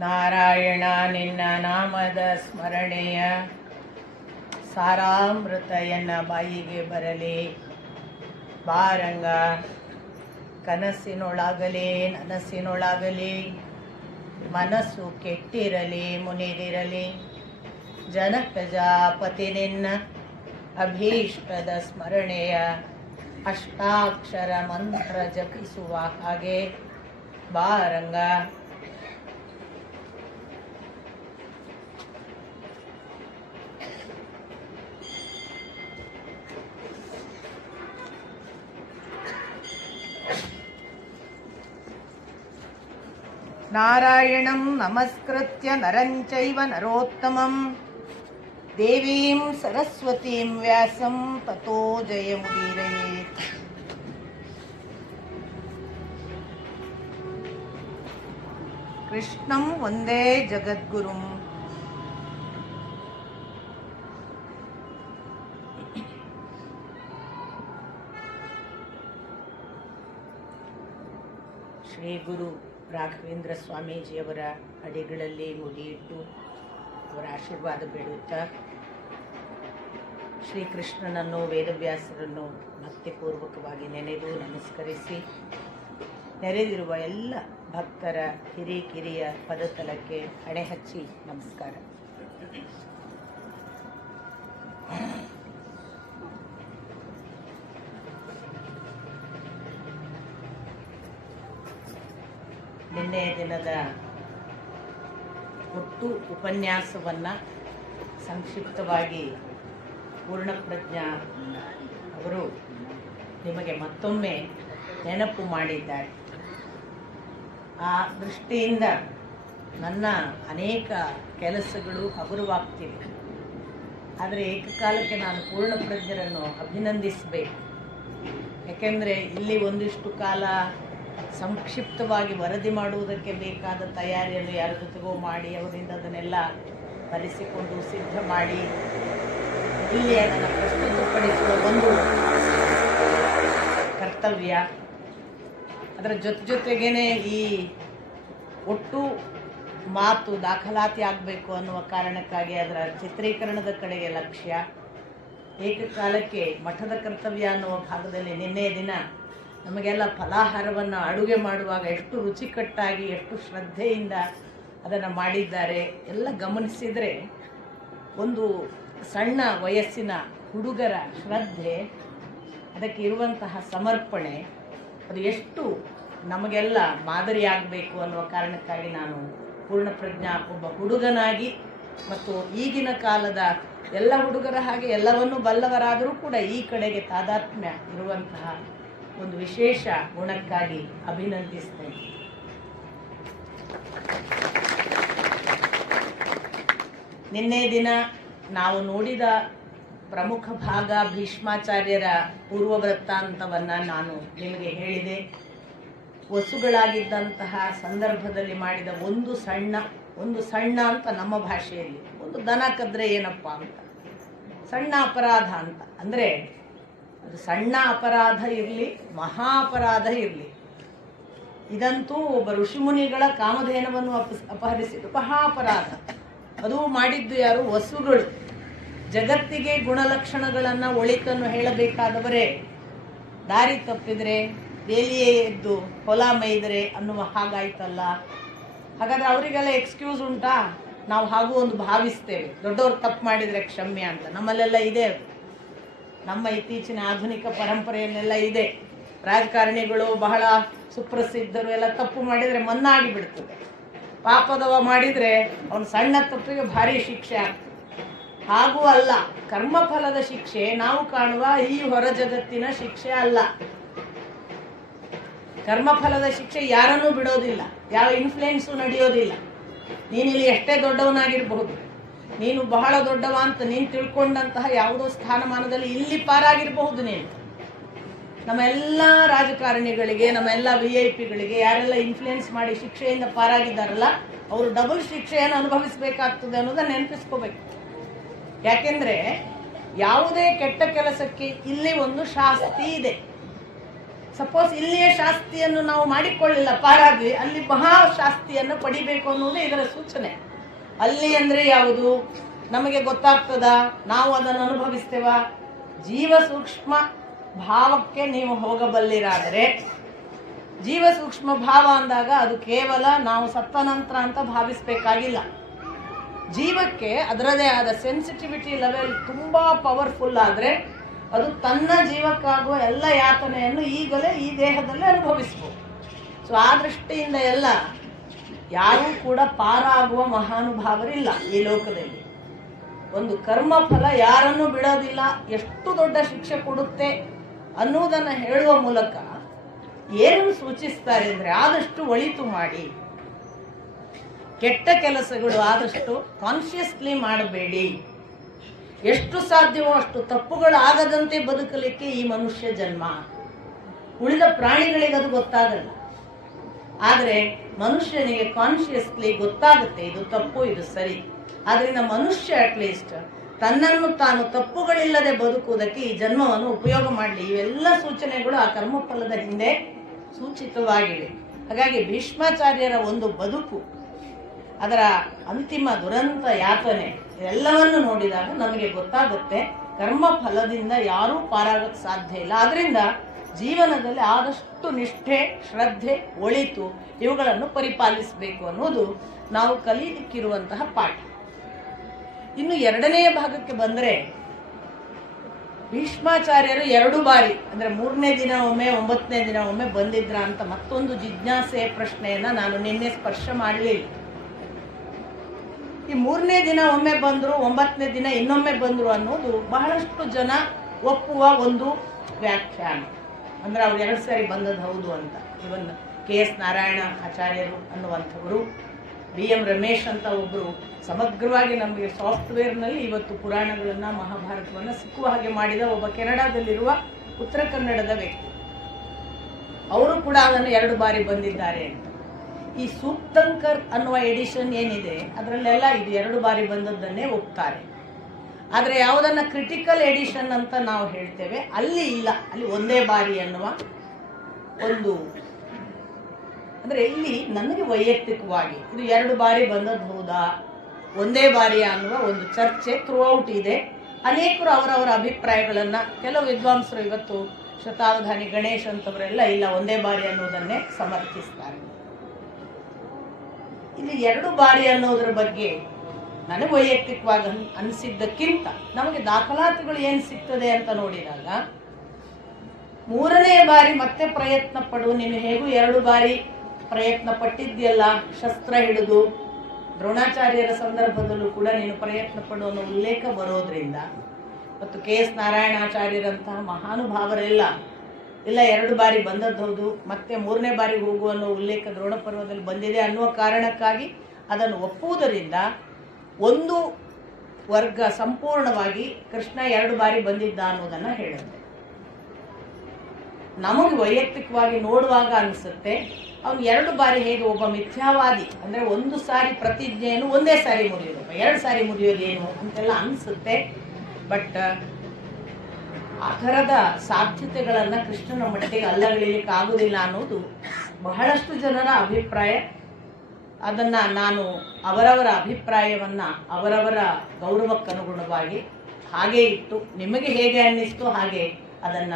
ನಾರಾಯಣ ನಿನ್ನ ನಾಮದ ಸ್ಮರಣೆಯ ಸಾರಾಮೃತ ಎನ್ನ ಬಾಯಿಗೆ ಬರಲಿ. ಬಾರಂಗ ಕನಸಿನೊಳಗಲಿ ನನಸಿನೊಳಗಲಿ ಮನಸ್ಸು ಕೆಟ್ಟಿರಲಿ ಮುನಿದಿರಲಿ. ಜನಕಜಾಪತಿ ನಿನ್ನ ಅಭೀಷ್ಟದ ಸ್ಮರಣೆಯ ಅಷ್ಟಾಕ್ಷರ ಮಂತ್ರ ಜಪಿಸುವ ಹಾಗೆ ಬಾರಂಗ. ನಾರಾಯಣಂ ನಮಸ್ಕೃತ್ಯ ನರಂ ಚೈವ ನರೋತ್ತಮಂ ದೇವೀಂ ಸರಸ್ವತೀಂ ವ್ಯಾಸಂ ತತೋ ಜಯಮುದೀರಯೇತ್. ಕೃಷ್ಣಂ ವಂದೇ ಜಗದ್ಗುರುಂ. ಶ್ರೀ ಗುರು ರಾಘವೇಂದ್ರ ಸ್ವಾಮೀಜಿಯವರ ಅಡಿಗಳಲ್ಲಿ ಮುಡಿಯಿಟ್ಟು ಅವರ ಆಶೀರ್ವಾದ ಬೇಡುತ್ತಾ ಶ್ರೀಕೃಷ್ಣನನ್ನು ವೇದವ್ಯಾಸರನ್ನು ಭಕ್ತಿಪೂರ್ವಕವಾಗಿ ನೆನೆದು ನಮಸ್ಕರಿಸಿ ನೆರೆದಿರುವ ಎಲ್ಲ ಭಕ್ತರ ಹಿರಿಕಿರಿಯ ಪದತಲಕ್ಕೆ ಹಣೆ ಹಚ್ಚಿ ನಮಸ್ಕಾರ. ನಿನ್ನೆ ದಿನದ ಒಟ್ಟು ಉಪನ್ಯಾಸವನ್ನು ಸಂಕ್ಷಿಪ್ತವಾಗಿ ಪೂರ್ಣಪ್ರಜ್ಞಾ ಅವರು ನಿಮಗೆ ಮತ್ತೊಮ್ಮೆ ನೆನಪು ಮಾಡಿದ್ದಾರೆ. ಆ ದೃಷ್ಟಿಯಿಂದ ನನ್ನ ಅನೇಕ ಕೆಲಸಗಳು ಹಗುರವಾಗ್ತಿವೆ. ಆದರೆ ಏಕಕಾಲಕ್ಕೆ ನಾನು ಪೂರ್ಣಪ್ರಜ್ಞರನ್ನು ಅಭಿನಂದಿಸಬೇಕು. ಯಾಕೆಂದರೆ ಇಲ್ಲಿ ಒಂದಿಷ್ಟು ಕಾಲ ಸಂಕ್ಷಿಪ್ತವಾಗಿ ವರದಿ ಮಾಡುವುದಕ್ಕೆ ಬೇಕಾದ ತಯಾರಿಯನ್ನು ಯಾರ ಜೊತೆಗೋ ಮಾಡಿ ಅವರಿಂದ ಅದನ್ನೆಲ್ಲ ಬರೆಸಿಕೊಂಡು ಸಿದ್ಧ ಮಾಡಿ ಇಲ್ಲಿ ಅದನ್ನು ಪ್ರಸ್ತುತಪಡಿಸುವ ಒಂದು ಕರ್ತವ್ಯ. ಅದರ ಜೊತೆಗೇನೆ ಈ ಒಟ್ಟು ಮಾತು ದಾಖಲಾತಿ ಆಗಬೇಕು ಅನ್ನುವ ಕಾರಣಕ್ಕಾಗಿ ಅದರ ಚಿತ್ರೀಕರಣದ ಕಡೆಗೆ ಲಕ್ಷ್ಯ. ಏಕಕಾಲಕ್ಕೆ ಮಠದ ಕರ್ತವ್ಯ ಅನ್ನುವ ಭಾಗದಲ್ಲಿ ನಿನ್ನೆ ದಿನ ನಮಗೆಲ್ಲ ಫಲಾಹಾರವನ್ನು ಅಡುಗೆ ಮಾಡುವಾಗ ಎಷ್ಟು ರುಚಿಕಟ್ಟಾಗಿ ಎಷ್ಟು ಶ್ರದ್ಧೆಯಿಂದ ಅದನ್ನು ಮಾಡಿದ್ದಾರೆ ಎಲ್ಲ ಗಮನಿಸಿದರೆ ಒಂದು ಸಣ್ಣ ವಯಸ್ಸಿನ ಹುಡುಗರ ಶ್ರದ್ಧೆ, ಅದಕ್ಕೆ ಇರುವಂತಹ ಸಮರ್ಪಣೆ ಅದು ಎಷ್ಟು ನಮಗೆಲ್ಲ ಮಾದರಿಯಾಗಬೇಕು ಅನ್ನುವ ಕಾರಣಕ್ಕಾಗಿ ನಾನು ಪೂರ್ಣಪ್ರಜ್ಞಾ ಒಬ್ಬ ಹುಡುಗನಾಗಿ ಮತ್ತು ಈಗಿನ ಕಾಲದ ಎಲ್ಲ ಹುಡುಗರ ಹಾಗೆ ಎಲ್ಲವನ್ನೂ ಬಲ್ಲವರಾದರೂ ಕೂಡ ಈ ಕಡೆಗೆ ತಾದಾತ್ಮ್ಯ ಇರುವಂತಹ ಒಂದು ವಿಶೇಷ ಗುಣಕ್ಕಾಗಿ ಅಭಿನಂದಿಸ್ತೇನೆ. ನಿನ್ನೆ ದಿನ ನಾವು ನೋಡಿದ ಪ್ರಮುಖ ಭಾಗ ಭೀಷ್ಮಾಚಾರ್ಯರ ಪೂರ್ವ ವೃತ್ತಾಂತವನ್ನು ನಾನು ನಿಮಗೆ ಹೇಳಿದೆ. ವಸುಗಳಾಗಿದ್ದಂತಹ ಸಂದರ್ಭದಲ್ಲಿ ಮಾಡಿದ ಒಂದು ಸಣ್ಣ ಅಂತ ನಮ್ಮ ಭಾಷೆಯಲ್ಲಿ ಒಂದು ದನ ಕದ್ರೆ ಏನಪ್ಪ ಅಂತ, ಸಣ್ಣ ಅಪರಾಧ ಅಂತ. ಅಂದರೆ ಅದು ಸಣ್ಣ ಅಪರಾಧ ಇರಲಿ ಮಹಾ ಅಪರಾಧ ಇರಲಿ, ಇದಂತೂ ಒಬ್ಬ ಋಷಿಮುನಿಗಳ ಕಾಮಧೇನವನ್ನು ಅಪಹರಿಸಿದ್ದು ಮಹಾ ಅಪರಾಧ. ಅದು ಮಾಡಿದ್ದು ಯಾರು? ವಸುಗಳು. ಜಗತ್ತಿಗೆ ಗುಣಲಕ್ಷಣಗಳನ್ನು ಒಳಿತನ್ನು ಹೇಳಬೇಕಾದವರೇ ದಾರಿ ತಪ್ಪಿದರೆ ಬೇಲಿಯೇ ಎದ್ದು ಹೊಲ ಮೈದರೆ ಅನ್ನುವ ಹಾಗಾಯ್ತಲ್ಲ. ಹಾಗಾದರೆ ಅವರಿಗೆಲ್ಲ ಎಕ್ಸ್ಕ್ಯೂಸ್ ಉಂಟಾ? ನಾವು ಹಾಗೂ ಒಂದು ಭಾವಿಸ್ತೇವೆ, ದೊಡ್ಡವರು ತಪ್ಪು ಮಾಡಿದರೆ ಕ್ಷಮ್ಯ ಅಂತ. ನಮ್ಮಲ್ಲೆಲ್ಲ ಇದೆ ಅದು, ನಮ್ಮ ಇತ್ತೀಚಿನ ಆಧುನಿಕ ಪರಂಪರೆಯಲ್ಲೆಲ್ಲ ಇದೆ. ರಾಜಕಾರಣಿಗಳು ಬಹಳ ಸುಪ್ರಸಿದ್ಧರು ಎಲ್ಲ ತಪ್ಪು ಮಾಡಿದರೆ ಮನ್ನಾಗಿ ಬಿಡ್ತದೆ. ಪಾಪದವ ಮಾಡಿದರೆ ಅವನು ಸಣ್ಣ ತಪ್ಪಿಗೆ ಭಾರಿ ಶಿಕ್ಷೆ ಆಗ್ತದೆ. ಹಾಗೂ ಅಲ್ಲ, ಕರ್ಮಫಲದ ಶಿಕ್ಷೆ ನಾವು ಕಾಣುವ ಈ ಹೊರ ಜಗತ್ತಿನ ಶಿಕ್ಷೆ ಅಲ್ಲ. ಕರ್ಮಫಲದ ಶಿಕ್ಷೆ ಯಾರನ್ನೂ ಬಿಡೋದಿಲ್ಲ, ಯಾವ ಇನ್ಫ್ಲುಯೆನ್ಸು ನಡೆಯೋದಿಲ್ಲ. ನೀನಿಲ್ಲಿ ಎಷ್ಟೇ ದೊಡ್ಡವನಾಗಿರಬಹುದು, ನೀನು ಬಹಳ ದೊಡ್ಡವ ಅಂತ ನೀನು ತಿಳ್ಕೊಂಡಂತಹ ಯಾವುದೋ ಸ್ಥಾನಮಾನದಲ್ಲಿ ಇಲ್ಲಿ ಪಾರಾಗಿರಬಹುದು. ನೀನು ನಮ್ಮ ಎಲ್ಲ ರಾಜಕಾರಣಿಗಳಿಗೆ, ನಮ್ಮ ಎಲ್ಲ VIP ಗಳಿಗೆ ಯಾರೆಲ್ಲ ಇನ್ಫ್ಲುಯೆನ್ಸ್ ಮಾಡಿ ಶಿಕ್ಷೆಯಿಂದ ಪಾರಾಗಿದ್ದಾರಲ್ಲ, ಅವರು ಡಬಲ್ ಶಿಕ್ಷೆಯನ್ನು ಅನುಭವಿಸಬೇಕಾಗ್ತದೆ ಅನ್ನೋದನ್ನು ನೆನಪಿಸ್ಕೋಬೇಕು. ಯಾಕೆಂದರೆ ಯಾವುದೇ ಕೆಟ್ಟ ಕೆಲಸಕ್ಕೆ ಇಲ್ಲಿ ಒಂದು ಶಾಸ್ತಿ ಇದೆ. ಸಪೋಸ್ ಇಲ್ಲಿಯ ಶಾಸ್ತಿಯನ್ನು ನಾವು ಮಾಡಿಕೊಳ್ಳಿಲ್ಲ, ಪಾರಾದ್ವಿ, ಅಲ್ಲಿ ಮಹಾಶಾಸ್ತಿಯನ್ನು ಪಡಿಬೇಕು ಅನ್ನೋದು ಇದರ ಸೂಚನೆ. ಅಲ್ಲಿ ಅಂದ್ರೆ ಯಾವುದು ನಮಗೆ ಗೊತ್ತಾಗ್ತದ, ನಾವು ಅದನ್ನು ಅನುಭವಿಸ್ತೇವ? ಜೀವ ಸೂಕ್ಷ್ಮ ಭಾವಕ್ಕೆ ನೀವು ಹೋಗಬಲ್ಲಿರಾದರೆ, ಜೀವ ಸೂಕ್ಷ್ಮ ಭಾವ ಅಂದಾಗ ಅದು ಕೇವಲ ನಾವು ಸತ್ತ ನಂತರ ಅಂತ ಭಾವಿಸಬೇಕಾಗಿಲ್ಲ. ಜೀವಕ್ಕೆ ಅದರದೇ ಆದ ಸೆನ್ಸಿಟಿವಿಟಿ ಲೆವೆಲ್ ತುಂಬಾ ಪವರ್ಫುಲ್ ಆದರೆ ಅದು ತನ್ನ ಜೀವಕ್ಕಾಗುವ ಎಲ್ಲ ಯಾತನೆಯನ್ನು ಈಗಲೇ ಈ ದೇಹದಲ್ಲೇ ಅನುಭವಿಸ್ಬೋದು. ಸೊ ಆ ದೃಷ್ಟಿಯಿಂದ ಎಲ್ಲ ಯಾರೂ ಕೂಡ ಪಾರಾಗುವ ಮಹಾನುಭಾವರಿಲ್ಲ ಈ ಲೋಕದಲ್ಲಿ. ಒಂದು ಕರ್ಮಫಲ ಯಾರನ್ನೂ ಬಿಡೋದಿಲ್ಲ, ಎಷ್ಟು ದೊಡ್ಡ ಶಿಕ್ಷೆ ಕೊಡುತ್ತೆ ಅನ್ನುವುದನ್ನು ಹೇಳುವ ಮೂಲಕ ಏನು ಸೂಚಿಸ್ತಾರೆ ಅಂದರೆ, ಆದಷ್ಟು ಒಳಿತು ಮಾಡಿ, ಕೆಟ್ಟ ಕೆಲಸಗಳು ಆದಷ್ಟು ಕಾನ್ಷಿಯಸ್ಲಿ ಮಾಡಬೇಡಿ, ಎಷ್ಟು ಸಾಧ್ಯವೋ ಅಷ್ಟು ತಪ್ಪುಗಳು ಆಗದಂತೆ ಬದುಕಲಿಕ್ಕೆ ಈ ಮನುಷ್ಯ ಜನ್ಮ. ಉಳಿದ ಪ್ರಾಣಿಗಳಿಗೆ ಅದು ಗೊತ್ತಾಗಲ್ಲ, ಆದರೆ ಮನುಷ್ಯನಿಗೆ ಕಾನ್ಷಿಯಸ್ಲಿ ಗೊತ್ತಾಗುತ್ತೆ ಇದು ತಪ್ಪು ಇದು ಸರಿ. ಆದ್ರಿಂದ ಮನುಷ್ಯ ಅಟ್ಲೀಸ್ಟ್ ತನ್ನನ್ನು ತಾನು ತಪ್ಪುಗಳಿಲ್ಲದೆ ಬದುಕುವುದಕ್ಕೆ ಈ ಜನ್ಮವನ್ನು ಉಪಯೋಗ ಮಾಡಲಿ. ಇವೆಲ್ಲ ಸೂಚನೆಗಳು ಆ ಕರ್ಮಫಲದ ಹಿಂದೆ ಸೂಚಿತವಾಗಿವೆ. ಹಾಗಾಗಿ ಭೀಷ್ಮಾಚಾರ್ಯರ ಒಂದು ಬದುಕು, ಅದರ ಅಂತಿಮ ದುರಂತ ಯಾತನೆ, ಎಲ್ಲವನ್ನು ನೋಡಿದಾಗ ನಮಗೆ ಗೊತ್ತಾಗುತ್ತೆ ಕರ್ಮ ಫಲದಿಂದ ಯಾರೂ ಪಾರಾಗಕ್ಕೆ ಸಾಧ್ಯ ಇಲ್ಲ. ಆದ್ರಿಂದ ಜೀವನದಲ್ಲಿ ಆದಷ್ಟು ನಿಷ್ಠೆ, ಶ್ರದ್ಧೆ, ಒಳಿತು ಇವುಗಳನ್ನು ಪರಿಪಾಲಿಸಬೇಕು ಅನ್ನೋದು ನಾವು ಕಲಿಯಲಿಕ್ಕಿರುವಂತಹ ಪಾಠ. ಇನ್ನು ಎರಡನೆಯ ಭಾಗಕ್ಕೆ ಬಂದರೆ, ಭೀಷ್ಮಾಚಾರ್ಯರು 2 ಬಾರಿ ಅಂದ್ರೆ 3ನೇ ದಿನ ಒಮ್ಮೆ 9ನೇ ದಿನ ಒಮ್ಮೆ ಬಂದಿದ್ರ ಅಂತ ಮತ್ತೊಂದು ಜಿಜ್ಞಾಸೆಯ ಪ್ರಶ್ನೆಯನ್ನ ನಾನು ನಿನ್ನೆ ಸ್ಪರ್ಶ ಮಾಡಲಿಲ್ಲ. ಈ 3ನೇ ದಿನ ಒಮ್ಮೆ ಬಂದ್ರು, 9ನೇ ದಿನ ಇನ್ನೊಮ್ಮೆ ಬಂದ್ರು ಅನ್ನೋದು ಬಹಳಷ್ಟು ಜನ ಒಪ್ಪುವ ಒಂದು ವ್ಯಾಖ್ಯಾನ. ಅಂದ್ರೆ ಅವ್ರು 2 ಸಾರಿ ಬಂದದ್ದು ಹೌದು ಅಂತ. ಇವನ್ KS ನಾರಾಯಣ ಆಚಾರ್ಯರು ಅನ್ನುವಂಥವರು, BM ರಮೇಶ್ ಅಂತ ಒಬ್ಬರು ಸಮಗ್ರವಾಗಿ ನಮಗೆ ಸಾಫ್ಟ್ವೇರ್ನಲ್ಲಿ ಇವತ್ತು ಪುರಾಣಗಳನ್ನು ಮಹಾಭಾರತವನ್ನು ಸಿಕ್ಕುವ ಹಾಗೆ ಮಾಡಿದ ಒಬ್ಬ ಕೆನಡಾದಲ್ಲಿರುವ ಉತ್ತರ ಕನ್ನಡದ ವ್ಯಕ್ತಿ, ಅವರು ಕೂಡ ಅದನ್ನು 2 ಬಾರಿ ಬಂದಿದ್ದಾರೆ ಅಂತ. ಈ ಸೂಕ್ತಂಕರ್ ಅನ್ನುವ ಎಡಿಷನ್ ಏನಿದೆ ಅದರಲ್ಲೆಲ್ಲ ಇದು 2 ಬಾರಿ ಬಂದದ್ದನ್ನೇ ಒಪ್ತಾರೆ. ಆದರೆ ಯಾವುದನ್ನ ಕ್ರಿಟಿಕಲ್ ಎಡಿಷನ್ ಅಂತ ನಾವು ಹೇಳ್ತೇವೆ ಅಲ್ಲಿ ಇಲ್ಲ, ಅಲ್ಲಿ 1ನೇ ಬಾರಿ ಅನ್ನುವ ಒಂದು, ಅಂದ್ರೆ ಇಲ್ಲಿ ನನಗೆ ವೈಯಕ್ತಿಕವಾಗಿ ಇದು 2 ಬಾರಿ ಬಂದದ್ದು ಹೌದಾ 1ನೇ ಬಾರಿ ಅನ್ನುವ ಒಂದು ಚರ್ಚೆ ಥ್ರೂಔಟ್ ಇದೆ. ಅನೇಕರು ಅವರವರ ಅಭಿಪ್ರಾಯಗಳನ್ನ, ಕೆಲವು ವಿದ್ವಾಂಸರು ಇವತ್ತು ಶತಾವಧಾನಿ ಗಣೇಶ್ ಅಂತವರೆಲ್ಲ ಇಲ್ಲ 1ನೇ ಬಾರಿ ಅನ್ನೋದನ್ನೇ ಸಮರ್ಥಿಸ್ತಾರೆ. ಇಲ್ಲಿ 2 ಬಾರಿ ಅನ್ನೋದ್ರ ಬಗ್ಗೆ ನನಗೆ ವೈಯಕ್ತಿಕವಾಗಿ ಅನಿಸಿದ್ದಕ್ಕಿಂತ ನಮಗೆ ದಾಖಲಾತಿಗಳು ಏನು ಸಿಗ್ತದೆ ಅಂತ ನೋಡಿದಾಗ, 3ನೇ ಬಾರಿ ಮತ್ತೆ ಪ್ರಯತ್ನ ಪಡು, ನೀನು ಹೇಗೂ 2 ಬಾರಿ ಪ್ರಯತ್ನ ಪಟ್ಟಿದ್ಯಲ್ಲ, ಶಸ್ತ್ರ ಹಿಡಿದು ದ್ರೋಣಾಚಾರ್ಯರ ಸಂದರ್ಭದಲ್ಲೂ ಕೂಡ ನೀನು ಪ್ರಯತ್ನ ಪಡು ಅನ್ನೋ ಉಲ್ಲೇಖ ಬರೋದ್ರಿಂದ, ಮತ್ತು KS ನಾರಾಯಣಾಚಾರ್ಯರಂತಹ ಮಹಾನುಭಾವರೆಲ್ಲ ಇಲ್ಲ 2 ಬಾರಿ ಬಂದದ್ದು ಹೌದು, ಮತ್ತೆ 3ನೇ ಬಾರಿಗೆ ಹೋಗುವ ಅನ್ನೋ ಉಲ್ಲೇಖ ದ್ರೋಣ ಪರ್ವದಲ್ಲಿ ಬಂದಿದೆ ಅನ್ನುವ ಕಾರಣಕ್ಕಾಗಿ ಅದನ್ನು ಒಪ್ಪುವುದರಿಂದ ಒಂದು ವರ್ಗ ಸಂಪೂರ್ಣವಾಗಿ ಕೃಷ್ಣ 2 ಬಾರಿ ಬಂದಿದ್ದ ಅನ್ನೋದನ್ನ ಹೇಳುತ್ತೆ. ನಮಗೆ ವೈಯಕ್ತಿಕವಾಗಿ ನೋಡುವಾಗ ಅನಿಸುತ್ತೆ ಅವನು 2 ಬಾರಿ ಹೇಗೆ ಒಬ್ಬ ಮಿಥ್ಯಾವಾದಿ ಅಂದ್ರೆ 1 ಸಾರಿ ಪ್ರತಿಜ್ಞೆಯನ್ನು 1ನೇ ಸಾರಿ ಮುರಿಯೋದು, 2 ಸಾರಿ ಮುರಿಯೋದೇನು ಅಂತೆಲ್ಲ ಅನಿಸುತ್ತೆ. ಬಟ್ ಆ ಥರದ ಸಾಧ್ಯತೆಗಳನ್ನ ಕೃಷ್ಣನ ಮಟ್ಟಿಗೆ ಅಲ್ಲಗಳಿಲಿಕ್ಕೆ ಆಗುವುದಿಲ್ಲ ಅನ್ನೋದು ಬಹಳಷ್ಟು ಜನರ ಅಭಿಪ್ರಾಯ. ಅದನ್ನ ನಾನು ಅವರವರ ಅಭಿಪ್ರಾಯವನ್ನ ಅವರವರ ಗೌರವಕ್ಕನುಗುಣವಾಗಿ ಹಾಗೆ ಇಟ್ಟು ನಿಮಗೆ ಹೇಗೆ ಅನ್ನಿಸ್ತೋ ಹಾಗೆ ಅದನ್ನ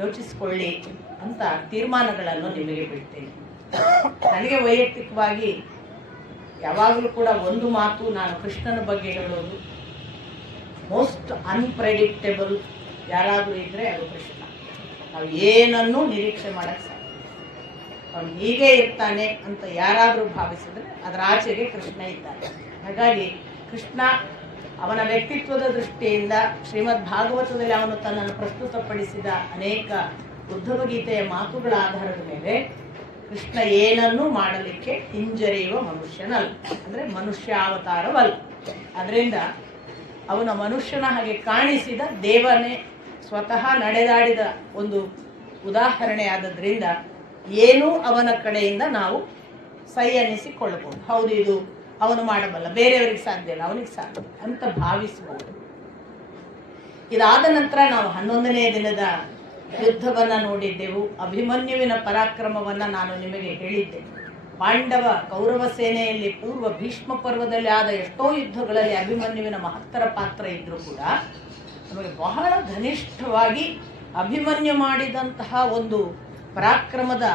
ಯೋಚಿಸಿಕೊಳ್ಳಿ ಅಂತ ತೀರ್ಮಾನಗಳನ್ನು ನಿಮಗೆ ಬಿಡ್ತೇನೆ. ನನಗೆ ವೈಯಕ್ತಿಕವಾಗಿ ಯಾವಾಗಲೂ ಕೂಡ ಒಂದು ಮಾತು ನಾನು ಕೃಷ್ಣನ ಬಗ್ಗೆ ಹೇಳೋದು, ಮೋಸ್ಟ್ ಅನ್ಪ್ರೆಡಿಕ್ಟೇಬಲ್ ಯಾರಾದರೂ ಇದ್ರೆ ಅದು ಕೃಷ್ಣ. ನಾವು ಏನನ್ನೂ ನಿರೀಕ್ಷೆ ಮಾಡಕ್ಕೆ ಸಾಧ್ಯ, ಅವನು ಹೀಗೆ ಇರ್ತಾನೆ ಅಂತ ಯಾರಾದರೂ ಭಾವಿಸಿದ್ರೆ ಅದರ ಆಚೆಗೆ ಕೃಷ್ಣ ಇದ್ದಾನೆ. ಹಾಗಾಗಿ ಕೃಷ್ಣ ಅವನ ವ್ಯಕ್ತಿತ್ವದ ದೃಷ್ಟಿಯಿಂದ ಶ್ರೀಮದ್ ಭಾಗವತದಲ್ಲಿ ಅವನು ತನ್ನನ್ನು ಪ್ರಸ್ತುತಪಡಿಸಿದ ಅನೇಕ ಉದ್ಧವ ಗೀತೆಯ ಮಾತುಗಳ ಆಧಾರದ ಮೇಲೆ ಕೃಷ್ಣ ಏನನ್ನೂ ಮಾಡಲಿಕ್ಕೆ ಹಿಂಜರಿಯುವ ಮನುಷ್ಯನಲ್ಲ, ಅಂದ್ರೆ ಮನುಷ್ಯಾವತಾರವಲ್ಲ. ಅದರಿಂದ ಅವನ ಮನುಷ್ಯನ ಹಾಗೆ ಕಾಣಿಸಿದ ದೇವನೇ ಸ್ವತಃ ನಡೆದಾಡಿದ ಒಂದು ಉದಾಹರಣೆ ಆದದ್ರಿಂದ ಏನೂ ಅವನ ಕಡೆಯಿಂದ ನಾವು ಸೈ ಅನ್ನಿಸಿಕೊಳ್ಳಬಹುದು. ಹೌದು ಇದು ಅವನು ಮಾಡಬಲ್ಲ, ಬೇರೆಯವರಿಗೆ ಸಾಧ್ಯ ಇಲ್ಲ, ಅವನಿಗೆ ಸಾಧ್ಯ ಅಂತ ಭಾವಿಸಬಹುದು. ಇದಾದ ನಂತರ ನಾವು 11ನೇ ದಿನದ ಯುದ್ಧವನ್ನ ನೋಡಿದ್ದೆವು. ಅಭಿಮನ್ಯುವಿನ ಪರಾಕ್ರಮವನ್ನ ನಾನು ನಿಮಗೆ ಹೇಳಿದ್ದೆ. ಪಾಂಡವ ಕೌರವ ಸೇನೆಯಲ್ಲಿ ಪೂರ್ವ ಭೀಷ್ಮ ಪರ್ವದಲ್ಲಿ ಆದ ಎಷ್ಟೋ ಯುದ್ಧಗಳಲ್ಲಿ ಅಭಿಮನ್ಯುವಿನ ಮಹತ್ತರ ಪಾತ್ರ ಇದ್ರೂ ಕೂಡ ನಮಗೆ ಬಹಳ ಘನಿಷ್ಠವಾಗಿ ಅಭಿಮನ್ಯು ಮಾಡಿದಂತಹ ಒಂದು ಪರಾಕ್ರಮದ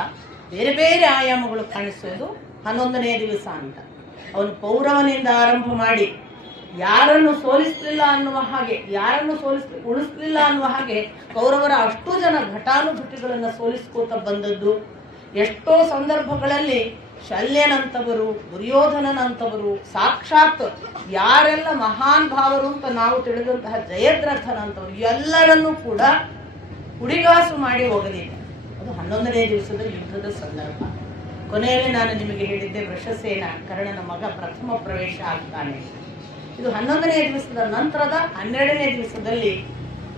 ಬೇರೆ ಬೇರೆ ಆಯಾಮಗಳು ಕಾಣಿಸೋದು 11ನೇ ದಿವಸ ಅಂತ. ಅವನು ಪೌರವನಿಂದ ಆರಂಭ ಮಾಡಿ ಯಾರನ್ನು ಸೋಲಿಸಲಿಲ್ಲ ಅನ್ನುವ ಹಾಗೆ, ಯಾರನ್ನು ಉಳಿಸ್ಲಿಲ್ಲ ಅನ್ನುವ ಹಾಗೆ ಕೌರವರ ಅಷ್ಟು ಜನ ಘಟಾನುಘಟಿಗಳನ್ನು ಸೋಲಿಸ್ಕೋತ ಬಂದದ್ದು. ಎಷ್ಟೋ ಸಂದರ್ಭಗಳಲ್ಲಿ ಶಲ್ಯನಂತವರು, ದುರ್ಯೋಧನನಂತವರು, ಸಾಕ್ಷಾತ್ ಯಾರೆಲ್ಲ ಮಹಾನ್ ಭಾವರು ಅಂತ ನಾವು ತಿಳಿದಂತಹ ಜಯದ್ರಥನಂತವರು ಎಲ್ಲರನ್ನೂ ಕೂಡ ಹುಡಿಗಾಸು ಮಾಡಿ ಹೋಗಲಿಲ್ಲ. ಅದು 11ನೇ ದಿವಸದ ಯುದ್ಧದ ಸಂದರ್ಭ. ಕೊನೆಯಲ್ಲಿ ನಾನು ನಿಮಗೆ ಹೇಳಿದ್ದೆ, ವೃಷಸೇನ ಕರ್ಣನ ಮಗ ಪ್ರಥಮ ಪ್ರವೇಶ ಆಗ್ತಾನೆ. ಇದು 11ನೇ ದಿವಸದ ನಂತರದ 12ನೇ ದಿವಸದಲ್ಲಿ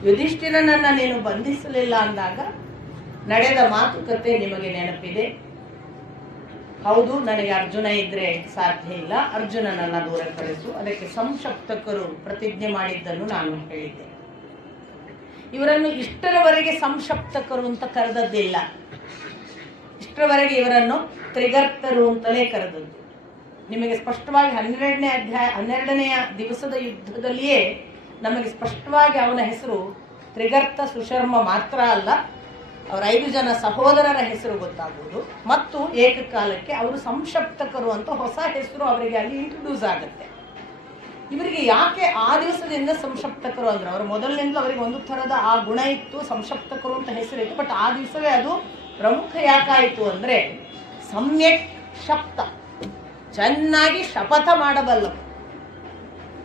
ಯುಧಿಷ್ಠಿರನನ್ನ ನೀನು ಬಂಧಿಸಲಿಲ್ಲ ಅಂದಾಗ ನಡೆದ ಮಾತುಕತೆ ನಿಮಗೆ ನೆನಪಿದೆ. ಹೌದು, ನನಗೆ ಅರ್ಜುನ ಇದ್ರೆ ಸಾಧ್ಯ ಇಲ್ಲ, ಅರ್ಜುನನನ್ನ ದೂರ ಕಳಿಸು. ಅದಕ್ಕೆ ಸಂಶಪ್ತಕರು ಪ್ರತಿಜ್ಞೆ ಮಾಡಿದ್ದನ್ನು ನಾನು ಹೇಳಿದ್ದೆ. ಇವರನ್ನು ಇಷ್ಟರವರೆಗೆ ಸಂಶಪ್ತಕರು ಅಂತ ಕರೆದದ್ದಿಲ್ಲ. ಇಷ್ಟರವರೆಗೆ ಇವರನ್ನು ತ್ರಿಗರ್ತರು ಅಂತಲೇ ಕರೆದದ್ದು. ನಿಮಗೆ ಸ್ಪಷ್ಟವಾಗಿ 12ನೇ ದಿವಸದ ಯುದ್ಧದಲ್ಲಿಯೇ ನಮಗೆ ಸ್ಪಷ್ಟವಾಗಿ ಅವನ ಹೆಸರು ತ್ರಿಗರ್ತ ಸುಶರ್ಮ ಮಾತ್ರ ಅಲ್ಲ, ಅವರ 5 ಜನ ಸಹೋದರರ ಹೆಸರು ಗೊತ್ತಾಗುವುದು. ಮತ್ತು ಏಕಕಾಲಕ್ಕೆ ಅವರು ಸಂಶಪ್ತಕರು ಅಂತ ಹೊಸ ಹೆಸರು ಅವರಿಗೆ ಅಲ್ಲಿ ಇಂಟ್ರೊಡ್ಯೂಸ್ ಆಗುತ್ತೆ. ಇವರಿಗೆ ಯಾಕೆ ಆ ದಿವಸದಿಂದ ಸಂಶಪ್ತಕರು ಅಂದ್ರೆ, ಅವರು ಮೊದಲಿನಿಂದ ಅವರಿಗೆ ಒಂದು ಥರದ ಆ ಗುಣ ಇತ್ತು, ಸಂಶಪ್ತಕರು ಅಂತ ಹೆಸರಿತ್ತು. ಬಟ್ ಆ ದಿವಸವೇ ಅದು ಪ್ರಮುಖ ಯಾಕಾಯಿತು ಅಂದ್ರೆ, ಸಮ್ಯಕ್ ಶಪ್ತ, ಚೆನ್ನಾಗಿ ಶಪಥ ಮಾಡಬಲ್ಲರು.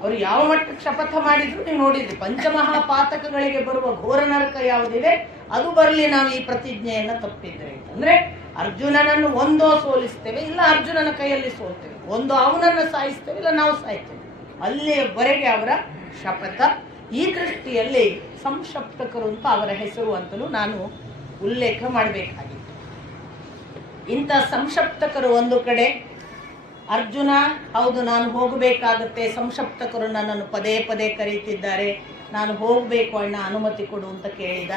ಅವರು ಯಾವ ಮಟ್ಟಕ್ಕೆ ಶಪಥ ಮಾಡಿದ್ರು ನೀವು ನೋಡಿದ್ರಿ. ಪಂಚಮಹಾಪಾತಕಗಳಿಗೆ ಬರುವ ಘೋರ ನರಕ ಯಾವುದಿದೆ ಅದು ಬರಲಿ, ನಾವು ಈ ಪ್ರತಿಜ್ಞೆಯನ್ನ ತಪ್ಪಿದ್ರೆ ಅಂದ್ರೆ ಅರ್ಜುನನನ್ನು ಒಂದೋ ಸೋಲಿಸ್ತೇವೆ, ಇಲ್ಲ ಅರ್ಜುನನ ಕೈಯಲ್ಲಿ ಸೋಲ್ತೇವೆ, ಒಂದು ಅವನನ್ನು ಸಾಯಿಸ್ತೇವೆ, ಇಲ್ಲ ನಾವು ಸಾಯ್ತೇವೆ, ಅಲ್ಲಿಯವರೆಗೆ ಅವರ ಶಪಥ. ಈ ದೃಷ್ಟಿಯಲ್ಲಿ ಸಂಶಪ್ತಕರು ಅಂತ ಅವರ ಹೆಸರು ಅಂತಲೂ ನಾನು ಉಲ್ಲೇಖ ಮಾಡಬೇಕಾಗಿತ್ತು. ಇಂಥ ಸಂಶಪ್ತಕರು ಒಂದು ಕಡೆ, ಅರ್ಜುನ ಹೌದು ನಾನು ಹೋಗಬೇಕಾಗತ್ತೆ, ಸಂಶಪ್ತಕರು ನನ್ನನ್ನು ಪದೇ ಪದೇ ಕರೀತಿದ್ದಾರೆ, ನಾನು ಹೋಗಬೇಕು ಅಣ್ಣ ಅನುಮತಿ ಕೊಡು ಅಂತ ಕೇಳಿದ.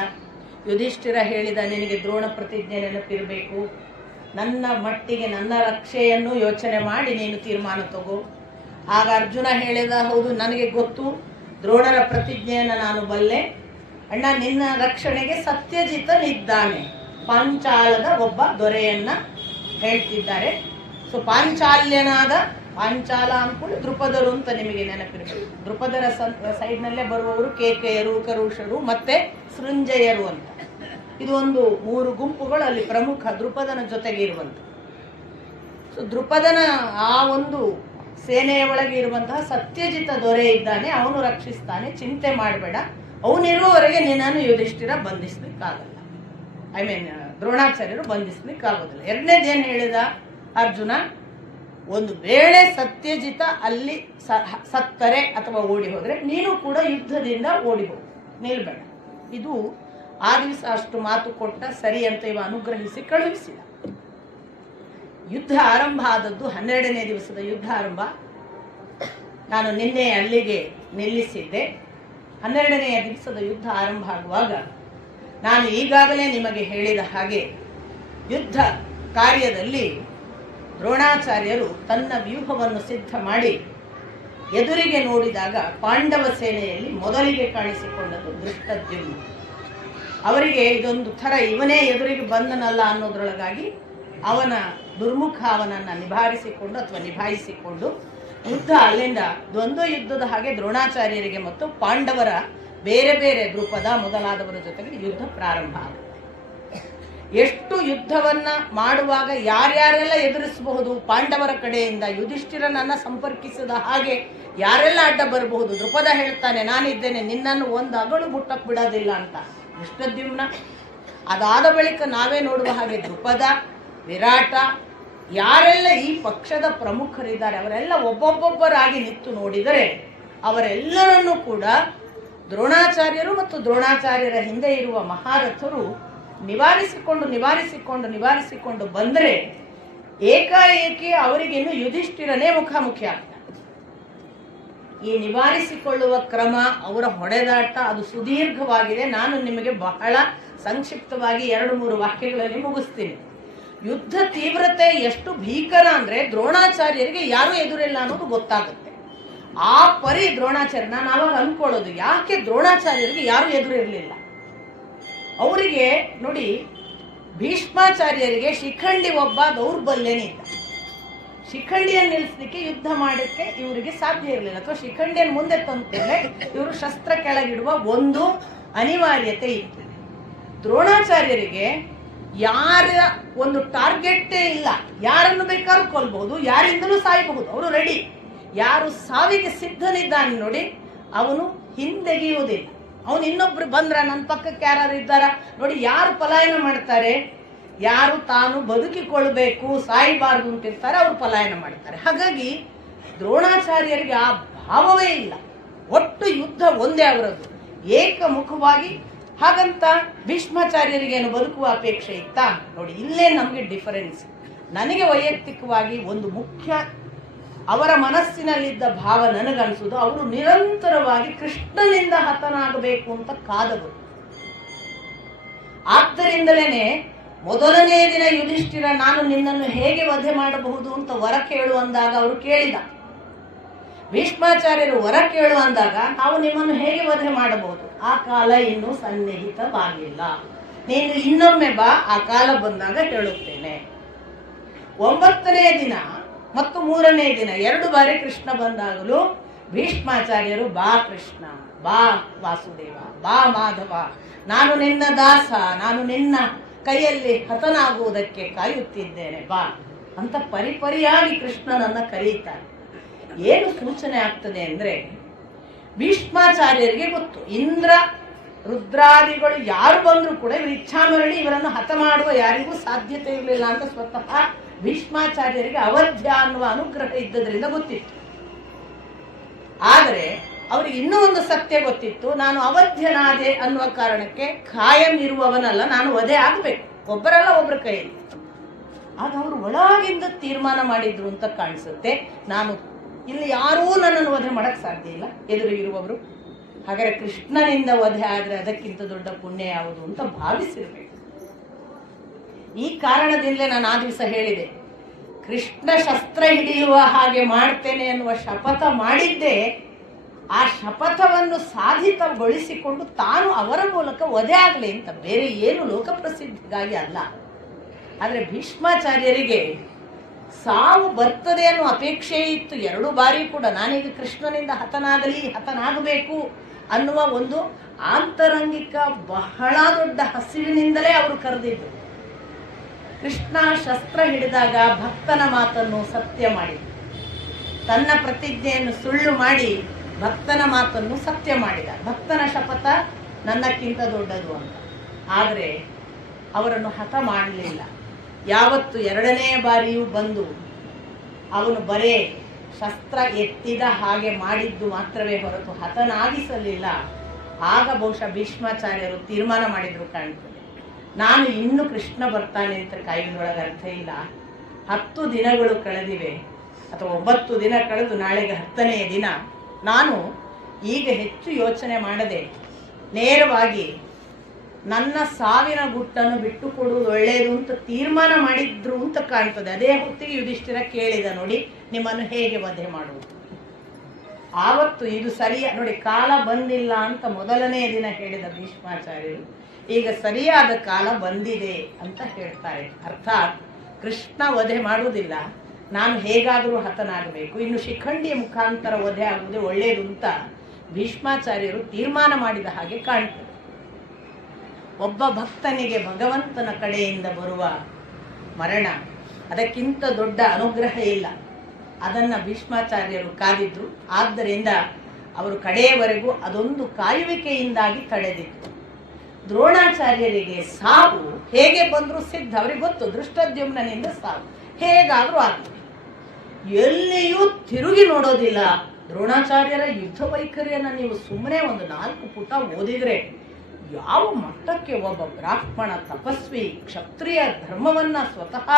ಯುಧಿಷ್ಠಿರ ಹೇಳಿದ, ನಿನಗೆ ದ್ರೋಣ ಪ್ರತಿಜ್ಞೆ ನೆನಪಿರಬೇಕು, ನನ್ನ ಮಟ್ಟಿಗೆ ನನ್ನ ರಕ್ಷೆಯನ್ನು ಯೋಚನೆ ಮಾಡಿ ನೀನು ತೀರ್ಮಾನ ತಗೋ. ಆಗ ಅರ್ಜುನ ಹೇಳಿದ, ಹೌದು ನನಗೆ ಗೊತ್ತು, ದ್ರೋಣರ ಪ್ರತಿಜ್ಞೆಯನ್ನು ನಾನು ಬಲ್ಲೆ ಅಣ್ಣ, ನಿನ್ನ ರಕ್ಷಣೆಗೆ ಸತ್ಯಜಿತನಿದ್ದಾನೆ. ಪಾಂಚಾಲದ ಒಬ್ಬ ದೊರೆಯನ್ನ ಹೇಳ್ತಿದ್ದಾರೆ. ಸೊ ಪಾಂಚಾಲ್ಯನಾದ, ಪಾಂಚಾಲ ಅಂದ್ಕೊಂಡು ದ್ರುಪದರು ಅಂತ ನಿಮಗೆ ನೆನಪಿರಬೇಕು. ದ್ರುಪದರ ಸೈಡ್ನಲ್ಲೇ ಬರುವವರು ಕೇಕೆಯರು, ಕರುಷರು ಮತ್ತೆ ಸೃಂಜಯರು ಅಂತ. ಇದು ಒಂದು 3 ಗುಂಪುಗಳು ಅಲ್ಲಿ ಪ್ರಮುಖ ದ್ರುಪದನ ಜೊತೆಗೆ ಇರುವಂತ. ಸೊ ದ್ರುಪದನ ಆ ಒಂದು ಸೇನೆಯ ಒಳಗೆ ಇರುವಂತಹ ಸತ್ಯಜಿತ ದೊರೆ ಇದ್ದಾನೆ, ಅವನು ರಕ್ಷಿಸ್ತಾನೆ, ಚಿಂತೆ ಮಾಡಬೇಡ, ಅವನಿರುವವರೆಗೆ ನಿನ್ನನ್ನು ಯುಧಿಷ್ಠಿರ ಬಂಧಿಸ್ಲಿಕ್ಕಾಗಲ್ಲ. ದ್ರೋಣಾಚಾರ್ಯರು ಬಂಧಿಸ್ಲಿಕ್ಕಾಗೋದಿಲ್ಲ. ಎರಡನೇದೇನು ಹೇಳಿದ ಅರ್ಜುನ, ಒಂದು ವೇಳೆ ಸತ್ಯಜಿತ ಅಲ್ಲಿ ಸತ್ತರೆ ಅಥವಾ ಓಡಿ ಹೋದ್ರೆ ನೀನು ಕೂಡ ಯುದ್ಧದಿಂದ ಓಡಿ ಹೋಗು, ನಿಲ್ಬೇಡ. ಇದು ಆ ದಿವಸ ಅಷ್ಟು ಮಾತು ಕೊಟ್ಟ, ಸರಿ ಅಂತ ಇವ ಅನುಗ್ರಹಿಸಿ ಕಳುಹಿಸಿದ. ಯುದ್ಧ ಆರಂಭ ಆದದ್ದು 12ನೇ ದಿವಸದ ಯುದ್ಧ ಆರಂಭ. ನಾನು ನಿನ್ನೆ ಅಲ್ಲಿಗೆ ನಿಲ್ಲಿಸಿದ್ದೆ. 12ನೆಯ ದಿವಸದ ಯುದ್ಧ ಆರಂಭ ಆಗುವಾಗ ನಾನು ಈಗಾಗಲೇ ನಿಮಗೆ ಹೇಳಿದ ಹಾಗೆ ಯುದ್ಧ ಕಾರ್ಯದಲ್ಲಿ ದ್ರೋಣಾಚಾರ್ಯರು ತನ್ನ ವ್ಯೂಹವನ್ನು ಸಿದ್ಧ ಮಾಡಿ ಎದುರಿಗೆ ನೋಡಿದಾಗ ಪಾಂಡವ ಸೇನೆಯಲ್ಲಿ ಮೊದಲಿಗೆ ಕಾಣಿಸಿಕೊಂಡದ್ದು ದೃಷ್ಟದ್ಯುಮ್ನ. ಅವರಿಗೆ ಇದೊಂದು ಥರ ಇವನೇ ಎದುರಿಗೆ ಬಂದನಲ್ಲ ಅನ್ನೋದ್ರೊಳಗಾಗಿ ಅವನ ದುರ್ಮುಖ ಅವನನ್ನು ನಿಭಾಯಿಸಿಕೊಂಡು ಯುದ್ಧ ಅಲ್ಲಿಂದ ದ್ವಂದ್ವ ಯುದ್ಧದ ಹಾಗೆ ದ್ರೋಣಾಚಾರ್ಯರಿಗೆ ಮತ್ತು ಪಾಂಡವರ ಬೇರೆ ಬೇರೆ ದ್ರುಪದ ಮೊದಲಾದವರ ಜೊತೆಗೆ ಯುದ್ಧ ಪ್ರಾರಂಭ ಆಗುತ್ತೆ. ಎಷ್ಟು ಯುದ್ಧವನ್ನ ಮಾಡುವಾಗ ಯಾರ್ಯಾರೆಲ್ಲ ಎದುರಿಸಬಹುದು, ಪಾಂಡವರ ಕಡೆಯಿಂದ ಯುಧಿಷ್ಠಿರನನ್ನ ಸಂಪರ್ಕಿಸಿದ ಹಾಗೆ ಯಾರೆಲ್ಲ ಅಡ್ಡ ಬರಬಹುದು. ದ್ರುಪದ ಹೇಳ್ತಾನೆ, ನಾನಿದ್ದೇನೆ, ನಿನ್ನನ್ನು ಒಂದು ಅಗಳು ಮುಟ್ಟಕ್ಕೆ ಬಿಡೋದಿಲ್ಲ ಅಂತ ದೃಷ್ಟದ್ಯುಮ್ನ. ಅದಾದ ಬಳಿಕ ನಾವೇ ನೋಡುವ ಹಾಗೆ ದ್ರುಪದ, ವಿರಾಟ, ಯಾರೆಲ್ಲ ಈ ಪಕ್ಷದ ಪ್ರಮುಖರಿದ್ದಾರೆ ಅವರೆಲ್ಲ ಒಬ್ಬೊಬ್ಬೊಬ್ಬರಾಗಿ ನಿಂತು ನೋಡಿದರೆ ಅವರೆಲ್ಲರನ್ನೂ ಕೂಡ ದ್ರೋಣಾಚಾರ್ಯರು ಮತ್ತು ದ್ರೋಣಾಚಾರ್ಯರ ಹಿಂದೆ ಇರುವ ಮಹಾರಥರು ನಿವಾರಿಸಿಕೊಂಡು ಬಂದರೆ ಏಕಾಏಕಿ ಅವರಿಗಿನ್ನು ಯುಧಿಷ್ಠಿರನೇ ಮುಖಾಮುಖಿ ಆಗ್ತಾನೆ. ಈ ನಿವಾರಿಸಿಕೊಳ್ಳುವ ಕ್ರಮ, ಅವರ ಹೊಡೆದಾಟ ಅದು ಸುದೀರ್ಘವಾಗಿದೆ. ನಾನು ನಿಮಗೆ ಬಹಳ ಸಂಕ್ಷಿಪ್ತವಾಗಿ 2-3 ವಾಕ್ಯಗಳಲ್ಲಿ ಮುಗಿಸ್ತೀನಿ. ಯುದ್ಧ ತೀವ್ರತೆ ಎಷ್ಟು ಭೀಕರ ಅಂದ್ರೆ ದ್ರೋಣಾಚಾರ್ಯರಿಗೆ ಯಾರು ಎದುರಿಲ್ಲ ಅನ್ನೋದು ಗೊತ್ತಾಗುತ್ತೆ. ಆ ಪರಿ ದ್ರೋಣಾಚಾರ್ಯ, ನಾನು ಆವಾಗ ಅನ್ಕೊಳ್ಳೋದು, ಯಾಕೆ ದ್ರೋಣಾಚಾರ್ಯರಿಗೆ ಯಾರು ಎದುರಿರಲಿಲ್ಲ? ಅವರಿಗೆ ನೋಡಿ, ಭೀಷ್ಮಾಚಾರ್ಯರಿಗೆ ಶಿಖಂಡಿ ಒಬ್ಬ ದೌರ್ಬಲ್ಯನಿದ್ದ. ಶಿಖಂಡಿಯನ್ನು ನಿಲ್ಲಿಸಲಿಕ್ಕೆ, ಯುದ್ಧ ಮಾಡಕ್ಕೆ ಇವರಿಗೆ ಸಾಧ್ಯ ಇರಲಿಲ್ಲ. ಅಥವಾ ಶಿಖಂಡಿಯನ್ನು ಮುಂದೆ ತಂದ್ರೆ ಇವರು ಶಸ್ತ್ರ ಕೆಳಗಿಡುವ ಒಂದು ಅನಿವಾರ್ಯತೆ ಇತ್ತು. ದ್ರೋಣಾಚಾರ್ಯರಿಗೆ ಯಾರ ಒಂದು ಟಾರ್ಗೆಟೇ ಇಲ್ಲ, ಯಾರನ್ನು ಬೇಕಾದ್ರೂ ಕೊಲ್ಬಹುದು, ಯಾರಿಂದಲೂ ಸಾಯಬಹುದು, ಅವರು ರೆಡಿ. ಯಾರು ಸಾವಿಗೆ ಸಿದ್ಧನಿದ್ದಾನೆ ನೋಡಿ, ಅವನು ಹಿಂದೆಗೆಯುವುದಿಲ್ಲ. ಅವನು ಇನ್ನೊಬ್ರು ಬಂದ್ರ, ನನ್ನ ಪಕ್ಕಕ್ಕೆ ಯಾರು ಇದ್ದಾರ ನೋಡಿ, ಯಾರು ಪಲಾಯನ ಮಾಡ್ತಾರೆ, ಯಾರು ತಾನು ಬದುಕಿಕೊಳ್ಬೇಕು, ಸಾಯಬಾರ್ದು ಅಂತಿರ್ತಾರೆ, ಅವರು ಪಲಾಯನ ಮಾಡ್ತಾರೆ. ಹಾಗಾಗಿ ದ್ರೋಣಾಚಾರ್ಯರಿಗೆ ಆ ಭಾವವೇ ಇಲ್ಲ. ಒಟ್ಟು ಯುದ್ಧ ಒಂದೇ ಅವರದ್ದು, ಏಕಮುಖವಾಗಿ. ಹಾಗಂತ ಭೀಷ್ಮಾಚಾರ್ಯರಿಗೇನು ಬದುಕುವ ಅಪೇಕ್ಷೆ ಇತ್ತಾ? ನೋಡಿ, ಇಲ್ಲೇ ನಮಗೆ ಡಿಫರೆನ್ಸ್. ನನಗೆ ವೈಯಕ್ತಿಕವಾಗಿ ಒಂದು ಮುಖ್ಯ ಅವರ ಮನಸ್ಸಿನಲ್ಲಿದ್ದ ಭಾವ ನನಗನ್ಸುವುದು, ಅವರು ನಿರಂತರವಾಗಿ ಕೃಷ್ಣನಿಂದ ಹತನಾಗಬೇಕು ಅಂತ ಕಾದವರು. ಆದ್ದರಿಂದಲೇ ಮೊದಲನೇ ದಿನ ಯುಧಿಷ್ಠಿರ, ನಾನು ನಿನ್ನನ್ನು ಹೇಗೆ ವಧೆ ಮಾಡಬಹುದು ಅಂತ ವರ ಕೇಳು ಅಂದಾಗ ಅವರು ಕೇಳಿದ. ಭೀಷ್ಮಾಚಾರ್ಯರು ವರ ಕೇಳು ಅಂದಾಗ, ನಾವು ನಿಮ್ಮನ್ನು ಹೇಗೆ ವಧೆ ಮಾಡಬಹುದು? ಆ ಕಾಲ ಇನ್ನೂ ಸನ್ನಿಹಿತವಾಗಿಲ್ಲ, ನೀನು ಇನ್ನೊಮ್ಮೆ ಬಾ, ಆ ಕಾಲ ಬಂದಾಗ ಹೇಳುತ್ತೇನೆ. 9ನೇ ದಿನ ಮತ್ತು 3ನೇ ದಿನ 2 ಬಾರಿ ಕೃಷ್ಣ ಬಂದಾಗಲೂ ಭೀಷ್ಮಾಚಾರ್ಯರು, ಬಾ ಕೃಷ್ಣ, ಬಾ ವಾಸುದೇವ, ಬಾ ಮಾಧವ, ನಾನು ನಿನ್ನ ದಾಸ, ನಾನು ನಿನ್ನ ಕೈಯಲ್ಲಿ ಹತನಾಗುವುದಕ್ಕೆ ಕಾಯುತ್ತಿದ್ದೇನೆ, ಬಾ ಅಂತ ಪರಿಪರಿಯಾಗಿ ಕೃಷ್ಣನನ್ನ ಕರೆಯುತ್ತಾರೆ. ಏನು ಸೂಚನೆ ಆಗ್ತದೆ ಅಂದ್ರೆ, ಭೀಷ್ಮಾಚಾರ್ಯರಿಗೆ ಗೊತ್ತು, ಇಂದ್ರ ರುದ್ರಾದಿಗಳು ಯಾರು ಬಂದ್ರು ಕೂಡ ಇವರು ಇಚ್ಛಾಮರಳಿ ಇವರನ್ನು ಹತ ಮಾಡುವ ಯಾರಿಗೂ ಸಾಧ್ಯತೆ ಇರಲಿಲ್ಲ ಅಂತ ಸ್ವತಃ ಭೀಷ್ಮಾಚಾರ್ಯರಿಗೆ ಅವಧ್ಯ ಅನ್ನುವ ಅನುಗ್ರಹ ಇದ್ದದ್ರಿಂದ ಗೊತ್ತಿತ್ತು. ಆದರೆ ಅವರಿಗೆ ಇನ್ನೂ ಒಂದು ಸತ್ಯ ಗೊತ್ತಿತ್ತು, ನಾನು ಅವಧ್ಯನಾದೆ ಅನ್ನುವ ಕಾರಣಕ್ಕೆ ಖಾಯಂ ಇರುವವನಲ್ಲ, ನಾನು ವಧೆ ಆಗಬೇಕು, ಒಬ್ಬರಲ್ಲ ಒಬ್ಬರ ಕೈಯಲ್ಲಿ. ಆಗ ಅವರು ಒಳಗಿಂದ ತೀರ್ಮಾನ ಮಾಡಿದ್ರು ಅಂತ ಕಾಣಿಸುತ್ತೆ, ನಾನು ಇಲ್ಲಿ ಯಾರೂ ನನ್ನನ್ನು ವಧೆ ಮಾಡಕ್ ಸಾಧ್ಯ ಇಲ್ಲ, ಎದುರಿಗಿರುವವರು. ಹಾಗಾದ್ರೆ ಕೃಷ್ಣನಿಂದ ವಧೆ ಆದ್ರೆ ಅದಕ್ಕಿಂತ ದೊಡ್ಡ ಪುಣ್ಯ ಯಾವುದು ಅಂತ ಭಾವಿಸಿರ್ಬೇಕು. ಈ ಕಾರಣದಿಂದಲೇ ನಾನು ಆ ದಿವಸ ಹೇಳಿದೆ, ಕೃಷ್ಣ ಶಸ್ತ್ರ ಹಿಡಿಯುವ ಹಾಗೆ ಮಾಡ್ತೇನೆ ಅನ್ನುವ ಶಪಥ ಮಾಡಿದ್ದೆ, ಆ ಶಪಥವನ್ನು ಸಾಧಿತಗೊಳಿಸಿಕೊಂಡು ತಾನು ಅವರ ಮೂಲಕ ವಧೆ ಆಗಲಿ ಅಂತ, ಬೇರೆ ಏನು ಲೋಕಪ್ರಸಿದ್ಧಿಗಾಗಿ ಅಲ್ಲ. ಆದರೆ ಭೀಷ್ಮಾಚಾರ್ಯರಿಗೆ ಸಾವು ಬರ್ತದೆ ಅನ್ನೋ ಅಪೇಕ್ಷೆ ಇತ್ತು 2 ಬಾರಿ ಕೂಡ. ನಾನೀಗ ಕೃಷ್ಣನಿಂದ ಹತನಾಗಬೇಕು ಅನ್ನುವ ಒಂದು ಆಂತರಂಗಿಕ ಬಹಳ ದೊಡ್ಡ ಹಸಿವಿನಿಂದಲೇ ಅವರು ಕರೆದಿದ್ರು. ಕೃಷ್ಣ ಶಸ್ತ್ರ ಹಿಡಿದಾಗ ಭಕ್ತನ ಮಾತನ್ನು ಸತ್ಯ ಮಾಡಿದ, ತನ್ನ ಪ್ರತಿಜ್ಞೆಯನ್ನು ಸುಳ್ಳು ಮಾಡಿ ಭಕ್ತನ ಮಾತನ್ನು ಸತ್ಯ ಮಾಡಿದ. ಭಕ್ತನ ಶಪಥ ನನ್ನಕ್ಕಿಂತ ದೊಡ್ಡದು ಅಂತ. ಆದರೆ ಅವರನ್ನು ಹತ ಮಾಡಲಿಲ್ಲ. ಯಾವತ್ತು 2ನೇ ಬಾರಿಯೂ ಬಂದು ಅವನು ಬರೇ ಶಸ್ತ್ರ ಎತ್ತಿದ ಹಾಗೆ ಮಾಡಿದ್ದು ಮಾತ್ರವೇ ಹೊರತು ಹತನಾಗಿಸಲಿಲ್ಲ. ಆಗ ಬಹುಶಃ ಭೀಷ್ಮಾಚಾರ್ಯರು ತೀರ್ಮಾನ ಮಾಡಿದ್ರು ಕಾಣ್ತದೆ, ನಾನು ಇನ್ನು ಕೃಷ್ಣ ಬರ್ತಾನೆ ಅಂತ ಕಾಯುವುದೊಳಗೆ ಅರ್ಥ ಇಲ್ಲ. 10 ದಿನಗಳು ಕಳೆದಿವೆ, ಅಥವಾ 9 ದಿನ ಕಳೆದು ನಾಳೆಗೆ 10ನೇ ದಿನ. ನಾನು ಈಗ ಹೆಚ್ಚು ಯೋಚನೆ ಮಾಡದೆ ನೇರವಾಗಿ ನನ್ನ ಸಾವಿನ ಗುಟ್ಟನ್ನು ಬಿಟ್ಟು ಕೊಡುವುದು ಒಳ್ಳೆಯದು ಅಂತ ತೀರ್ಮಾನ ಮಾಡಿದ್ರು ಅಂತ ಕಾಣ್ತದೆ. ಅದೇ ಹೊತ್ತಿಗೆ ಯುಧಿಷ್ಠಿರ ಕೇಳಿದ, ನೋಡಿ ನಿಮ್ಮನ್ನು ಹೇಗೆ ವಧೆ ಮಾಡುವುದು? ಆವತ್ತು ಇದು ಸರಿಯ ನೋಡಿ, ಕಾಲ ಬಂದಿಲ್ಲ ಅಂತ ಮೊದಲನೇ ದಿನ ಹೇಳಿದ ಭೀಷ್ಮಾಚಾರ್ಯರು ಈಗ ಸರಿಯಾದ ಕಾಲ ಬಂದಿದೆ ಅಂತ ಹೇಳ್ತಾರೆ. ಅರ್ಥಾತ್ ಕೃಷ್ಣ ವಧೆ ಮಾಡುವುದಿಲ್ಲ, ನಾನು ಹೇಗಾದರೂ ಹತನಾಗಬೇಕು, ಇನ್ನು ಶಿಖಂಡಿಯ ಮುಖಾಂತರ ವಧೆ ಆಗುವುದೇ ಒಳ್ಳೆಯದು ಅಂತ ಭೀಷ್ಮಾಚಾರ್ಯರು ತೀರ್ಮಾನ ಮಾಡಿದ ಹಾಗೆ ಕಾಣ್ತದೆ. ಒಬ್ಬ ಭಕ್ತನಿಗೆ ಭಗವಂತನ ಕಡೆಯಿಂದ ಬರುವ ಮರಣ, ಅದಕ್ಕಿಂತ ದೊಡ್ಡ ಅನುಗ್ರಹ ಇಲ್ಲ. ಅದನ್ನು ಭೀಷ್ಮಾಚಾರ್ಯರು ಕಾದಿದ್ರು. ಆದ್ದರಿಂದ ಅವರು ಕಡೆಯವರೆಗೂ ಅದೊಂದು ಕಾಯುವಿಕೆಯಿಂದಾಗಿ ತಡೆದಿತ್ತು. ದ್ರೋಣಾಚಾರ್ಯರಿಗೆ ಸಾವು ಹೇಗೆ ಬಂದರೂ ಸಿದ್ಧ, ಅವರಿಗೆ ಗೊತ್ತು ದೃಷ್ಟದ್ಯುಮ್ನನಿಂದ ಸಾವು ಹೇಗಾದರೂ ಆಗ್ತದೆ. ಎಲ್ಲಿಯೂ ತಿರುಗಿ ನೋಡೋದಿಲ್ಲ. ದ್ರೋಣಾಚಾರ್ಯರ ಯುದ್ಧ ವೈಖರಿಯನ್ನು ನೀವು ಸುಮ್ಮನೆ ಒಂದು 4 ಪುಟ ಓದಿದ್ರೆ ಯಾವ ಮಟ್ಟಕ್ಕೆ ಒಬ್ಬ ಬ್ರಾಹ್ಮಣ ತಪಸ್ವಿ ಕ್ಷತ್ರಿಯ ಧರ್ಮವನ್ನ ಸ್ವತಃ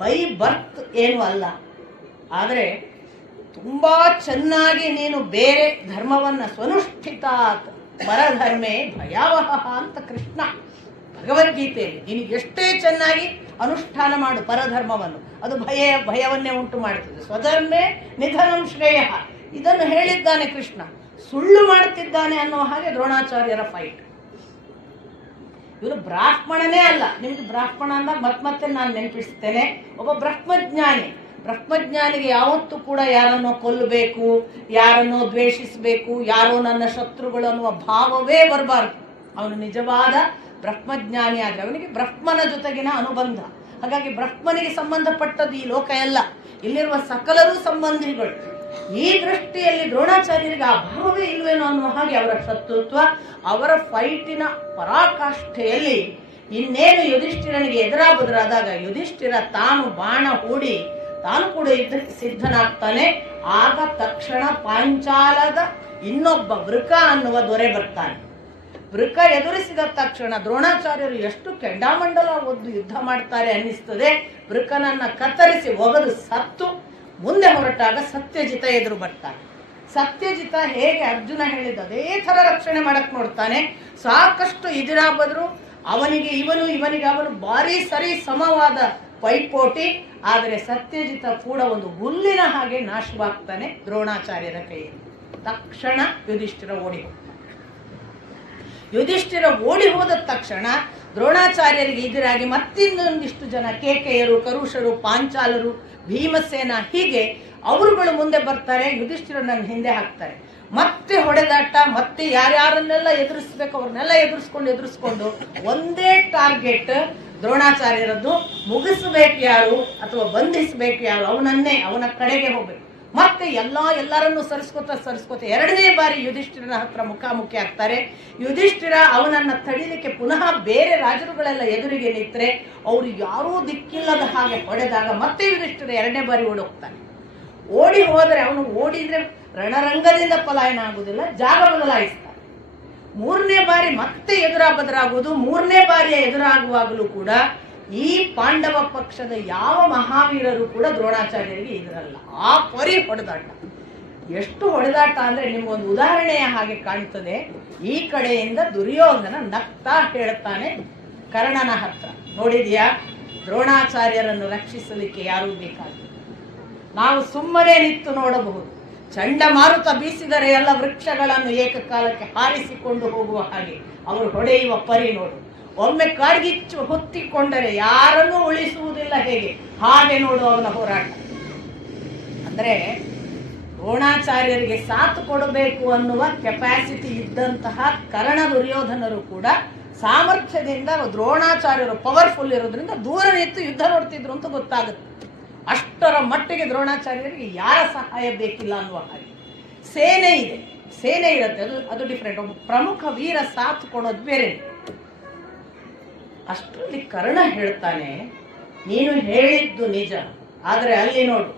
ಬೈ ಬರ್ತ್ ಏನು ಅಲ್ಲ, ಆದರೆ ತುಂಬ ಚೆನ್ನಾಗಿ ನೀನು ಬೇರೆ ಧರ್ಮವನ್ನು ಸ್ವನುಷ್ಠಿತಾತ್ ಪರಧರ್ಮೇ ಭಯಾವಹ ಅಂತ ಕೃಷ್ಣ ಭಗವದ್ಗೀತೆಯಲ್ಲಿ ನಿನಗೆ ಎಷ್ಟೇ ಚೆನ್ನಾಗಿ ಅನುಷ್ಠಾನ ಮಾಡು ಪರಧರ್ಮವನ್ನು, ಅದು ಭಯವನ್ನೇ ಉಂಟು ಮಾಡುತ್ತದೆ. ಸ್ವಧರ್ಮೇ ನಿಧನಂ ಶ್ರೇಯ, ಇದನ್ನು ಹೇಳಿದ್ದಾನೆ ಕೃಷ್ಣ. ಸುಳ್ಳು ಮಾಡುತ್ತಿದ್ದಾನೆ ಅನ್ನೋ ಹಾಗೆ ದ್ರೋಣಾಚಾರ್ಯರ ಫೈಟ್. ಇವನು ಬ್ರಾಹ್ಮಣನೇ ಅಲ್ಲ. ನಿಮ್ಗೆ ಬ್ರಾಹ್ಮಣ ಅಂದಾಗ ಮತ್ತೆ ನಾನು ನೆನಪಿಸ್ತೇನೆ, ಒಬ್ಬ ಬ್ರಹ್ಮಜ್ಞಾನಿಗೆ ಯಾವತ್ತೂ ಕೂಡ ಯಾರನ್ನೋ ಕೊಲ್ಲಬೇಕು, ಯಾರನ್ನೋ ದ್ವೇಷಿಸಬೇಕು, ಯಾರೋ ನನ್ನ ಶತ್ರುಗಳು ಅನ್ನುವ ಭಾವವೇ ಬರಬಾರ್ದು. ಅವನು ನಿಜವಾದ ಬ್ರಹ್ಮಜ್ಞಾನಿ ಆದರೆ ಅವನಿಗೆ ಬ್ರಹ್ಮನ ಜೊತೆಗಿನ ಅನುಬಂಧ. ಹಾಗಾಗಿ ಬ್ರಹ್ಮನಿಗೆ ಸಂಬಂಧಪಟ್ಟದ್ದು ಈ ಲೋಕ ಎಲ್ಲ, ಇಲ್ಲಿರುವ ಸಕಲರೂ ಸಂಬಂಧಿಗಳು. ಈ ದೃಷ್ಟಿಯಲ್ಲಿ ದ್ರೋಣಾಚಾರ್ಯರಿಗೆ ಆ ಭಾವವೇ ಇಲ್ವೇನೋ ಅನ್ನುವ ಹಾಗೆ ಅವರ ಶತ್ರುತ್ವ, ಅವರ ಫೈಟಿನ ಪರಾಕಾಷ್ಠೆಯಲ್ಲಿ ಇನ್ನೇನು ಯುಧಿಷ್ಠಿರನಿಗೆ ಎದುರಾಬುದುರಾದಾಗ ಯುಧಿಷ್ಠಿರ ತಾನು ಬಾಣ ಹೂಡಿ ತಾನು ಕೂಡ ಯುದ್ಧಕ್ಕೆ ಸಿದ್ಧನಾಗ್ತಾನೆ. ಆಗ ತಕ್ಷಣ ಪಾಂಚಾಲದ ಇನ್ನೊಬ್ಬ ವೃಕ ಅನ್ನುವ ದೊರೆ ಬರ್ತಾನೆ. ವೃಕ ಎದುರಿಸಿದ ತಕ್ಷಣ ದ್ರೋಣಾಚಾರ್ಯರು ಎಷ್ಟು ಕೆಂಡಾಮಂಡಲ ಒದ್ದು ಯುದ್ಧ ಮಾಡ್ತಾರೆ ಅನ್ನಿಸ್ತದೆ. ವೃಕನನ್ನ ಕತ್ತರಿಸಿ ಒಗೆದು ಸತ್ತು ಮುಂದೆ ಹೊರಟಾಗ ಸತ್ಯಜಿತ ಎದುರು ಬರ್ತಾನೆ. ಸತ್ಯಜಿತ ಹೇಗೆ ಅರ್ಜುನ ಹೇಳಿದ ಅದೇ ಥರ ರಕ್ಷಣೆ ಮಾಡಕ್ ನೋಡ್ತಾನೆ. ಸಾಕಷ್ಟು ಎದುರಾಬದ್ರು, ಅವನಿಗೆ ಇವನಿಗೆ ಅವನು ಭಾರಿ ಸರಿ ಸಮವಾದ ಪೈಪೋಟಿ. ಆದರೆ ಸತ್ಯಜಿತ ಕೂಡ ಒಂದು ಹುಲ್ಲಿನ ಹಾಗೆ ನಾಶವಾಗ್ತಾನೆ ದ್ರೋಣಾಚಾರ್ಯರ ಕೈಯಲ್ಲಿ. ತಕ್ಷಣ ಯುಧಿಷ್ಠಿರ ಓಡಿ ಹೋದ ತಕ್ಷಣ ದ್ರೋಣಾಚಾರ್ಯರಿಗೆ ಎದುರಾಗಿ ಮತ್ತಿನ್ನೊಂದಿಷ್ಟು ಜನ ಕೇಕೆಯರು, ಕರುಷರು, ಪಾಂಚಾಲರು, ಭೀಮಸೇನ, ಹೀಗೆ ಅವರುಗಳು ಮುಂದೆ ಬರ್ತಾರೆ. ಯುಧಿಷ್ಠಿರನನ್ನು ಹಿಂದೆ ಹಾಕ್ತಾರೆ. ಮತ್ತೆ ಹೊಡೆದಾಟ, ಮತ್ತೆ ಯಾರ್ಯಾರನ್ನೆಲ್ಲ ಎದುರಿಸ್ಬೇಕು ಅವ್ರನ್ನೆಲ್ಲ ಎದುರಿಸ್ಕೊಂಡು ಒಂದೇ ಟಾರ್ಗೆಟ್ ದ್ರೋಣಾಚಾರ್ಯರದ್ದು, ಮುಗಿಸ್ಬೇಕು ಯಾರು ಅಥವಾ ಬಂಧಿಸಬೇಕು ಯಾರು, ಅವನ ಕಡೆಗೆ ಹೋಗ್ಬೇಕು. ಮತ್ತೆ ಎಲ್ಲರನ್ನೂ ಸರಿಸ್ಕೋತ ಎರಡನೇ ಬಾರಿ ಯುಧಿಷ್ಠಿರನ ಹತ್ರ ಮುಖಾಮುಖಿ ಆಗ್ತಾರೆ. ಯುಧಿಷ್ಠಿರ ಅವನನ್ನ ತಡಿಲಿಕ್ಕೆ ಪುನಃ ಬೇರೆ ರಾಜರುಗಳೆಲ್ಲ ಎದುರಿಗೆ ನಿಂತರೆ ಅವರು ಯಾರೂ ದಿಕ್ಕಿಲ್ಲದ ಹಾಗೆ ಹೊಡೆದಾಗ ಮತ್ತೆ ಯುಧಿಷ್ಠಿರ ಎರಡನೇ ಬಾರಿ ಓಡೋಗ್ತಾನೆ. ಓಡಿ ಹೋದರೆ ಅವನು ಓಡಿದ್ರೆ ರಣರಂಗದಿಂದ ಪಲಾಯನ ಆಗುವುದಿಲ್ಲ, ಜಾಗ ಬದಲಾಯಿಸ್ತಾನೆ. ಮೂರನೇ ಬಾರಿ ಮತ್ತೆ ಎದುರಾಗುವುದು. ಮೂರನೇ ಬಾರಿಯ ಎದುರಾಗುವಾಗಲೂ ಕೂಡ ಈ ಪಾಂಡವ ಪಕ್ಷದ ಯಾವ ಮಹಾವೀರರು ಕೂಡ ದ್ರೋಣಾಚಾರ್ಯರಿಗೆ ಎದುರಲ್ಲ. ಆ ಪರಿ ಹೊಡೆದಾಟ. ಎಷ್ಟು ಹೊಡೆದಾಟ ಅಂದ್ರೆ ನಿಮ್ಗೊಂದು ಉದಾಹರಣೆಯ ಹಾಗೆ ಕಾಣ್ತದೆ. ಈ ಕಡೆಯಿಂದ ದುರ್ಯೋಧನ ನಗ್ತಾ ಹೇಳ್ತಾನೆ ಕರ್ಣನ ಹತ್ರ, ನೋಡಿದ್ಯಾ, ದ್ರೋಣಾಚಾರ್ಯರನ್ನು ರಕ್ಷಿಸಲಿಕ್ಕೆ ಯಾರೂ ಬೇಕಾಗಿಲ್ಲ. ನಾವು ಸುಮ್ಮನೆ ನಿಂತು ನೋಡಬಹುದು. ಚಂಡಮಾರುತ ಬೀಸಿದರೆ ಎಲ್ಲ ವೃಕ್ಷಗಳನ್ನು ಏಕಕಾಲಕ್ಕೆ ಹಾರಿಸಿಕೊಂಡು ಹೋಗುವ ಹಾಗೆ ಅವರು ಹೊಡೆಯುವ ಪರಿ ನೋಡು. ಒಮ್ಮೆ ಕಾಡ್ಗಿಚ್ಚು ಹೊತ್ತಿಕೊಂಡರೆ ಯಾರನ್ನೂ ಉಳಿಸುವುದಿಲ್ಲ, ಹಾಗೆ ನೋಡು ಅವನ ಹೋರಾಟ. ಅಂದ್ರೆ ದ್ರೋಣಾಚಾರ್ಯರಿಗೆ ಸಾಥ್ ಕೊಡಬೇಕು ಅನ್ನುವ ಕೆಪಾಸಿಟಿ ಇದ್ದಂತಹ ಕರ್ಣ ದುರ್ಯೋಧನರು ಕೂಡ ಸಾಮರ್ಥ್ಯದಿಂದ ದ್ರೋಣಾಚಾರ್ಯರು ಪವರ್ಫುಲ್ ಇರೋದ್ರಿಂದ ದೂರ ನಿಂತು ಯುದ್ಧ ನೋಡ್ತಿದ್ರು ಅಂತ ಗೊತ್ತಾಗುತ್ತೆ. ಅಷ್ಟರ ಮಟ್ಟಿಗೆ ದ್ರೋಣಾಚಾರ್ಯರಿಗೆ ಯಾರ ಸಹಾಯ ಬೇಕಿಲ್ಲ ಅನ್ನುವ ಹಾಗೆ. ಸೇನೆ ಇರುತ್ತೆ, ಅದು ಡಿಫ್ರೆಂಟ್. ಒಬ್ಬ ಪ್ರಮುಖ ವೀರ ಸಾಥ್ ಕೊಡೋದು ಬೇರೆ. ಅಷ್ಟರಲ್ಲಿ ಕರ್ಣ ಹೇಳ್ತಾನೆ, ನೀನು ಹೇಳಿದ್ದು ನಿಜ, ಆದರೆ ಅಲ್ಲಿ ನೋಡು,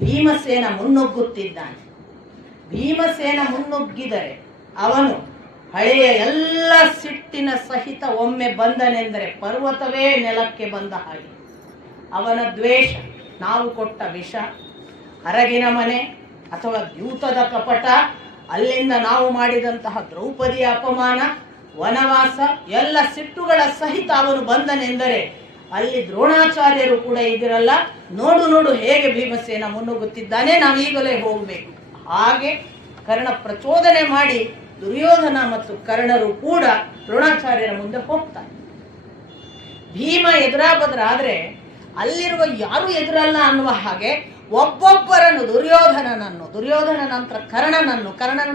ಭೀಮಸೇನ ಮುನ್ನುಗ್ಗುತ್ತಿದ್ದಾನೆ. ಭೀಮಸೇನ ಮುನ್ನುಗ್ಗಿದರೆ ಅವನು ಹಳೆಯ ಎಲ್ಲ ಸಿಟ್ಟಿನ ಸಹಿತ ಒಮ್ಮೆ ಬಂದನೆಂದರೆ ಪರ್ವತವೇ ನೆಲಕ್ಕೆ ಬಂದ ಹಾಗೆ. ಅವನ ದ್ವೇಷ, ನಾವು ಕೊಟ್ಟ ವಿಷ, ಅರಗಿನ ಮನೆ ಅಥವಾ ದ್ಯೂತದ ಕಪಟ, ಅಲ್ಲಿಂದ ನಾವು ಮಾಡಿದಂತಹ ದ್ರೌಪದಿಯ ಅಪಮಾನ, ವನವಾಸ, ಎಲ್ಲ ಸಿಟ್ಟುಗಳ ಸಹಿತ ಅವನು ಬಂದನೆಂದರೆ ಅಲ್ಲಿ ದ್ರೋಣಾಚಾರ್ಯರು ಕೂಡ ಇದಿರಲ್ಲ. ನೋಡು ಹೇಗೆ ಭೀಮಸೇನ ಮುನ್ನುಗ್ಗುತ್ತಿದ್ದಾನೆ, ನಾವು ಈಗಲೇ ಹೋಗಬೇಕು. ಹಾಗೆ ಕರ್ಣ ಪ್ರಚೋದನೆ ಮಾಡಿ ದುರ್ಯೋಧನ ಮತ್ತು ಕರ್ಣರು ಕೂಡ ದ್ರೋಣಾಚಾರ್ಯರ ಮುಂದೆ ಹೋಗ್ತಾರೆ. ಭೀಮ ಎದುರಾಬದ್ರ ಆದ್ರೆ ಅಲ್ಲಿರುವ ಯಾರು ಎದುರಲ್ಲ ಅನ್ನುವ ಹಾಗೆ ಒಬ್ಬೊಬ್ಬರನ್ನು, ದುರ್ಯೋಧನ ನಂತರ ಕರ್ಣನ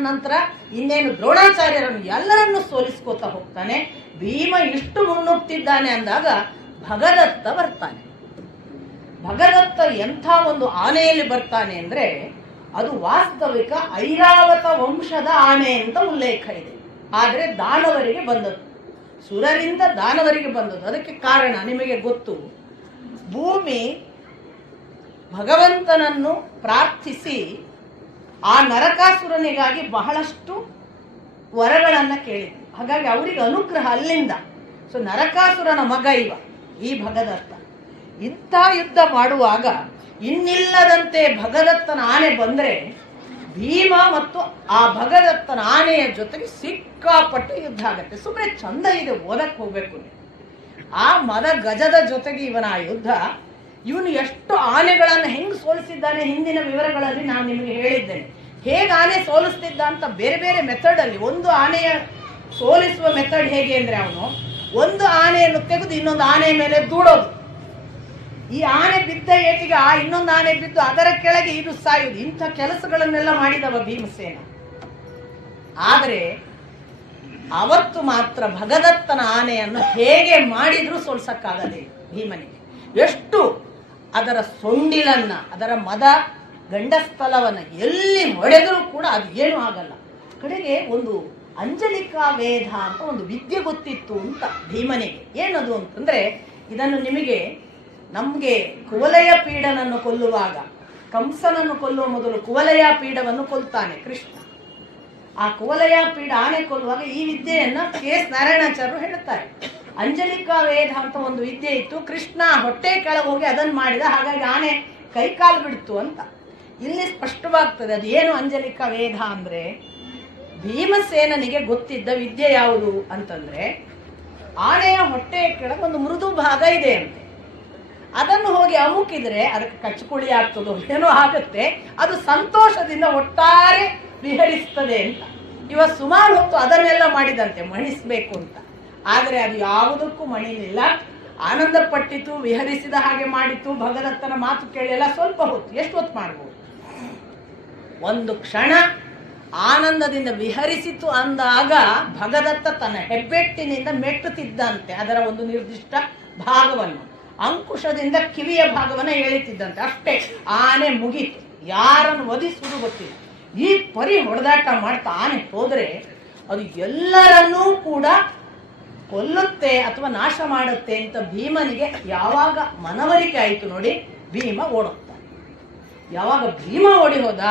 ನಂತರ ಇನ್ನೇನು ದ್ರೋಣಾಚಾರ್ಯರನ್ನು ಎಲ್ಲರನ್ನು ಸೋಲಿಸ್ಕೋತಾ ಹೋಗ್ತಾನೆ. ಭೀಮ ಇಷ್ಟು ಮುನ್ನುಗ್ತಿದ್ದಾನೆ ಅಂದಾಗ ಭಗದತ್ತ ಬರ್ತಾನೆ. ಭಗದತ್ತ ಎಂಥ ಒಂದು ಆನೆಯಲ್ಲಿ ಬರ್ತಾನೆ ಅಂದ್ರೆ ಅದು ವಾಸ್ತವಿಕ ಐರಾವತ ವಂಶದ ಆನೆ ಅಂತ ಉಲ್ಲೇಖ ಇದೆ. ಆದರೆ ದಾನವರಿಗೆ ಬಂದದ್ದು, ಸುರರಿಂದ ದಾನವರಿಗೆ ಬಂದದ್ದು. ಅದಕ್ಕೆ ಕಾರಣ ನಿಮಗೆ ಗೊತ್ತು. ಭೂಮಿ ಭಗವಂತನನ್ನು ಪ್ರಾರ್ಥಿಸಿ ಆ ನರಕಾಸುರನಿಗಾಗಿ ಬಹಳಷ್ಟು ವರಗಳನ್ನು ಕೇಳಿದ್ರು. ಹಾಗಾಗಿ ಅವರಿಗೆ ಅನುಗ್ರಹ ಅಲ್ಲಿಂದ. ನರಕಾಸುರನ ಮಗ ಈ ಭಗದತ್ತ. ಇಂಥ ಯುದ್ಧ ಮಾಡುವಾಗ ಇನ್ನಿಲ್ಲದಂತೆ ಭಗದತ್ತನ ಆನೆ ಬಂದ್ರೆ ಭೀಮ ಮತ್ತು ಆ ಭಗದತ್ತನ ಆನೆಯ ಜೊತೆಗೆ ಸಿಕ್ಕಾಪಟ್ಟು ಯುದ್ಧ ಆಗತ್ತೆ. ಸುಮ್ಮನೆ ಚಂದ ಇದೆ, ಓದಕ್ಕೆ ಹೋಗ್ಬೇಕು. ಆ ಮದ ಗಜದ ಜೊತೆಗೆ ಇವನ ಆ ಯುದ್ಧ, ಇವನು ಎಷ್ಟು ಆನೆಗಳನ್ನು ಹೆಂಗ್ ಸೋಲಿಸಿದ್ದಾನೆ ಹಿಂದಿನ ವಿವರಗಳಲ್ಲಿ ನಾನು ನಿಮಗೆ ಹೇಳಿದ್ದೇನೆ. ಹೇಗೆ ಆನೆ ಸೋಲಿಸ್ತಿದ್ದ ಅಂತ ಬೇರೆ ಬೇರೆ ಮೆಥಡ್ ಅಲ್ಲಿ. ಒಂದು ಆನೆಯ ಸೋಲಿಸುವ ಮೆಥಡ್ ಹೇಗೆ ಅಂದ್ರೆ, ಅವನು ಒಂದು ಆನೆಯನ್ನು ತೆಗೆದು ಇನ್ನೊಂದು ಆನೆಯ ಮೇಲೆ ದೂಡೋದು. ಈ ಆನೆ ಬಿದ್ದ ಏಟಿಗೆ ಆ ಇನ್ನೊಂದು ಆನೆ ಬಿದ್ದು ಅದರ ಕೆಳಗೆ ಇದು ಸಾಯುವುದು. ಇಂಥ ಕೆಲಸಗಳನ್ನೆಲ್ಲ ಮಾಡಿದವ ಭೀಮಸೇನ. ಆದರೆ ಅವತ್ತು ಮಾತ್ರ ಭಗದತ್ತನ ಆನೆಯನ್ನು ಹೇಗೆ ಮಾಡಿದ್ರೂ ಸೋಲ್ಸಕ್ಕಾಗದೆ ಭೀಮನಿಗೆ. ಎಷ್ಟು ಅದರ ಸೊಂಡಿಲನ್ನ, ಅದರ ಮದ ಗಂಡಸ್ಥಲವನ್ನ ಎಲ್ಲಿ ಹೊಡೆದರೂ ಕೂಡ ಅದು ಏನೂ ಆಗಲ್ಲ. ಕಡೆಗೆ ಒಂದು ಅಂಜಲಿಕಾ ವೇದ ಅಂತ ಒಂದು ವಿದ್ಯೆ ಗೊತ್ತಿತ್ತು ಅಂತ ಭೀಮನಿಗೆ. ಏನದು ಅಂತಂದ್ರೆ, ಇದನ್ನು ನಿಮಗೆ ನಮಗೆ ಕುವಲಯ ಪೀಡನನ್ನು ಕೊಲ್ಲುವಾಗ, ಕಂಸನನ್ನು ಕೊಲ್ಲುವ ಮೊದಲು ಕುವಲಯ ಪೀಡವನ್ನು ಕೊಲ್ತಾನೆ ಕೃಷ್ಣ. ಆ ಕುವಲಯ ಪೀಡ ಆನೆ ಕೊಲ್ಲುವಾಗ ಈ ವಿದ್ಯೆಯನ್ನ ಕೆ.ಎಸ್. ನಾರಾಯಣಾಚಾರ್ಯರು ಹೇಳ್ತಾರೆ. ಅಂಜಲಿಕಾ ವೇದ ಅಂತ ಒಂದು ವಿದ್ಯೆ ಇತ್ತು. ಕೃಷ್ಣ ಹೊಟ್ಟೆ ಕೆಳಗೆ ಹೋಗಿ ಅದನ್ನು ಮಾಡಿದ, ಹಾಗಾಗಿ ಆನೆ ಕೈಕಾಲು ಬಿಡ್ತು ಅಂತ ಇಲ್ಲಿ ಸ್ಪಷ್ಟವಾಗ್ತದೆ. ಅದು ಏನು ಅಂಜಲಿಕಾ ವೇದ ಅಂದ್ರೆ, ಭೀಮಸೇನನಿಗೆ ಗೊತ್ತಿದ್ದ ವಿದ್ಯೆ ಯಾವುದು ಅಂತಂದ್ರೆ, ಆನೆಯ ಹೊಟ್ಟೆಯ ಕೆಳಗೆ ಒಂದು ಮೃದು ಭಾಗ ಇದೆ ಅಂತೆ. ಅದನ್ನು ಹೋಗಿ ಅಮುಕಿದ್ರೆ ಅದಕ್ಕೆ ಕಚ್ಚುಕುಳಿ ಆಗ್ತದೋ ಏನೋ ಆಗುತ್ತೆ, ಅದು ಸಂತೋಷದಿಂದ ಒಟ್ಟಾರೆ ವಿಹರಿಸ್ತದೆ ಅಂತ. ಇವ ಸುಮಾರು ಹೊತ್ತು ಅದನ್ನೆಲ್ಲ ಮಾಡಿದಂತೆ ಮಣಿಸ್ಬೇಕು ಅಂತ. ಆದರೆ ಅದು ಯಾವುದಕ್ಕೂ ಮಣಿಲಿಲ್ಲ. ಆನಂದ ಪಟ್ಟಿತು, ವಿಹರಿಸಿದ ಹಾಗೆ ಮಾಡಿತು. ಭಗದತ್ತನ ಮಾತು ಕೇಳಿಲ್ಲ. ಸ್ವಲ್ಪ ಹೊತ್ತು, ಎಷ್ಟು ಹೊತ್ತು ಮಾಡ್ಬೋದು, ಒಂದು ಕ್ಷಣ ಆನಂದದಿಂದ ವಿಹರಿಸಿತು ಅಂದಾಗ ಭಗದತ್ತ ತನ್ನ ಹೆಬ್ಬೆಟ್ಟಿನಿಂದ ಮೆಟ್ಟುತ್ತಿದ್ದಂತೆ ಅದರ ಒಂದು ನಿರ್ದಿಷ್ಟ ಭಾಗವನ್ನು, ಅಂಕುಶದಿಂದ ಕಿವಿಯ ಭಾಗವನ್ನು ಎಳಿತಿದ್ದಂತೆ. ಅಷ್ಟೇ, ಆನೆ ಮುಗೀತು. ಯಾರನ್ನು ವಧಿಸುವುದು ಗೊತ್ತಿಲ್ಲ. ಈ ಪರಿ ಹೊಡೆದಾಟ ಮಾಡ್ತಾ ಆನೆ ಹೋದ್ರೆ ಅದು ಎಲ್ಲರನ್ನೂ ಕೂಡ ಕೊಲ್ಲುತ್ತೆ ಅಥವಾ ನಾಶ ಮಾಡುತ್ತೆ ಅಂತ ಭೀಮನಿಗೆ ಯಾವಾಗ ಮನವರಿಕೆ ಆಯಿತು ನೋಡಿ, ಭೀಮ ಓಡುತ್ತಾನೆ. ಯಾವಾಗ ಭೀಮ ಓಡಿ ಹೋದ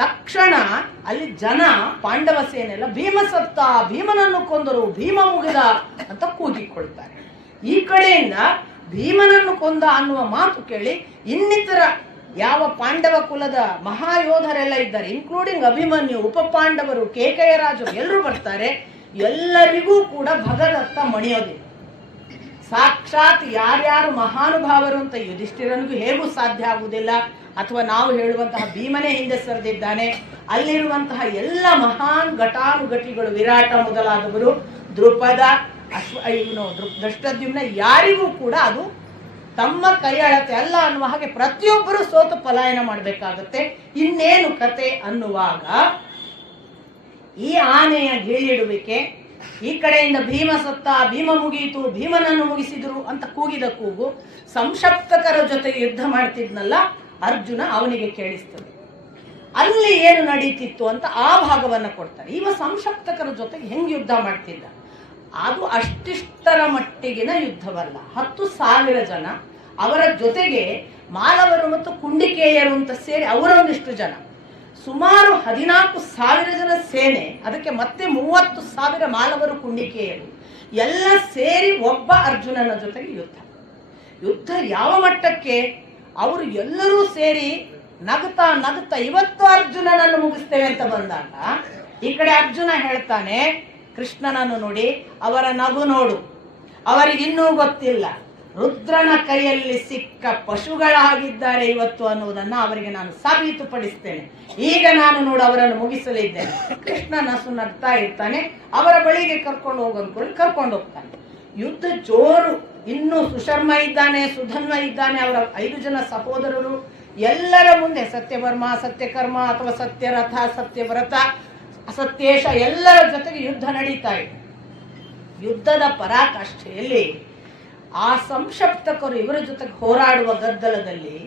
ತಕ್ಷಣ ಅಲ್ಲಿ ಜನ, ಪಾಂಡವ ಸೇನೆಲ್ಲ ಭೀಮ ಸತ್ತ, ಭೀಮನನ್ನು ಕೊಂದರು, ಭೀಮ ಮುಗಿದ ಅಂತ ಕೂಗಿಕೊಳ್ತಾರೆ. ಈ ಕಡೆಯಿಂದ ಭೀಮನನ್ನು ಕೊಂದ ಅನ್ನುವ ಮಾತು ಕೇಳಿ ಇನ್ನಿತರ ಯಾವ ಪಾಂಡವ ಕುಲದ ಮಹಾಯೋಧರೆಲ್ಲ ಇದ್ದಾರೆ, ಇನ್ಕ್ಲೂಡಿಂಗ್ ಅಭಿಮನ್ಯು, ಉಪ ಪಾಂಡವರು, ಕೇಕಯರಾಜರು ಎಲ್ಲರೂ ಬರ್ತಾರೆ. ಎಲ್ಲರಿಗೂ ಕೂಡ ಭಗದತ್ತ ಮಣಿಯೋದಿಲ್ಲ. ಸಾಕ್ಷಾತ್ ಯಾರ್ಯಾರು ಮಹಾನುಭಾವರು ಅಂತ ಯುಧಿಷ್ಠಿರನಿಗೂ ಹೇಗೂ ಸಾಧ್ಯ ಆಗುವುದಿಲ್ಲ. ಅಥವಾ ನಾವು ಹೇಳುವಂತಹ ಭೀಮನೇ ಹಿಂದೆ ಸರಿದಿದ್ದಾನೆ. ಅಲ್ಲಿರುವಂತಹ ಎಲ್ಲ ಮಹಾನ್ ಘಟಾನುಘಟಿಗಳು, ವಿರಾಟ ಮೊದಲಾದವರು, ದೃಪದ, ದೃಷ್ಟದ್ಯುಮ್ನ, ಯಾರಿಗೂ ಕೂಡ ಅದು ತಮ್ಮ ಕೈ ಅಳತೆ ಅಲ್ಲ ಅನ್ನುವ ಹಾಗೆ ಪ್ರತಿಯೊಬ್ಬರು ಸೋತು ಪಲಾಯನ ಮಾಡಬೇಕಾಗತ್ತೆ. ಇನ್ನೇನು ಕತೆ ಅನ್ನುವಾಗ ಈ ಆನೆಯ ಗೀಳಿಡುವಿಕೆ, ಈ ಕಡೆಯಿಂದ ಭೀಮ ಸತ್ತ, ಭೀಮ ಮುಗಿಯಿತು, ಭೀಮನನ್ನು ಮುಗಿಸಿದ್ರು ಅಂತ ಕೂಗಿದ ಕೂಗು ಸಂಶಪ್ತಕರ ಜೊತೆಗೆ ಯುದ್ಧ ಮಾಡ್ತಿದ್ನಲ್ಲ ಅರ್ಜುನ, ಅವನಿಗೆ ಕೇಳಿಸ್ತದೆ. ಅಲ್ಲಿ ಏನು ನಡೀತಿತ್ತು ಅಂತ ಆ ಭಾಗವನ್ನ ಕೊಡ್ತಾರೆ. ಇವ ಸಂಶಪ್ತಕರ ಜೊತೆಗೆ ಹೆಂಗ್ ಯುದ್ಧ ಮಾಡ್ತಿದ್ದ, ಅದು ಅಷ್ಟಿಷ್ಟರ ಮಟ್ಟಿಗಿನ ಯುದ್ಧವಲ್ಲ. 10,000 ಜನ, ಅವರ ಜೊತೆಗೆ ಮಾಲವರು ಮತ್ತು ಕುಂಡಿಕೇಯರು ಅಂತ ಸೇರಿ ಅವರೊಂದಿಷ್ಟು ಜನ, ಸುಮಾರು 14,000 ಜನ ಸೇನೆ. ಅದಕ್ಕೆ ಮತ್ತೆ 30,000 ಮಾಲವರು, ಕುಂಡಿಕೇಯರು ಎಲ್ಲ ಸೇರಿ ಒಬ್ಬ ಅರ್ಜುನನ ಜೊತೆಗೆ ಯುದ್ಧ ಯಾವ ಮಟ್ಟಕ್ಕೆ, ಅವರು ಎಲ್ಲರೂ ಸೇರಿ ನಗುತ್ತಾ ನಗುತ್ತಾ ಇವತ್ತು ಅರ್ಜುನನನ್ನು ಮುಗಿಸ್ತೇವೆ ಅಂತ ಬಂದಾಗ ಈ ಕಡೆ ಅರ್ಜುನ ಹೇಳ್ತಾನೆ ಕೃಷ್ಣನನ್ನು ನೋಡಿ, ಅವರ ನಗು ನೋಡು, ಅವರಿಗಿನ್ನೂ ಗೊತ್ತಿಲ್ಲ ರುದ್ರನ ಕೈಯಲ್ಲಿ ಸಿಕ್ಕ ಪಶುಗಳಾಗಿದ್ದಾರೆ ಇವತ್ತು ಅನ್ನುವುದನ್ನ ಅವರಿಗೆ ನಾನು ಸಾಬೀತುಪಡಿಸ್ತೇನೆ. ಈಗ ನಾನು ನೋಡು ಅವರನ್ನು ಮುಗಿಸಲಿದ್ದೇನೆ. ಕೃಷ್ಣ ನಸು ನಗ್ತಾ ಇರ್ತಾನೆ. ಅವರ ಬಳಿಗೆ ಕರ್ಕೊಂಡು ಹೋಗೋದು ಕರ್ಕೊಂಡು ಹೋಗ್ತಾನೆ. ಯುದ್ಧ ಜೋರು. ಇನ್ನು ಸುಶರ್ಮ ಇದ್ದಾನೆ, ಸುಧನ್ವ ಇದ್ದಾನೆ, ಅವರ 5 ಜನ ಸಹೋದರರು ಎಲ್ಲರ ಮುಂದೆ ಸತ್ಯವರ್ಮ, ಸತ್ಯಕರ್ಮ ಅಥವಾ ಸತ್ಯರಥ, ಸತ್ಯವ್ರತ, ಅಸತ್ಯೇಶ ಎಲ್ಲರ ಜೊತೆಗೆ ಯುದ್ಧ ನಡೀತಾ ಇದೆ. ಯುದ್ಧದ ಪರಾಕಾಷ್ಠೆಯಲ್ಲಿ ಆ ಸಂಶಪ್ತಕರು ಇವರ ಜೊತೆಗೆ ಹೋರಾಡುವ ಗದ್ದಲದಲ್ಲಿ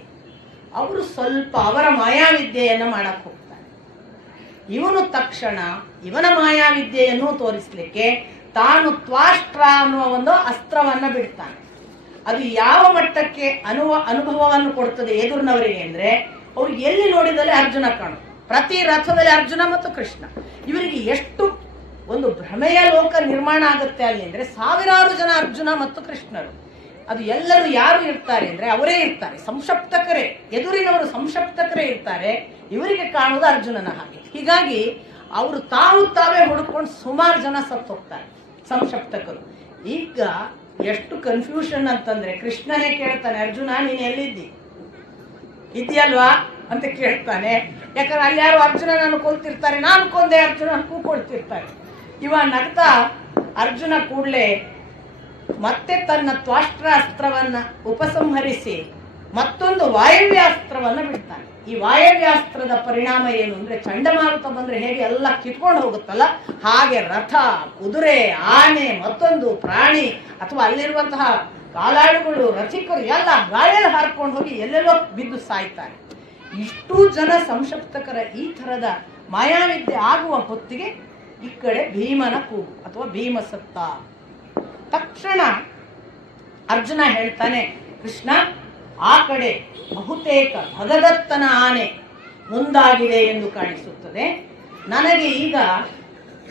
ಅವರು ಸ್ವಲ್ಪ ಅವರ ಮಾಯಾವಿದ್ಯೆಯನ್ನು ಮಾಡಕ್ ಹೋಗ್ತಾರೆ. ಇವನು ತಕ್ಷಣ ಇವನ ಮಾಯಾವಿದ್ಯೆಯನ್ನು ತೋರಿಸ್ಲಿಕ್ಕೆ ತಾನು ತ್ವಾಷ್ಟ್ರ ಅನ್ನುವ ಒಂದು ಅಸ್ತ್ರವನ್ನ ಬಿಡ್ತಾನೆ. ಅದು ಯಾವ ಮಟ್ಟಕ್ಕೆ ಅನುಭವವನ್ನು ಕೊಡ್ತದೆ ಎದುರಿನವರಿಗೆ ಅಂದ್ರೆ, ಅವ್ರು ಎಲ್ಲಿ ನೋಡಿದಲ್ಲಿ ಅರ್ಜುನ ಕಾಣು, ಪ್ರತಿ ರಥದಲ್ಲಿ ಅರ್ಜುನ ಮತ್ತು ಕೃಷ್ಣ. ಇವರಿಗೆ ಎಷ್ಟು ಒಂದು ಭ್ರಮೆಯ ಲೋಕ ನಿರ್ಮಾಣ ಆಗುತ್ತೆ ಅಲ್ಲಿ ಅಂದ್ರೆ, 1000 ಜನ ಅರ್ಜುನ ಮತ್ತು ಕೃಷ್ಣರು. ಅದು ಎಲ್ಲರೂ ಯಾರು ಇರ್ತಾರೆ ಅಂದ್ರೆ ಅವರೇ ಇರ್ತಾರೆ, ಸಂಶಪ್ತಕರೇ, ಎದುರಿನವರು ಸಂಶಪ್ತಕರೇ ಇರ್ತಾರೆ. ಇವರಿಗೆ ಕಾಣುವುದು ಅರ್ಜುನನ ಹಾಗೆ. ಹೀಗಾಗಿ ಅವರು ತಾವೇ ಹುಡುಕೊಂಡು ಸುಮಾರು ಜನ ಸತ್ತು ಹೋಗ್ತಾರೆ ಸಂಶಪ್ತಕರು. ಈಗ ಎಷ್ಟು ಕನ್ಫ್ಯೂಷನ್ ಅಂತಂದ್ರೆ ಕೃಷ್ಣನೇ ಕೇಳ್ತಾನೆ, ಅರ್ಜುನ ನೀನು ಎಲ್ಲಿದ್ದಿ, ಇದೆಯಲ್ವಾ ಅಂತ ಕೇಳ್ತಾನೆ. ಯಾಕಂದ್ರೆ ಅಲ್ಲಿ ಯಾರು ಅರ್ಜುನನನ್ನು ಕೊಲ್ತಿರ್ತಾರೆ, ನಾನು ಕೊಂದೆ ಅರ್ಜುನನ ಕೂಕೊಳ್ತಿರ್ತಾರೆ. ಇವ ನಗ್ತಾ ಅರ್ಜುನ ಕೂಡಲೇ ಮತ್ತೆ ತನ್ನ ತ್ವಾಷ್ಟ್ರಾಸ್ತ್ರವನ್ನ ಉಪಸಂಹರಿಸಿ ಮತ್ತೊಂದು ವಾಯವ್ಯಾಸ್ತ್ರವನ್ನ ಬಿಡ್ತಾನೆ. ಈ ವಾಯವ್ಯಾಸ್ತ್ರದ ಪರಿಣಾಮ ಏನು ಅಂದ್ರೆ, ಚಂಡಮಾರುತ ಬಂದ್ರೆ ಹೇಗೆ ಎಲ್ಲ ಕಿತ್ಕೊಂಡು ಹೋಗುತ್ತಲ್ಲ, ಹಾಗೆ ರಥ, ಕುದುರೆ, ಆನೆ, ಮತ್ತೊಂದು ಪ್ರಾಣಿ ಅಥವಾ ಅಲ್ಲಿರುವಂತಹ ಕಾಲಾಳುಗಳು, ರಥಿಕರು ಎಲ್ಲ ಗಾಳಿಯಲ್ಲಿ ಹಾರ್ಕೊಂಡು ಹೋಗಿ ಎಲ್ಲೆಲ್ಲೋ ಬಿದ್ದು ಸಾಯ್ತಾರೆ. ಇಷ್ಟೂ ಜನ ಸಂಶಪ್ತಕರ ಈ ಥರದ ಮಾಯಾವಿದ್ಯೆ ಆಗುವ ಹೊತ್ತಿಗೆ ಈ ಕಡೆ ಭೀಮನ ಕೂಗು ಅಥವಾ ಭೀಮಸತ್ತ. ತಕ್ಷಣ ಅರ್ಜುನ ಹೇಳ್ತಾನೆ, ಕೃಷ್ಣ ಆ ಕಡೆ ಬಹುತೇಕ ಭಗದತ್ತನ ಆನೆ ಮುಂದಾಗಿದೆ ಎಂದು ಕಾಣಿಸುತ್ತದೆ. ನನಗೆ ಈಗ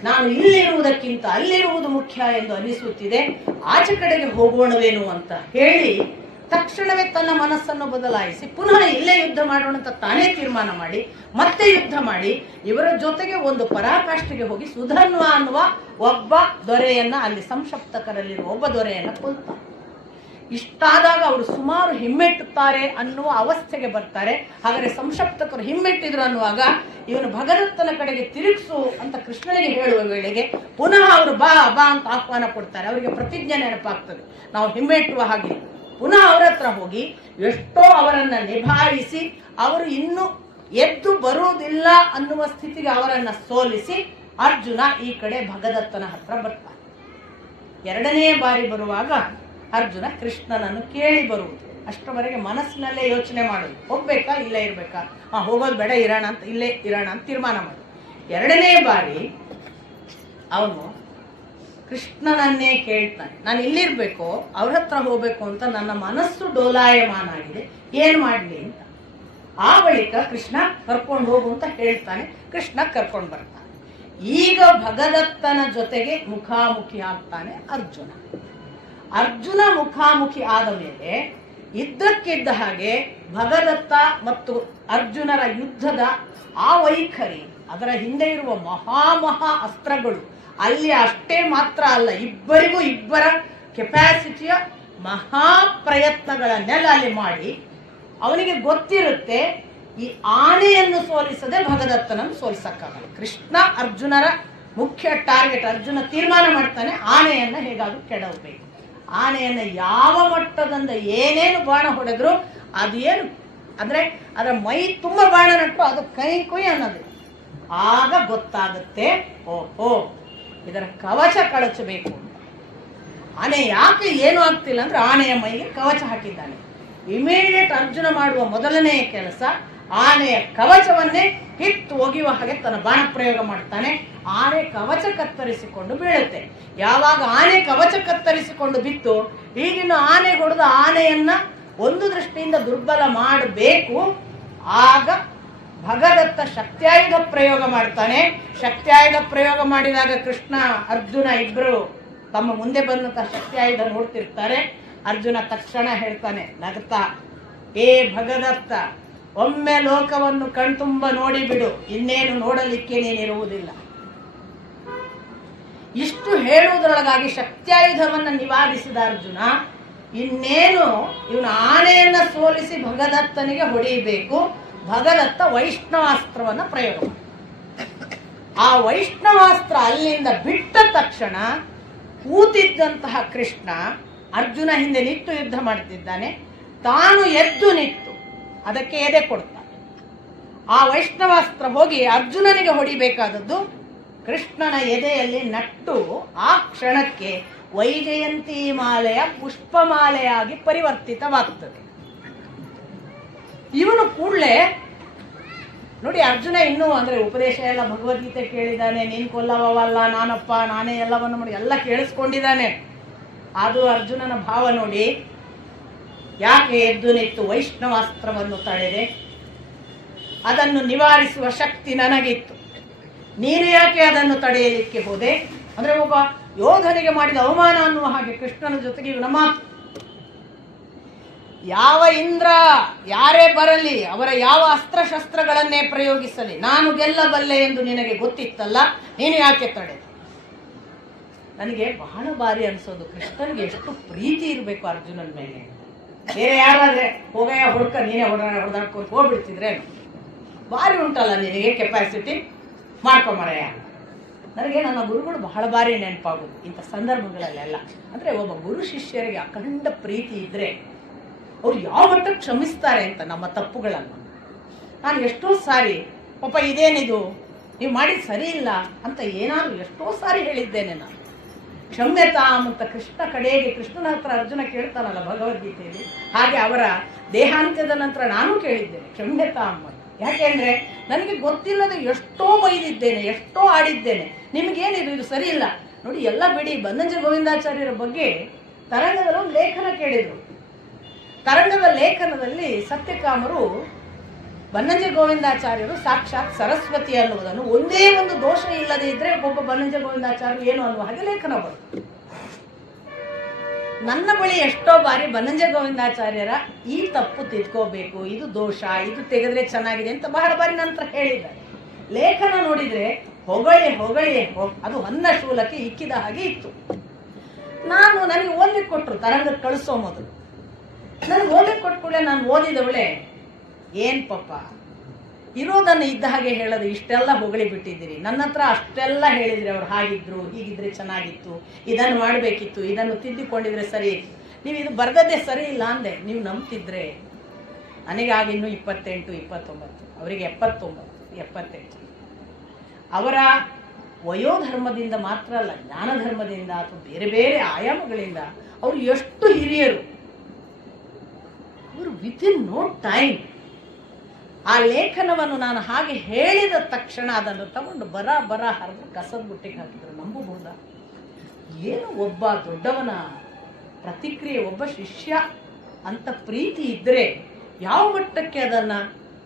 ನಾನು ಇಲ್ಲಿರುವುದಕ್ಕಿಂತ ಅಲ್ಲಿರುವುದು ಮುಖ್ಯ ಎಂದು ಅನಿಸುತ್ತಿದೆ, ಆಚೆ ಕಡೆಗೆ ಹೋಗೋಣವೇನು ಅಂತ ಹೇಳಿ ತಕ್ಷಣವೇ ತನ್ನ ಮನಸ್ಸನ್ನು ಬದಲಾಯಿಸಿ ಪುನಃ ಇಲ್ಲೇ ಯುದ್ಧ ಮಾಡೋಣ ಅಂತ ತಾನೇ ತೀರ್ಮಾನ ಮಾಡಿ ಮತ್ತೆ ಯುದ್ಧ ಮಾಡಿ ಇವರ ಜೊತೆಗೆ ಒಂದು ಪರಾಕಾಷ್ಠೆಗೆ ಹೋಗಿ ಸುಧನ್ವ ಅನ್ನುವ ಒಬ್ಬ ದೊರೆಯನ್ನ, ಅಲ್ಲಿ ಸಂಶಪ್ತಕರಲ್ಲಿರುವ ಒಬ್ಬ ದೊರೆಯನ್ನ ಕೊಲ್ತಾರೆ. ಇಷ್ಟಾದಾಗ ಅವರು ಸುಮಾರು ಹಿಮ್ಮೆಟ್ಟುತ್ತಾರೆ ಅನ್ನುವ ಅವಸ್ಥೆಗೆ ಬರ್ತಾರೆ. ಹಾಗಾದ್ರೆ ಸಂಶಪ್ತಕರು ಹಿಮ್ಮೆಟ್ಟಿದ್ರು ಅನ್ನುವಾಗ ಇವನು ಭಗದತ್ತನ ಕಡೆಗೆ ತಿರುಗಿಸು ಅಂತ ಕೃಷ್ಣನಿಗೆ ಹೇಳುವ ವೇಳೆಗೆ ಪುನಃ ಅವರು ಬಾ ಬಾ ಅಂತ ಆಹ್ವಾನ ಕೊಡ್ತಾರೆ. ಅವರಿಗೆ ಪ್ರತಿಜ್ಞೆ ನೆನಪಾಗ್ತದೆ, ನಾವು ಹಿಮ್ಮೆಟ್ಟುವ ಹಾಗೆ. ಪುನಃ ಅವರ ಹತ್ರ ಹೋಗಿ ಎಷ್ಟೋ ಅವರನ್ನ ನಿಭಾಯಿಸಿ ಅವರು ಇನ್ನು ಎದ್ದು ಬರುವುದಿಲ್ಲ ಅನ್ನುವ ಸ್ಥಿತಿಗೆ ಅವರನ್ನ ಸೋಲಿಸಿ ಅರ್ಜುನ ಈ ಕಡೆ ಭಗದತ್ತನ ಹತ್ರ ಬರ್ತಾನೆ. ಎರಡನೇ ಬಾರಿ ಬರುವಾಗ ಅರ್ಜುನ ಕೃಷ್ಣನನ್ನು ಕೇಳಿ ಬರುವುದು. ಅಷ್ಟರವರೆಗೆ ಮನಸ್ಸಿನಲ್ಲೇ ಯೋಚನೆ ಮಾಡೋದು, ಹೋಗ್ಬೇಕಾ ಇಲ್ಲೇ ಇರ್ಬೇಕಾ, ಹೋಗೋದು ಬೇಡ, ಇರೋಣ ಅಂತ ಇಲ್ಲೇ ಇರೋಣ ಅಂತ ತೀರ್ಮಾನ ಮಾಡೋದು. ಎರಡನೇ ಬಾರಿ ಅವನು ಕೃಷ್ಣನನ್ನೇ ಕೇಳ್ತಾನೆ, ನಾನು ಇಲ್ಲಿರ್ಬೇಕು, ಅವ್ರ ಹತ್ರ ಹೋಗ್ಬೇಕು ಅಂತ ನನ್ನ ಮನಸ್ಸು ಡೋಲಾಯಮಾನ ಆಗಿದೆ, ಏನ್ ಮಾಡ್ಲಿ ಅಂತ. ಆ ಬಳಿಕ ಕೃಷ್ಣ ಕರ್ಕೊಂಡು ಹೋಗು ಅಂತ ಹೇಳ್ತಾನೆ. ಕೃಷ್ಣ ಕರ್ಕೊಂಡು ಬರ್ತಾನೆ. ಈಗ ಭಗದತ್ತನ ಜೊತೆಗೆ ಮುಖಾಮುಖಿ ಆಗ್ತಾನೆ ಅರ್ಜುನ. ಅರ್ಜುನ ಮುಖಾಮುಖಿ ಆದ ಮೇಲೆ ಇದ್ದಕ್ಕಿದ್ದ ಹಾಗೆ ಭಗದತ್ತ ಮತ್ತು ಅರ್ಜುನರ ಯುದ್ಧದ ಆ ವೈಖರಿ, ಅದರ ಹಿಂದೆ ಇರುವ ಮಹಾ ಅಸ್ತ್ರಗಳು, ಅಲ್ಲಿ ಅಷ್ಟೇ ಮಾತ್ರ ಅಲ್ಲ, ಇಬ್ಬರ ಕೆಪಾಸಿಟಿಯ ಮಹಾ ಪ್ರಯತ್ನಗಳನ್ನೆಲ್ಲ ಅಲ್ಲಿ ಮಾಡಿ ಅವನಿಗೆ ಗೊತ್ತಿರುತ್ತೆ ಈ ಆನೆಯನ್ನು ಸೋಲಿಸದೆ ಭಗದತ್ತನನ್ನು ಸೋಲಿಸಕ್ಕಾಗಲ್ಲ. ಕೃಷ್ಣ ಅರ್ಜುನರ ಮುಖ್ಯ ಟಾರ್ಗೆಟ್. ಅರ್ಜುನ ತೀರ್ಮಾನ ಮಾಡ್ತಾನೆ, ಆನೆಯನ್ನ ಹೇಗಾದ್ರೂ ಕೆಡವಬೇಕು. ಆನೆಯನ್ನ ಯಾವ ಮಟ್ಟದಿಂದ ಏನೇನು ಬಾಣ ಹೊಡೆದ್ರು ಅದೇನು ಅಂದ್ರೆ ಅದರ ಮೈ ತುಂಬ ಬಾಣ ನಟ್ಟು ಅದು ಕೈ ಕುಯ್ ಅನ್ನೋದು. ಆಗ ಗೊತ್ತಾಗುತ್ತೆ, ಓಹೋ ಇದರ ಕವಚ ಕಳಚಬೇಕು ಅಂತ. ಆನೆ ಯಾಕೆ ಏನು ಆಗ್ತಿಲ್ಲ ಅಂದ್ರೆ ಆನೆಯ ಮೈಗೆ ಕವಚ ಹಾಕಿದ್ದಾನೆ. ಇಮಿಡಿಯೇಟ್ ಅರ್ಜುನ ಮಾಡುವ ಮೊದಲನೆಯ ಕೆಲಸ ಆನೆಯ ಕವಚವನ್ನೇ ಕಿತ್ತು ಒಗೆಯುವ ಹಾಗೆ ತನ್ನ ಬಾಣ ಪ್ರಯೋಗ ಮಾಡ್ತಾನೆ. ಆನೆ ಕವಚ ಕತ್ತರಿಸಿಕೊಂಡು ಬೀಳುತ್ತೆ. ಯಾವಾಗ ಆನೆ ಕವಚ ಕತ್ತರಿಸಿಕೊಂಡು ಬಿತ್ತು, ಈಗಿನ ಆನೆ ಹೊಡೆದ ಆನೆಯನ್ನ ಒಂದು ದೃಷ್ಟಿಯಿಂದ ದುರ್ಬಲ ಮಾಡಬೇಕು. ಆಗ ಭಗದತ್ತ ಶಕ್ತ್ಯಾಯುಧ ಪ್ರಯೋಗ ಮಾಡ್ತಾನೆ. ಶಕ್ತ್ಯಾಯುಧ ಪ್ರಯೋಗ ಮಾಡಿದಾಗ ಕೃಷ್ಣ ಅರ್ಜುನ ಇಬ್ರು ತಮ್ಮ ಮುಂದೆ ಬಂದಂತಹ ಶಕ್ತ್ಯಾಯುಧ ನೋಡ್ತಿರ್ತಾರೆ. ಅರ್ಜುನ ತಕ್ಷಣ ಹೇಳ್ತಾನೆ ನಗ್ತಾ, ಏ ಭಗದತ್ತ, ಒಮ್ಮೆ ಲೋಕವನ್ನು ಕಣ್ತುಂಬ ನೋಡಿಬಿಡು, ಇನ್ನೇನು ನೋಡಲಿಕ್ಕೆ ನೀನಿರುವುದಿಲ್ಲ. ಇಷ್ಟು ಹೇಳುವುದರೊಳಗಾಗಿ ಶಕ್ತ್ಯಾಯುಧವನ್ನು ನಿವಾರಿಸಿದ ಅರ್ಜುನ ಇನ್ನೇನು ಇವನು ಆನೆಯನ್ನ ಸೋಲಿಸಿ ಭಗದತ್ತನಿಗೆ ಹೊಡೆಯಬೇಕು. ಭಗದತ್ತ ವೈಷ್ಣವಾಸ್ತ್ರವನ್ನ ಪ್ರಯೋಗ ಮಾಡಿ ಆ ವೈಷ್ಣವಾಸ್ತ್ರ ಅಲ್ಲಿಂದ ಬಿಟ್ಟ ತಕ್ಷಣ ಕೂತಿದ್ದಂತಹ ಕೃಷ್ಣ ಅರ್ಜುನ ಹಿಂದೆ ನಿಂತು ಯುದ್ಧ ಮಾಡ್ತಿದ್ದಾನೆ. ತಾನು ಎದ್ದು ನಿಂತು ಅದಕ್ಕೆ ಎದೆ ಕೊಡ್ತಾನೆ. ಆ ವೈಷ್ಣವಾಸ್ತ್ರ ಹೋಗಿ ಅರ್ಜುನನಿಗೆ ಹೊಡಿಬೇಕಾದದ್ದು ಕೃಷ್ಣನ ಎದೆಯಲ್ಲಿ ನಟ್ಟು ಆ ಕ್ಷಣಕ್ಕೆ ವೈಜಯಂತಿ ಮಾಲೆಯ ಪುಷ್ಪಮಾಲೆಯಾಗಿ ಪರಿವರ್ತಿತವಾಗ್ತದೆ. ಇವನು ಕೂಡಲೇ ನೋಡಿ, ಅರ್ಜುನ ಇನ್ನೂ ಅಂದ್ರೆ ಉಪದೇಶ ಎಲ್ಲ ಭಗವದ್ಗೀತೆ ಕೇಳಿದ್ದಾನೆ, ನೀನ್ ಕೊಲ್ಲವಲ್ಲ, ನಾನಪ್ಪ ನಾನೇ ಎಲ್ಲವನ್ನು ಮಾಡಿ ಎಲ್ಲ ಕೇಳಿಸ್ಕೊಂಡಿದ್ದಾನೆ. ಅದು ಅರ್ಜುನನ ಭಾವ ನೋಡಿ, ಯಾಕೆ ಎದ್ದು ನಿಂತು ವೈಷ್ಣವಾಸ್ತ್ರವನ್ನು ತಡೆದೆ, ಅದನ್ನು ನಿವಾರಿಸುವ ಶಕ್ತಿ ನನಗಿತ್ತು, ನೀನು ಯಾಕೆ ಅದನ್ನು ತಡೆಯಲಿಕ್ಕೆ ಹೋದೆ ಅಂದ್ರೆ ಒಬ್ಬ ಯೋಧನಿಗೆ ಮಾಡಿದ ಅವಮಾನ ಅನ್ನುವ ಹಾಗೆ ಕೃಷ್ಣನ ಜೊತೆಗೆ ಇವನ ಮಾತು. ಯಾವ ಇಂದ್ರ ಯಾರೇ ಬರಲಿ, ಅವರ ಯಾವ ಅಸ್ತ್ರಶಸ್ತ್ರಗಳನ್ನೇ ಪ್ರಯೋಗಿಸಲಿ, ನಾನು ಗೆಲ್ಲಬಲ್ಲೆ ಎಂದು ನಿನಗೆ ಗೊತ್ತಿತ್ತಲ್ಲ, ನೀನು ಯಾಕೆ ತಡೆ? ನನಗೆ ಬಹಳ ಬಾರಿ ಅನ್ಸೋದು, ಕೃಷ್ಣನಿಗೆ ಎಷ್ಟು ಪ್ರೀತಿ ಇರಬೇಕು ಅರ್ಜುನನ ಮೇಲೆ. ಬೇರೆ ಯಾರಾದ್ರೆ ಹೋಗಯ್ಯ ಹುಡ್ಕ, ನೀನೇ ಹೊಡೆದಾಡ್ಕೊಂಡು ಹೋಗ್ಬಿಡ್ತಿದ್ರೆ ಭಾರಿ ಉಂಟಲ್ಲ ನಿನಗೆ ಕೆಪಾಸಿಟಿ, ಮಾಡ್ಕೊಂಬರಯ್ಯ. ನನಗೆ ನನ್ನ ಗುರುಗಳು ಬಹಳ ಬಾರಿ ನೆನಪಾಗೋದು ಇಂಥ ಸಂದರ್ಭಗಳಲ್ಲೆಲ್ಲ. ಅಂದರೆ ಒಬ್ಬ ಗುರು ಶಿಷ್ಯರಿಗೆ ಅಖಂಡ ಪ್ರೀತಿ ಇದ್ದರೆ ಅವ್ರು ಯಾವ ಮಟ್ಟಕ್ಕೆ ಕ್ಷಮಿಸ್ತಾರೆ ಅಂತ ನಮ್ಮ ತಪ್ಪುಗಳನ್ನು. ನಾನು ಎಷ್ಟೋ ಸಾರಿ ಪಾಪ ಇದೇನಿದು ನೀವು ಮಾಡಿದ ಸರಿ ಇಲ್ಲ ಅಂತ ಏನಾದರೂ ಎಷ್ಟೋ ಸಾರಿ ಹೇಳಿದ್ದೇನೆ ನಾನು. ಕ್ಷಮ್ಯತಾಮ್ ಅಂತ ಕೃಷ್ಣ ಕಡೆಗೆ ಕೃಷ್ಣನ ಹತ್ರ ಅರ್ಜುನ ಕೇಳ್ತಾನಲ್ಲ ಭಗವದ್ಗೀತೆಯಲ್ಲಿ, ಹಾಗೆ ಅವರ ದೇಹಾಂತ್ಯದ ನಂತರ ನಾನು ಕೇಳಿದ್ದೇನೆ ಕ್ಷಮ್ಯತಾಮ್ ಅಂತ. ಯಾಕೆಂದ್ರೆ ನನಗೆ ಗೊತ್ತಿಲ್ಲದೆ ಎಷ್ಟೋ ಬೈದಿದ್ದೇನೆ, ಎಷ್ಟೋ ಆಡಿದ್ದೇನೆ. ನಿಮಗೇನಿದು ಇದು ಸರಿ ಇಲ್ಲ ನೋಡಿ ಎಲ್ಲ ಬಿಡಿ. ಬನ್ನಂಜೆ ಗೋವಿಂದಾಚಾರ್ಯರ ಬಗ್ಗೆ ತರಂಗದಲ್ಲಿ ಒಂದು ಲೇಖನ ಕೇಳಿದ್ರು. ತರಂಗದ ಲೇಖನದಲ್ಲಿ ಸತ್ಯಕಾಮರು ಬನ್ನಂಜೆ ಗೋವಿಂದಾಚಾರ್ಯರು ಸಾಕ್ಷಾತ್ ಸರಸ್ವತಿ ಅನ್ನುವುದನ್ನು, ಒಂದೇ ಒಂದು ದೋಷ ಇಲ್ಲದೆ ಇದ್ರೆ ಒಬ್ಬ ಬನ್ನಂಜೆ ಗೋವಿಂದಾಚಾರ್ಯರು ಏನು ಅನ್ನುವ ಹಾಗೆ ಲೇಖನ ಬಂತು. ನನ್ನ ಬಳಿ ಎಷ್ಟೋ ಬಾರಿ ಬನ್ನಂಜೆ ಗೋವಿಂದಾಚಾರ್ಯರ ಈ ತಪ್ಪು ತಿದ್ಕೋಬೇಕು, ಇದು ದೋಷ, ಇದು ತೆಗೆದ್ರೆ ಚೆನ್ನಾಗಿದೆ ಅಂತ ಬಹಳ ಬಾರಿ ನಂತರ ಹೇಳಿದ್ದಾರೆ. ಲೇಖನ ನೋಡಿದ್ರೆ ಹೊಗಳಿ ಹೊಗಳಿ ಅದು ಹೊನ್ನ ಶೂಲಕ್ಕೆ ಇಕ್ಕಿದ ಹಾಗೆ ಇತ್ತು. ನನಗೆ ಓದ್ಲಿಕ್ಕೆ ಕೊಟ್ಟರು, ತರಂಗಕ್ಕೆ ಕಳಿಸೋ ಮೊದಲು ನನಗೆ ಓದ್ಲಿಕ್ಕೆ ಕೊಟ್ಕೊಳ್ಳೆ. ನಾನು ಓದಿದವಳೆ, ಏನ್ ಪಾಪ ಇರೋದನ್ನು ಇದ್ದ ಹಾಗೆ ಹೇಳೋದು, ಇಷ್ಟೆಲ್ಲ ಹೊಗಳಿ ಬಿಟ್ಟಿದ್ದೀರಿ, ನನ್ನ ಹತ್ರ ಅಷ್ಟೆಲ್ಲ ಹೇಳಿದ್ರೆ ಅವ್ರು ಹಾಗಿದ್ರು ಹೀಗಿದ್ರೆ ಚೆನ್ನಾಗಿತ್ತು, ಇದನ್ನು ಮಾಡಬೇಕಿತ್ತು, ಇದನ್ನು ತಿದ್ದಿಕೊಂಡಿದ್ರೆ ಸರಿ ಇತ್ತು, ನೀವು ಇದು ಬರ್ದದ್ದೇ ಸರಿ ಇಲ್ಲ ಅಂದೆ. ನೀವು ನಂಬ್ತಿದ್ರೆ, ನನಗಾಗಿನ್ನೂ 28, 29, ಅವರಿಗೆ 79, 78. ಅವರ ವಯೋಧರ್ಮದಿಂದ ಮಾತ್ರ ಅಲ್ಲ, ಜ್ಞಾನಧರ್ಮದಿಂದ ಅಥವಾ ಬೇರೆ ಬೇರೆ ಆಯಾಮಗಳಿಂದ ಅವರು ಎಷ್ಟು ಹಿರಿಯರು. ಅವರು ವಿತಿನ್ ನೋ ಟೈಮ್ ಆ ಲೇಖನವನ್ನು ನಾನು ಹಾಗೆ ಹೇಳಿದ ತಕ್ಷಣ ಅದನ್ನು ತಗೊಂಡು ಬರ ಹರಿದು ಕಸದ ಬುಟ್ಟಿಗೆ ಹಾಕಿದ್ರು. ನಂಬಬಹುದಾ? ಏನು ಒಬ್ಬ ದೊಡ್ಡವನ ಪ್ರತಿಕ್ರಿಯೆ, ಒಬ್ಬ ಶಿಷ್ಯ ಅಂತ ಪ್ರೀತಿ ಇದ್ರೆ ಯಾವ ಮಟ್ಟಕ್ಕೆ ಅದನ್ನ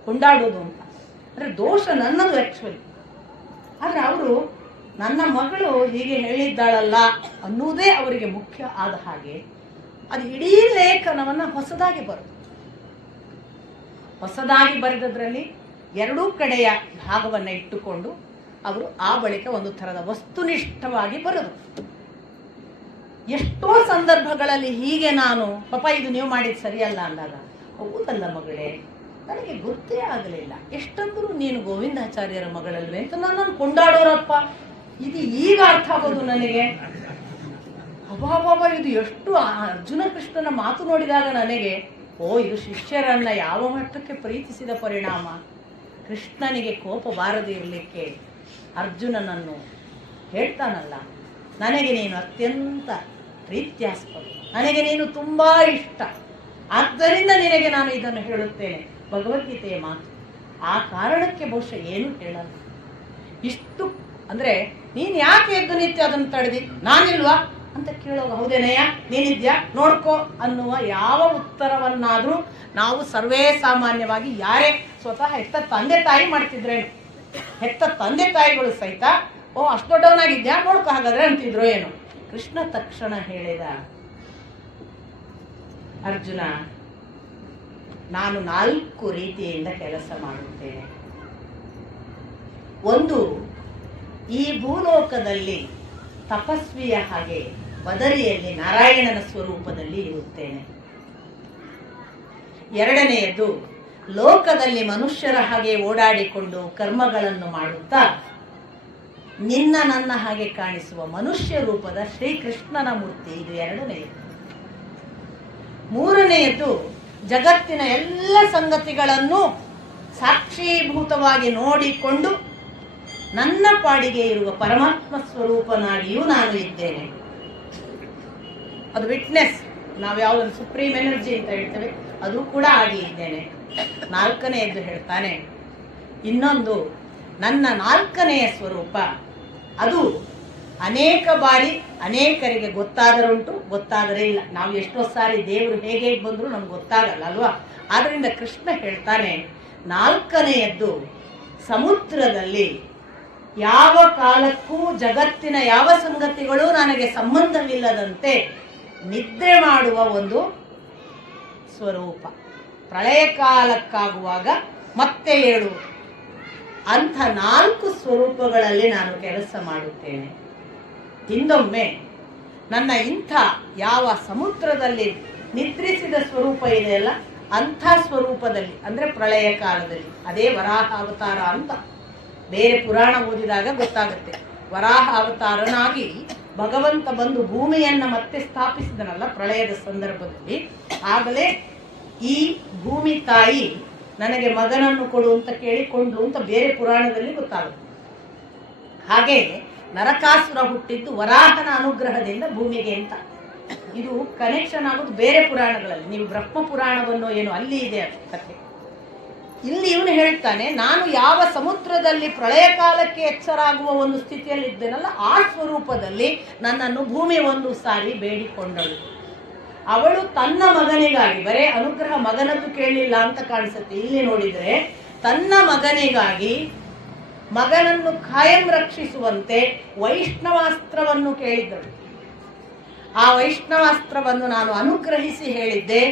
ಕೊಂಡಾಡೋದು ಅಂತ. ಅಂದ್ರೆ ದೋಷ ನನ್ನದು ಆಕ್ಚುಲಿ. ಆದ್ರೆ ಅವರು ನನ್ನ ಮಗಳು ಹೀಗೆ ಹೇಳಿದ್ದಾಳಲ್ಲ ಅನ್ನುವುದೇ ಅವರಿಗೆ ಮುಖ್ಯ ಆದ ಹಾಗೆ ಅದು ಇಡೀ ಲೇಖನವನ್ನ ಹೊಸದಾಗಿ ಬರೆದದ್ರಲ್ಲಿ ಎರಡೂ ಕಡೆಯ ಭಾಗವನ್ನ ಇಟ್ಟುಕೊಂಡು ಅವರು ಆ ಬಳಿಕ ಒಂದು ಥರದ ವಸ್ತುನಿಷ್ಠವಾಗಿ ಬರೆದರು. ಎಷ್ಟೋ ಸಂದರ್ಭಗಳಲ್ಲಿ ಹೀಗೆ ನಾನು ಪಾಪ ಇದು ನೀವು ಮಾಡಿದ ಸರಿಯಲ್ಲ ಅಂದಾಗ, ಹೌದಲ್ಲ ಮಗಳೇ, ನನಗೆ ಗೊತ್ತೇ ಆಗಲಿಲ್ಲ, ಎಷ್ಟಂದ್ರೂ ನೀನು ಗೋವಿಂದಾಚಾರ್ಯರ ಮಗಳಲ್ವೇ ಅಂತ ನನ್ನನ್ನು ಕೊಂಡಾಡೋರಪ್ಪ. ಇದು ಈಗ ಅರ್ಥ ಆಗೋದು ನನಗೆ. ಅಬ್ಬಾಬಾಬ, ಇದು ಎಷ್ಟು ಅರ್ಜುನ ಕೃಷ್ಣನ ಮಾತು ನೋಡಿದಾಗ ನನಗೆ, ಇದು ಶಿಷ್ಯರನ್ನ ಯಾವ ಮಟ್ಟಕ್ಕೆ ಪ್ರೀತಿಸಿದ ಪರಿಣಾಮ. ಕೃಷ್ಣನಿಗೆ ಕೋಪ ಬಾರದೇ ಇರಲಿಕ್ಕೆ ಅರ್ಜುನನನ್ನು ಹೇಳ್ತಾನಲ್ಲ, ನನಗೆ ನೀನು ಅತ್ಯಂತ ಪ್ರೀತ್ಯಾಸ್ಪದ, ನನಗೆ ನೀನು ತುಂಬಾ ಇಷ್ಟ, ಆದ್ದರಿಂದ ನಿನಗೆ ನಾನು ಇದನ್ನು ಹೇಳುತ್ತೇನೆ. ಭಗವದ್ಗೀತೆಯ ಮಾತು. ಆ ಕಾರಣಕ್ಕೆ ಬಹುಶಃ ಏನು ಹೇಳಲ್ಲ. ಇಷ್ಟು ಅಂದ್ರೆ ನೀನ್ ಯಾಕೆ ಎದ್ದು ನಿತ್ಯ ಅದನ್ನು ತಡೆದಿ, ನಾನಿಲ್ವಾ ಅಂತ ಕೇಳೋದು, ಹೌದೇನಯ್ಯ ನೀನಿದ್ಯಾ ನೋಡ್ಕೋ ಅನ್ನುವ ಯಾವ ಉತ್ತರವನ್ನಾದ್ರೂ ನಾವು ಸರ್ವೇ ಸಾಮಾನ್ಯವಾಗಿ ಯಾರೇ ಸ್ವತಃ ಹೆತ್ತ ತಂದೆ ತಾಯಿ ಮಾಡ್ತಿದ್ರೇನು, ಹೆತ್ತ ತಂದೆ ತಾಯಿಗಳು ಸಹಿತ ಅಷ್ಟು ದೊಡ್ಡವನಾಗಿದ್ಯಾ ನೋಡ್ಕೋ ಹಾಗಾದ್ರೆ ಅಂತಿದ್ರು ಏನು. ಕೃಷ್ಣ ತಕ್ಷಣ ಹೇಳಿದ, ಅರ್ಜುನ, ನಾನು 4 ರೀತಿಯಿಂದ ಕೆಲಸ ಮಾಡುತ್ತೇನೆ. ಒಂದು, ಈ ಭೂಲೋಕದಲ್ಲಿ ತಪಸ್ವಿಯ ಹಾಗೆ ಬದರಿಯಲ್ಲಿ ನಾರಾಯಣನ ಸ್ವರೂಪದಲ್ಲಿ ಇರುತ್ತೇನೆ. ಎರಡನೆಯದು, ಲೋಕದಲ್ಲಿ ಮನುಷ್ಯರ ಹಾಗೆ ಓಡಾಡಿಕೊಂಡು ಕರ್ಮಗಳನ್ನು ಮಾಡುತ್ತಾ ನಿನ್ನ ನನ್ನ ಹಾಗೆ ಕಾಣಿಸುವ ಮನುಷ್ಯ ರೂಪದ ಶ್ರೀಕೃಷ್ಣನ ಮೂರ್ತಿ. ಇದು ಎರಡನೆಯದು. ಮೂರನೆಯದು, ಜಗತ್ತಿನ ಎಲ್ಲ ಸಂಗತಿಗಳನ್ನು ಸಾಕ್ಷೀಭೂತವಾಗಿ ನೋಡಿಕೊಂಡು ನನ್ನ ಪಾಡಿಗೆ ಇರುವ ಪರಮಾತ್ಮ ಸ್ವರೂಪನಾಗಿಯೂ ನಾನು ಇದ್ದೇನೆ. ಅದು ವಿಟ್ನೆಸ್, ನಾವು ಯಾವುದನ್ನು ಸುಪ್ರೀಂ ಎನರ್ಜಿ ಅಂತ ಹೇಳ್ತೇವೆ, ಅದು ಕೂಡ ಆಗಿ ಇದ್ದೇನೆ. ನಾಲ್ಕನೆಯದ್ದು ಹೇಳ್ತಾನೆ, ಇನ್ನೊಂದು ನನ್ನ 4ನೆಯ ಸ್ವರೂಪ, ಅದು ಅನೇಕ ಬಾರಿ ಅನೇಕರಿಗೆ ಗೊತ್ತಾದರುಂಟು, ಗೊತ್ತಾದರೆ ಇಲ್ಲ. ನಾವು ಎಷ್ಟೋ ಸಾರಿ ದೇವರು ಹೇಗೆ ಬಂದರೂ ನಮ್ಗೆ ಗೊತ್ತಾಗಲ್ಲ ಅಲ್ವಾ. ಆದ್ರಿಂದ ಕೃಷ್ಣ ಹೇಳ್ತಾನೆ, 4ನೆಯದ್ದು ಸಮುದ್ರದಲ್ಲಿ ಯಾವ ಕಾಲಕ್ಕೂ ಜಗತ್ತಿನ ಯಾವ ಸಂಗತಿಗಳು ನನಗೆ ಸಂಬಂಧವಿಲ್ಲದಂತೆ ನಿದ್ರೆ ಮಾಡುವ ಒಂದು ಸ್ವರೂಪ. ಪ್ರಳಯ ಕಾಲಕ್ಕಾಗುವಾಗ ಮತ್ತೆ 7 ಅಂಥ 4 ಸ್ವರೂಪಗಳಲ್ಲಿ ನಾನು ಕೆಲಸ ಮಾಡುತ್ತೇನೆ. ಹಿಂದೊಮ್ಮೆ ನನ್ನ ಇಂಥ ಯಾವ ಸಮುದ್ರದಲ್ಲಿ ನಿದ್ರಿಸಿದ ಸ್ವರೂಪ ಇದೆಯಲ್ಲ, ಅಂಥ ಸ್ವರೂಪದಲ್ಲಿ ಅಂದರೆ ಪ್ರಳಯ ಕಾಲದಲ್ಲಿ, ಅದೇ ವರಾಹ ಅವತಾರ ಅಂತ ಬೇರೆ ಪುರಾಣ ಓದಿದಾಗ ಗೊತ್ತಾಗುತ್ತೆ. ವರಾಹ ಅವತಾರನಾಗಿ ಭಗವಂತ ಬಂದು ಭೂಮಿಯನ್ನು ಮತ್ತೆ ಸ್ಥಾಪಿಸಿದನಲ್ಲ ಪ್ರಳಯದ ಸಂದರ್ಭದಲ್ಲಿ, ಆಗಲೇ ಈ ಭೂಮಿ ತಾಯಿ ನನಗೆ ಮಗನನ್ನು ಕೊಡು ಅಂತ ಕೇಳಿಕೊಂಡ್ಲು ಅಂತ ಬೇರೆ ಪುರಾಣದಲ್ಲಿ ಗೊತ್ತಾಗುತ್ತೆ. ಹಾಗೆ ನರಕಾಸುರ ಹುಟ್ಟಿದ್ದು ವರಾಹನ ಅನುಗ್ರಹದಿಂದ ಭೂಮಿಗೆ ಅಂತ. ಇದು ಕನೆಕ್ಷನ್ ಆಗೋದು ಬೇರೆ ಪುರಾಣಗಳಲ್ಲಿ. ನೀವು ಬ್ರಹ್ಮ ಪುರಾಣವನ್ನು ಏನು ಅಲ್ಲಿ ಇದೆ ಅದು ಕಥೆ. ಇಲ್ಲಿ ಇವನು ಹೇಳ್ತಾನೆ, ನಾನು ಯಾವ ಸಮುದ್ರದಲ್ಲಿ ಪ್ರಳಯ ಕಾಲಕ್ಕೆ ಎಚ್ಚರಾಗುವ ಒಂದು ಸ್ಥಿತಿಯಲ್ಲಿ ಇದ್ದೇನಲ್ಲ, ಆ ಸ್ವರೂಪದಲ್ಲಿ ನನ್ನನ್ನು ಭೂಮಿ ಒಂದು ಸಾರಿ ಬೇಡಿಕೊಂಡಳು. ಅವಳು ತನ್ನ ಮಗನಿಗಾಗಿ, ಬರೇ ಅನುಗ್ರಹ ಮಗನದ್ದು ಕೇಳಲಿಲ್ಲ ಅಂತ ಕಾಣಿಸುತ್ತೆ. ಇಲ್ಲಿ ನೋಡಿದರೆ ತನ್ನ ಮಗನಿಗಾಗಿ ಮಗನನ್ನು ಖಾಯಂ ರಕ್ಷಿಸುವಂತೆ ವೈಷ್ಣವಾಸ್ತ್ರವನ್ನು ಕೇಳಿದ್ದಳು. ಆ ವೈಷ್ಣವಾಸ್ತ್ರವನ್ನು ನಾನು ಅನುಗ್ರಹಿಸಿ ಹೇಳಿದ್ದೆ,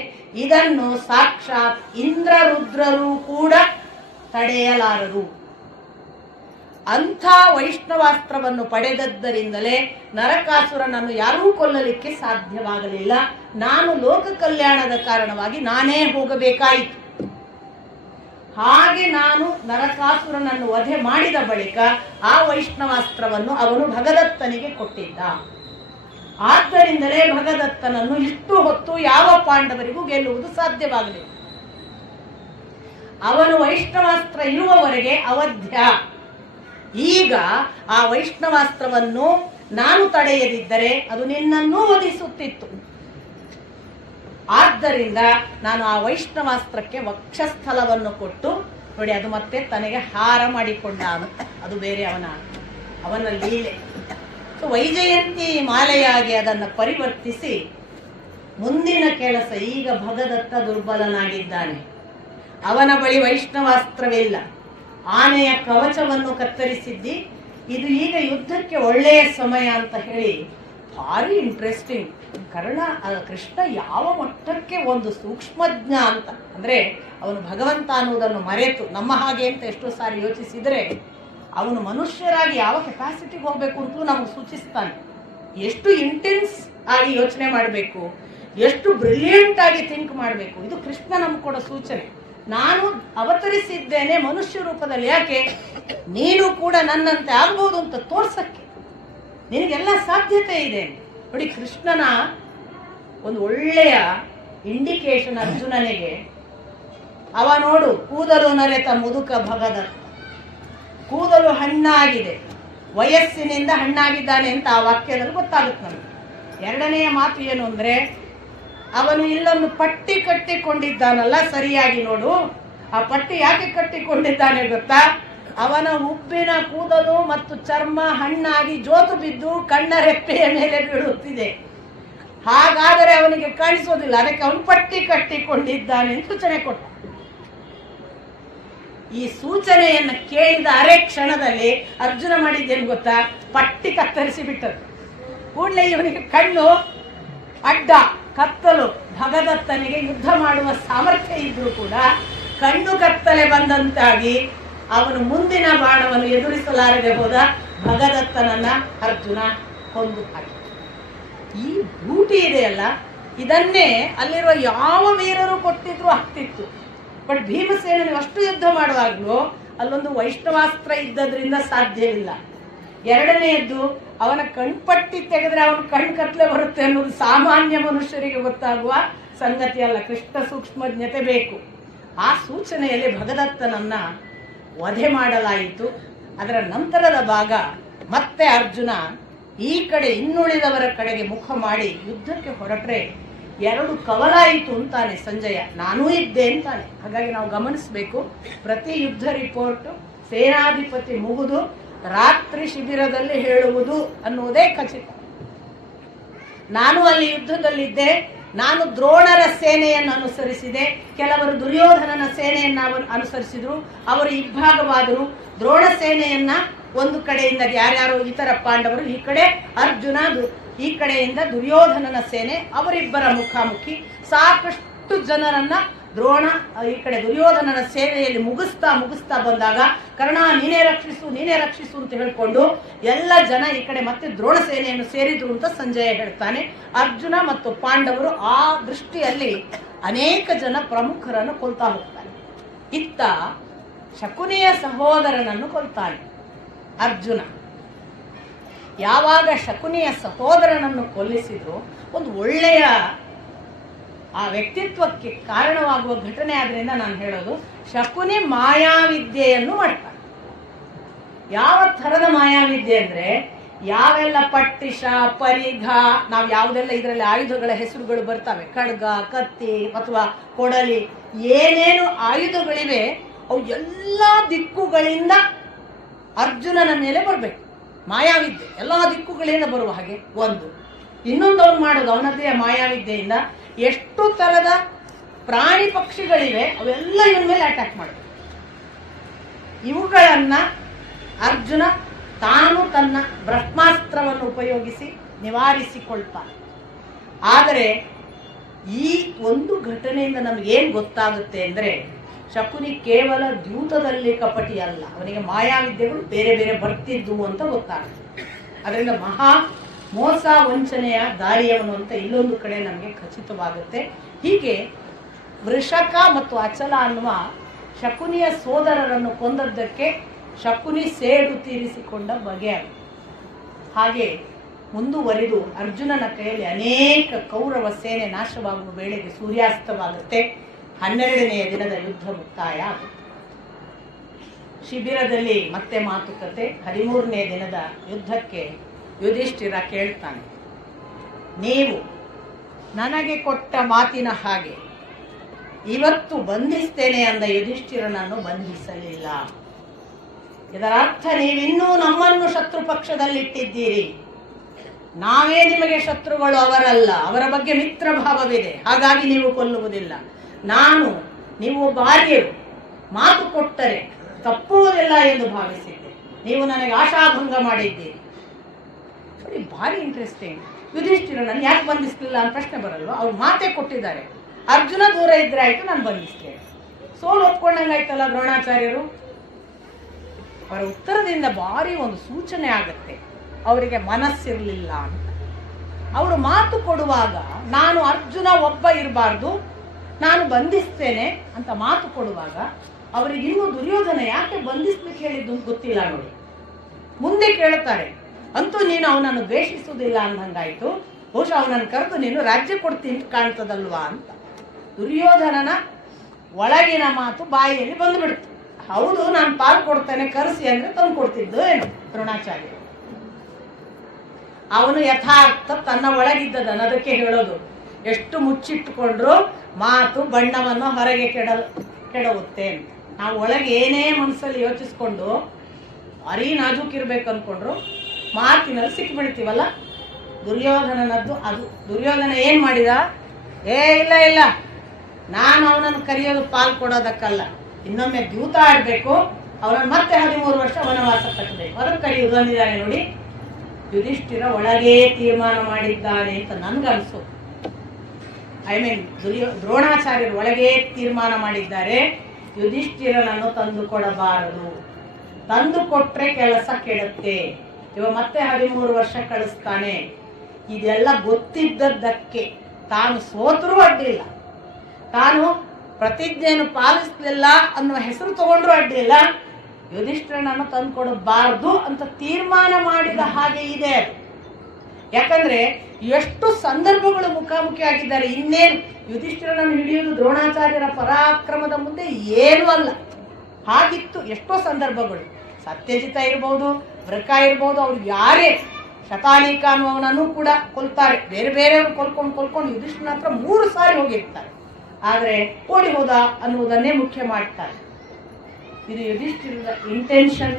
ಇದನ್ನು ಸಾಕ್ಷಾತ್ ಇಂದ್ರ ರುದ್ರರು ಕೂಡ ತಡೆಯಲಾರರು. ಅಂಥ ವೈಷ್ಣವಾಸ್ತ್ರವನ್ನು ಪಡೆದದ್ದರಿಂದಲೇ ನರಕಾಸುರನನ್ನು ಯಾರೂ ಕೊಲ್ಲಲಿಕ್ಕೆ ಸಾಧ್ಯವಾಗಲಿಲ್ಲ. ನಾನು ಲೋಕ ಕಲ್ಯಾಣದ ಕಾರಣವಾಗಿ ನಾನೇ ಹೋಗಬೇಕಾಯಿತು. ಹಾಗೆ ನಾನು ನರಕಾಸುರನನ್ನು ವಧೆ ಮಾಡಿದ ಬಳಿಕ ಆ ವೈಷ್ಣವಾಸ್ತ್ರವನ್ನು ಅವನು ಭಗದತ್ತನಿಗೆ ಕೊಟ್ಟಿದ್ದ. ಆದ್ದರಿಂದಲೇ ಭಗದತ್ತನನ್ನು ಇಷ್ಟು ಹೊತ್ತು ಯಾವ ಪಾಂಡವರಿಗೂ ಗೆಲ್ಲುವುದು ಸಾಧ್ಯವಾಗಲಿಲ್ಲ. ಅವನು ವೈಷ್ಣವಾಸ್ತ್ರ ಇರುವವರೆಗೆ ಅವಧ್ಯ. ಈಗ ಆ ವೈಷ್ಣವಾಸ್ತ್ರವನ್ನು ನಾನು ತಡೆಯದಿದ್ದರೆ ಅದು ನಿನ್ನನ್ನೂ ವಧಿಸುತ್ತಿತ್ತು. ಆದ್ದರಿಂದ ನಾನು ಆ ವೈಷ್ಣವಾಸ್ತ್ರಕ್ಕೆ ವಕ್ಷಸ್ಥಲವನ್ನು ಕೊಟ್ಟು, ನೋಡಿ ಅದು ಮತ್ತೆ ತನಗೆ ಹಾರ ಮಾಡಿಕೊಂಡ, ಅದು ಬೇರೆ ಅವನ ಲೀಲೆ. ಸೊ ವೈಜಯಂತಿ ಮಾಲೆಯಾಗಿ ಅದನ್ನು ಪರಿವರ್ತಿಸಿ ಮುಂದಿನ ಕೆಲಸ. ಈಗ ಭಗದತ್ತ ದುರ್ಬಲನಾಗಿದ್ದಾನೆ, ಅವನ ಬಳಿ ವೈಷ್ಣವಾಸ್ತ್ರವಿಲ್ಲ. ಆನೆಯ ಕವಚವನ್ನು ಕತ್ತರಿಸಿದ್ದಿ, ಇದು ಈಗ ಯುದ್ಧಕ್ಕೆ ಒಳ್ಳೆಯ ಸಮಯ ಅಂತ ಹೇಳಿ ಭಾರಿ ಇಂಟ್ರೆಸ್ಟಿಂಗ್. ಕೃಷ್ಣ ಯಾವ ಮಟ್ಟಕ್ಕೆ ಒಂದು ಸೂಕ್ಷ್ಮಜ್ಞ ಅಂತ, ಅಂದರೆ ಅವನು ಭಗವಂತ ಅನ್ನೋದನ್ನು ಮರೆತು ನಮ್ಮ ಹಾಗೆ ಅಂತ ಎಷ್ಟೋ ಸಾರಿ ಯೋಚಿಸಿದರೆ ಅವನು ಮನುಷ್ಯರಾಗಿ ಯಾವ ಕೆಪಾಸಿಟಿಗೆ ಹೋಗಬೇಕು ಅಂತಲೂ ನಮಗೆ ಸೂಚಿಸ್ತಾನೆ. ಎಷ್ಟು ಇಂಟೆನ್ಸ್ ಆಗಿ ಯೋಚನೆ ಮಾಡಬೇಕು, ಎಷ್ಟು ಬ್ರಿಲಿಯಂಟ್ ಆಗಿ ಥಿಂಕ್ ಮಾಡಬೇಕು, ಇದು ಕೃಷ್ಣ ನಮ್ಗೆ ಕೊಡೋ ಸೂಚನೆ. ನಾನು ಅವತರಿಸಿದ್ದೇನೆ ಮನುಷ್ಯ ರೂಪದಲ್ಲಿ, ಯಾಕೆ ನೀನು ಕೂಡ ನನ್ನಂತೆ ಆಗ್ಬೋದು ಅಂತ ತೋರ್ಸಕ್ಕೆ. ನಿನಗೆಲ್ಲ ಸಾಧ್ಯತೆ ಇದೆ. ನೋಡಿ, ಕೃಷ್ಣನ ಒಂದು ಒಳ್ಳೆಯ ಇಂಡಿಕೇಶನ್ ಅರ್ಜುನನಿಗೆ. ಅವ ನೋಡು, ಕೂದಲು ನರೆತ ಮುದುಕ ಭಗದತ್ತ, ಕೂದಲು ಹಣ್ಣಾಗಿದೆ, ವಯಸ್ಸಿನಿಂದ ಹಣ್ಣಾಗಿದ್ದಾನೆ ಅಂತ ಆ ವಾಕ್ಯದಲ್ಲಿ ಗೊತ್ತಾಗುತ್ತೆ ನಮಗೆ. ಎರಡನೆಯ ಮಾತು ಏನು ಅಂದರೆ, ಅವನು ಇಲ್ಲೊಂದು ಪಟ್ಟಿ ಕಟ್ಟಿಕೊಂಡಿದ್ದಾನಲ್ಲ, ಸರಿಯಾಗಿ ನೋಡು. ಆ ಪಟ್ಟಿ ಯಾಕೆ ಕಟ್ಟಿಕೊಂಡಿದ್ದಾನೆ ಗೊತ್ತಾ? ಅವನ ಉಬ್ಬಿನ ಕೂದಲು ಮತ್ತು ಚರ್ಮ ಹಣ್ಣಾಗಿ ಜೋತು ಬಿದ್ದು ಕಣ್ಣ ರೆಪ್ಪೆಯ ಮೇಲೆ ಬೀಳುತ್ತಿದೆ. ಹಾಗಾದರೆ ಅವನಿಗೆ ಕಾಣಿಸೋದಿಲ್ಲ, ಅದಕ್ಕೆ ಅವನು ಪಟ್ಟಿ ಕಟ್ಟಿಕೊಂಡಿದ್ದಾನೆ ಅಂತ ಸೂಚನೆ ಕೊಟ್ಟ. ಈ ಸೂಚನೆಯನ್ನು ಕೇಳಿದ ಅರೆ ಕ್ಷಣದಲ್ಲಿ ಅರ್ಜುನ ಮಾಡಿದ್ದೇನು ಗೊತ್ತಾ? ಪಟ್ಟಿ ಕತ್ತರಿಸಿ ಬಿಟ್ಟದ್ದು. ಕೂಡಲೇ ಇವನಿಗೆ ಕಣ್ಣು ಅಡ್ಡ, ಕತ್ತಲು. ಭಗದತ್ತನಿಗೆ ಯುದ್ಧ ಮಾಡುವ ಸಾಮರ್ಥ್ಯ ಇದ್ರೂ ಕೂಡ ಕಣ್ಣು ಕತ್ತಲೆ ಬಂದಂತಾಗಿ ಅವನು ಮುಂದಿನ ಬಾಣವನ್ನು ಎದುರಿಸಲಾರದೆ ಹೋದ. ಭಗದತ್ತನನ್ನ ಅರ್ಜುನ ಕೊಂದು ಹಾಕಿ. ಈ ಬ್ಯೂಟಿ ಇದೆಯಲ್ಲ, ಇದನ್ನೇ ಅಲ್ಲಿರುವ ಯಾವ ವೀರರು ಕೊಟ್ಟಿದ್ರು ಆಗ್ತಿತ್ತು. ಬಟ್ ಭೀಮಸೇನನಿಗೆ ಅಷ್ಟು ಯುದ್ಧ ಮಾಡುವಾಗಲೂ ಅಲ್ಲೊಂದು ವೈಷ್ಣವಾಸ್ತ್ರ ಇದ್ದದ್ರಿಂದ ಸಾಧ್ಯವಿಲ್ಲ. ಎರಡನೆಯದ್ದು, ಅವನ ಕಣ್ಪಟ್ಟಿ ತೆಗೆದ್ರೆ ಅವನ ಕಣ್ಣು ಕತ್ತಲೆ ಬರುತ್ತೆ ಅನ್ನೋದು ಸಾಮಾನ್ಯ ಮನುಷ್ಯರಿಗೆ ಗೊತ್ತಾಗುವ ಸಂಗತಿ ಅಲ್ಲ. ಕೃಷ್ಣ ಸೂಕ್ಷ್ಮಜ್ಞತೆ ಬೇಕು. ಆ ಸೂಚನೆಯಲ್ಲಿ ಭಗದತ್ತನನ್ನ ವಧೆ ಮಾಡಲಾಯಿತು. ಅದರ ನಂತರದ ಭಾಗ ಮತ್ತೆ ಅರ್ಜುನ ಈ ಕಡೆ ಇನ್ನುಳಿದವರ ಕಡೆಗೆ ಮುಖ ಮಾಡಿ ಯುದ್ಧಕ್ಕೆ ಹೊರಟ್ರೆ 2 ಕವಲಾಯಿತು ಅಂತಾನೆ ಸಂಜಯ. ನಾನೂ ಇದ್ದೆ ಅಂತಾನೆ. ಹಾಗಾಗಿ ನಾವು ಗಮನಿಸಬೇಕು, ಪ್ರತಿ ಯುದ್ಧ ರಿಪೋರ್ಟ್ ಸೇನಾಧಿಪತಿ ಮುಗಿದು ರಾತ್ರಿ ಶಿಬಿರದಲ್ಲಿ ಹೇಳುವುದು ಅನ್ನುವುದೇ ಖಚಿತ. ನಾನು ಅಲ್ಲಿ ಯುದ್ಧದಲ್ಲಿದ್ದೆ, ನಾನು ದ್ರೋಣರ ಸೇನೆಯನ್ನು ಅನುಸರಿಸಿದೆ, ಕೆಲವರು ದುರ್ಯೋಧನನ ಸೇನೆಯನ್ನು ಅನುಸರಿಸಿದ್ರು, ಅವರು ಇಬ್ಬಾಗವಾದರು. ದ್ರೋಣ ಸೇನೆಯನ್ನ ಒಂದು ಕಡೆಯಿಂದ ಯಾರ್ಯಾರು ಇತರ ಪಾಂಡವರು, ಈ ಕಡೆ ಅರ್ಜುನ, ಈ ಕಡೆಯಿಂದ ದುರ್ಯೋಧನನ ಸೇನೆ, ಅವರಿಬ್ಬರ ಮುಖಾಮುಖಿ. ಸಾಕಷ್ಟು ಅಷ್ಟು ಜನರನ್ನ ದ್ರೋಣ ಈ ಕಡೆ ದುರ್ಯೋಧನನ ಸೇನೆಯಲ್ಲಿ ಮುಗಿಸ್ತಾ ಬಂದಾಗ ಕರ್ಣ ನೀನೇ ರಕ್ಷಿಸು ಅಂತ ಹೇಳ್ಕೊಂಡು ಎಲ್ಲ ಜನ ಈ ಕಡೆ ಮತ್ತೆ ದ್ರೋಣ ಸೇನೆಯನ್ನು ಸೇರಿದ್ರು ಅಂತ ಸಂಜಯ ಹೇಳ್ತಾನೆ. ಅರ್ಜುನ ಮತ್ತು ಪಾಂಡವರು ಆ ದೃಷ್ಟಿಯಲ್ಲಿ ಅನೇಕ ಜನ ಪ್ರಮುಖರನ್ನು ಕೊಲ್ತಾ ಹೋಗ್ತಾನೆ. ಇತ್ತ ಶಕುನಿಯ ಸಹೋದರನನ್ನು ಕೊಲ್ತಾನೆ ಅರ್ಜುನ. ಯಾವಾಗ ಶಕುನಿಯ ಸಹೋದರನನ್ನು ಕೊಲ್ಲಿಸಿದ್ರು ಒಂದು ಒಳ್ಳೆಯ ಆ ವ್ಯಕ್ತಿತ್ವಕ್ಕೆ ಕಾರಣವಾಗುವ ಘಟನೆ ಆದ್ರಿಂದ ನಾನು ಹೇಳೋದು, ಶಕುನಿ ಮಾಯಾವಿದ್ಯೆಯನ್ನು ಮಾಡ್ತಾನೆ. ಯಾವ ಥರದ ಮಾಯಾವಿದ್ಯೆ ಅಂದ್ರೆ, ಯಾವೆಲ್ಲ ಪಟ್ಟಿಷ ಪರಿಘ, ನಾವು ಯಾವುದೆಲ್ಲ ಇದರಲ್ಲಿ ಆಯುಧಗಳ ಹೆಸರುಗಳು ಬರ್ತವೆ, ಖಡ್ಗ, ಕತ್ತಿ ಅಥವಾ ಕೊಡಲಿ, ಏನೇನು ಆಯುಧಗಳಿವೆ ಅವು ಎಲ್ಲ ದಿಕ್ಕುಗಳಿಂದ ಅರ್ಜುನನ ಮೇಲೆ ಬರಬೇಕು. ಮಾಯಾವಿದ್ಯೆ ಎಲ್ಲ ದಿಕ್ಕುಗಳಿಂದ ಬರುವ ಹಾಗೆ ಒಂದು. ಇನ್ನೊಂದು ಅವ್ನು ಮಾಡೋದು ಅವನದೇ ಮಾಯಾವಿದ್ಯೆಯಿಂದ ಎಷ್ಟು ತರದ ಪ್ರಾಣಿ ಪಕ್ಷಿಗಳಿವೆ ಅವೆಲ್ಲ ಇವನ ಮೇಲೆ ಅಟ್ಯಾಕ್ ಮಾಡಬೇಕು. ಇವುಗಳನ್ನ ಅರ್ಜುನ ತಾನು ತನ್ನ ಬ್ರಹ್ಮಾಸ್ತ್ರವನ್ನು ಉಪಯೋಗಿಸಿ ನಿವಾರಿಸಿಕೊಳ್ತಾನೆ. ಆದರೆ ಈ ಒಂದು ಘಟನೆಯಿಂದ ನಮಗೇನು ಗೊತ್ತಾಗುತ್ತೆ ಅಂದ್ರೆ, ಶಕುನಿ ಕೇವಲ ದ್ಯೂತದಲ್ಲಿ ಕಪಟಿ ಅಲ್ಲ, ಅವನಿಗೆ ಮಾಯಾವಿದ್ಯೆಗಳು ಬೇರೆ ಬೇರೆ ಬರ್ತಿದ್ವು ಅಂತ ಗೊತ್ತಾಗುತ್ತೆ. ಅದರಿಂದ ಮಹಾ ಮೋಸ ವಂಚನೆಯ ದಾರಿಯವನು ಅಂತ ಇಲ್ಲೊಂದು ಕಡೆ ನಮಗೆ ಖಚಿತವಾಗುತ್ತೆ. ಹೀಗೆ ವೃಷಕ ಮತ್ತು ಅಚಲ ಅನ್ನುವ ಶಕುನಿಯ ಸೋದರರನ್ನು ಕೊಂದದ್ದಕ್ಕೆ ಶಕುನಿ ಸೇಡು ತೀರಿಸಿಕೊಂಡ ಬಗೆ. ಹಾಗೆ ಮುಂದುವರಿದು ಅರ್ಜುನನ ಕೈಯಲ್ಲಿ ಅನೇಕ ಕೌರವ ಸೇನೆ ನಾಶವಾಗುವ ವೇಳೆಗೆ ಸೂರ್ಯಾಸ್ತವಾಗುತ್ತೆ. 12ನೆಯ ದಿನದ ಯುದ್ಧ ಮುಕ್ತಾಯ ಆಗುತ್ತೆ. ಶಿಬಿರದಲ್ಲಿ ಮತ್ತೆ ಮಾತುಕತೆ. 13ನೇ ದಿನದ ಯುದ್ಧಕ್ಕೆ ಯುಧಿಷ್ಠಿರ ಕೇಳ್ತಾನೆ, ನೀವು ನನಗೆ ಕೊಟ್ಟ ಮಾತಿನ ಹಾಗೆ ಇವತ್ತು ಬಂಧಿಸ್ತೇನೆ ಅಂದ ಯುಧಿಷ್ಠಿರನನ್ನು ಬಂಧಿಸಲಿಲ್ಲ. ಇದರ ಅರ್ಥ ನೀವಿನ್ನೂ ನಮ್ಮನ್ನು ಶತ್ರು ಪಕ್ಷದಲ್ಲಿಟ್ಟಿದ್ದೀರಿ. ನಾವೇ ನಿಮಗೆ ಶತ್ರುಗಳು, ಅವರಲ್ಲ. ಅವರ ಬಗ್ಗೆ ಮಿತ್ರ ಭಾವವಿದೆ, ಹಾಗಾಗಿ ನೀವು ಕೊಲ್ಲುವುದಿಲ್ಲ. ನೀವು ಒಬ್ಬ ಆರ್ಯರು, ಮಾತು ಕೊಟ್ಟರೆ ತಪ್ಪುವುದಿಲ್ಲ ಎಂದು ಭಾವಿಸಿದ್ದೆ. ನೀವು ನನಗೆ ಆಶಾಭಂಗ ಮಾಡಿದ್ದೀರಿ. ಭಾರಿ ಇಂಟ್ರೆಸ್ಟಿಂಗ್. ಯುಧಿಷ್ಠಿರನನ್ನು ಯಾಕೆ ಬಂಧಿಸಲಿಲ್ಲ ಅಂತ ಪ್ರಶ್ನೆ ಬರಲ್ವಾ? ಅವ್ರು ಮಾತೇ ಕೊಟ್ಟಿದ್ದಾರೆ, ಅರ್ಜುನ ದೂರ ಇದ್ರೆ ಆಯ್ತು, ನಾನು ಬಂಧಿಸ್ತೇನೆ. ಸೋಲು ಒಪ್ಕೊಂಡಂಗಾಯ್ತಲ್ಲ ದ್ರೋಣಾಚಾರ್ಯರು. ಅವರ ಉತ್ತರದಿಂದ ಭಾರಿ ಒಂದು ಸೂಚನೆ ಆಗುತ್ತೆ, ಅವರಿಗೆ ಮನಸ್ಸಿರಲಿಲ್ಲ ಅಂತ. ಅವರು ಮಾತು ಕೊಡುವಾಗ ನಾನು ಅರ್ಜುನ ಒಬ್ಬ ಇರಬಾರ್ದು, ನಾನು ಬಂಧಿಸ್ತೇನೆ ಅಂತ ಮಾತು ಕೊಡುವಾಗ ಅವರಿಗೆ ಇನ್ನೂ ದುರ್ಯೋಧನ ಯಾಕೆ ಬಂಧಿಸ್ಲಿಕ್ಕೆ ಹೇಳಿದ್ದು ಗೊತ್ತಿಲ್ಲ ನೋಡಿ. ಮುಂದೆ ಕೇಳ್ತಾರೆ, ಅಂತೂ ನೀನು ಅವನನ್ನು ದ್ವೇಷಿಸುವುದಿಲ್ಲ ಅಂದಂಗಾಯ್ತು, ಬಹುಶಃ ಅವನನ್ನು ಕರೆದು ನೀನು ರಾಜ್ಯ ಕೊಡ್ತೀನಿ ಕಾಣ್ತದಲ್ವಾ ಅಂತ. ದುರ್ಯೋಧನನ ಒಳಗಿನ ಮಾತು ಬಾಯಿಯಲ್ಲಿ ಬಂದುಬಿಡ್ತು. ಹೌದು, ನಾನು ಪಾಲು ಕೊಡ್ತೇನೆ, ಕರೆಸಿ ಅಂದ್ರೆ ತಂದು ಕೊಡ್ತಿದ್ದು ಏನು ದ್ರೋಣಾಚಾರ್ಯ. ಅವನು ಯಥಾರ್ಥ ತನ್ನ ಒಳಗಿದ್ದದನ್ನು ಅದಕ್ಕೆ ಹೇಳೋದು, ಎಷ್ಟು ಮುಚ್ಚಿಟ್ಟುಕೊಂಡ್ರು ಮಾತು ಬಣ್ಣವನ್ನು ಹೊರಗೆ ಕೆಡವುತ್ತೆ ಅಂತ. ನಾವು ಒಳಗೆ ಏನೇ ಮನಸ್ಸಲ್ಲಿ ಯೋಚಿಸ್ಕೊಂಡು ಭಾರಿ ನಾಜೂಕಿರ್ಬೇಕು ಅನ್ಕೊಂಡ್ರು ಮಾತಿನಲ್ಲಿ ಸಿಕ್ಕಿಬಿಡ್ತೀವಲ್ಲ. ದುರ್ಯೋಧನನದ್ದು ಅದು. ದುರ್ಯೋಧನ ಏನ್ ಮಾಡಿದ? ಇಲ್ಲ, ನಾನು ಅವನನ್ನು ಕರೆಯೋದು ಪಾಲ್ ಕೊಡೋದಕ್ಕಲ್ಲ, ಇನ್ನೊಮ್ಮೆ ದ್ಯೂತ ಆಡ್ಬೇಕು, ಅವನನ್ನು ಮತ್ತೆ 13 ವರ್ಷ ವನವಾಸ ಕಟ್ಟಬೇಕು, ಅದಕ್ಕೆ ಕರೆಯುವುದು ಅಂದಿದ್ದಾನೆ ನೋಡಿ. ಯುಧಿಷ್ಠಿರ ಒಳಗೇ ತೀರ್ಮಾನ ಮಾಡಿದ್ದಾನೆ ಅಂತ ನನ್ಗನ್ಸು. ದ್ರೋಣಾಚಾರ್ಯರು ಒಳಗೇ ತೀರ್ಮಾನ ಮಾಡಿದ್ದಾರೆ, ಯುಧಿಷ್ಠಿರನನ್ನು ತಂದು ಕೊಡಬಾರದು, ತಂದು ಕೊಟ್ರೆ ಕೆಲಸ ಕೆಡುತ್ತೆ, ಇವ ಮತ್ತೆ 13 ವರ್ಷ ಕಳಿಸ್ತಾನೆ. ಇದೆಲ್ಲ ಗೊತ್ತಿದ್ದದ್ದಕ್ಕೆ ತಾನು ಸೋತರೂ ಅಡ್ಡಿಲ್ಲ, ತಾನು ಪ್ರತಿಜ್ಞೆಯನ್ನು ಪಾಲಿಸಲಿಲ್ಲ ಅನ್ನುವ ಹೆಸರು ತಗೊಂಡ್ರು ಅಡ್ಡಿಲ್ಲ, ಯುಧಿಷ್ಠಿರನನ್ನು ತಂದು ಕೊಡಬಾರದು ಅಂತ ತೀರ್ಮಾನ ಮಾಡಿದ ಹಾಗೆ ಇದೆ. ಯಾಕಂದ್ರೆ ಎಷ್ಟು ಸಂದರ್ಭಗಳು ಮುಖಾಮುಖಿ ಆಗಿದ್ದಾರೆ. ಇನ್ನೇನು ಯುಧಿಷ್ಠಿರನನ್ನು ಹಿಡಿಯುವುದು ದ್ರೋಣಾಚಾರ್ಯರ ಪರಾಕ್ರಮದ ಮುಂದೆ ಏನೂ ಅಲ್ಲ. ಹಾಗಿತ್ತು ಎಷ್ಟೋ ಸಂದರ್ಭಗಳು. ಸತ್ಯಜಿತ ಇರ್ಬೋದು, ವೃಕ ಇರ್ಬೋದು, ಅವ್ರು ಯಾರೇ, ಶತಾನೀಕ ಅನ್ನುವನನ್ನು ಕೂಡ ಕೊಲ್ತಾರೆ. ಬೇರೆ ಬೇರೆಯವರು ಕೊಲ್ಕೊಂಡು ಯುಧಿಷ್ಠಿರನ ಹತ್ರ 3 ಸಾರಿ ಹೋಗಿರ್ತಾರೆ. ಆದರೆ ಓಡಿ ಹೋದ ಅನ್ನುವುದನ್ನೇ ಮುಖ್ಯ ಮಾಡ್ತಾರೆ. ಇದು ಯುಧಿಷ್ಠಿರದ ಇಂಟೆನ್ಷನ್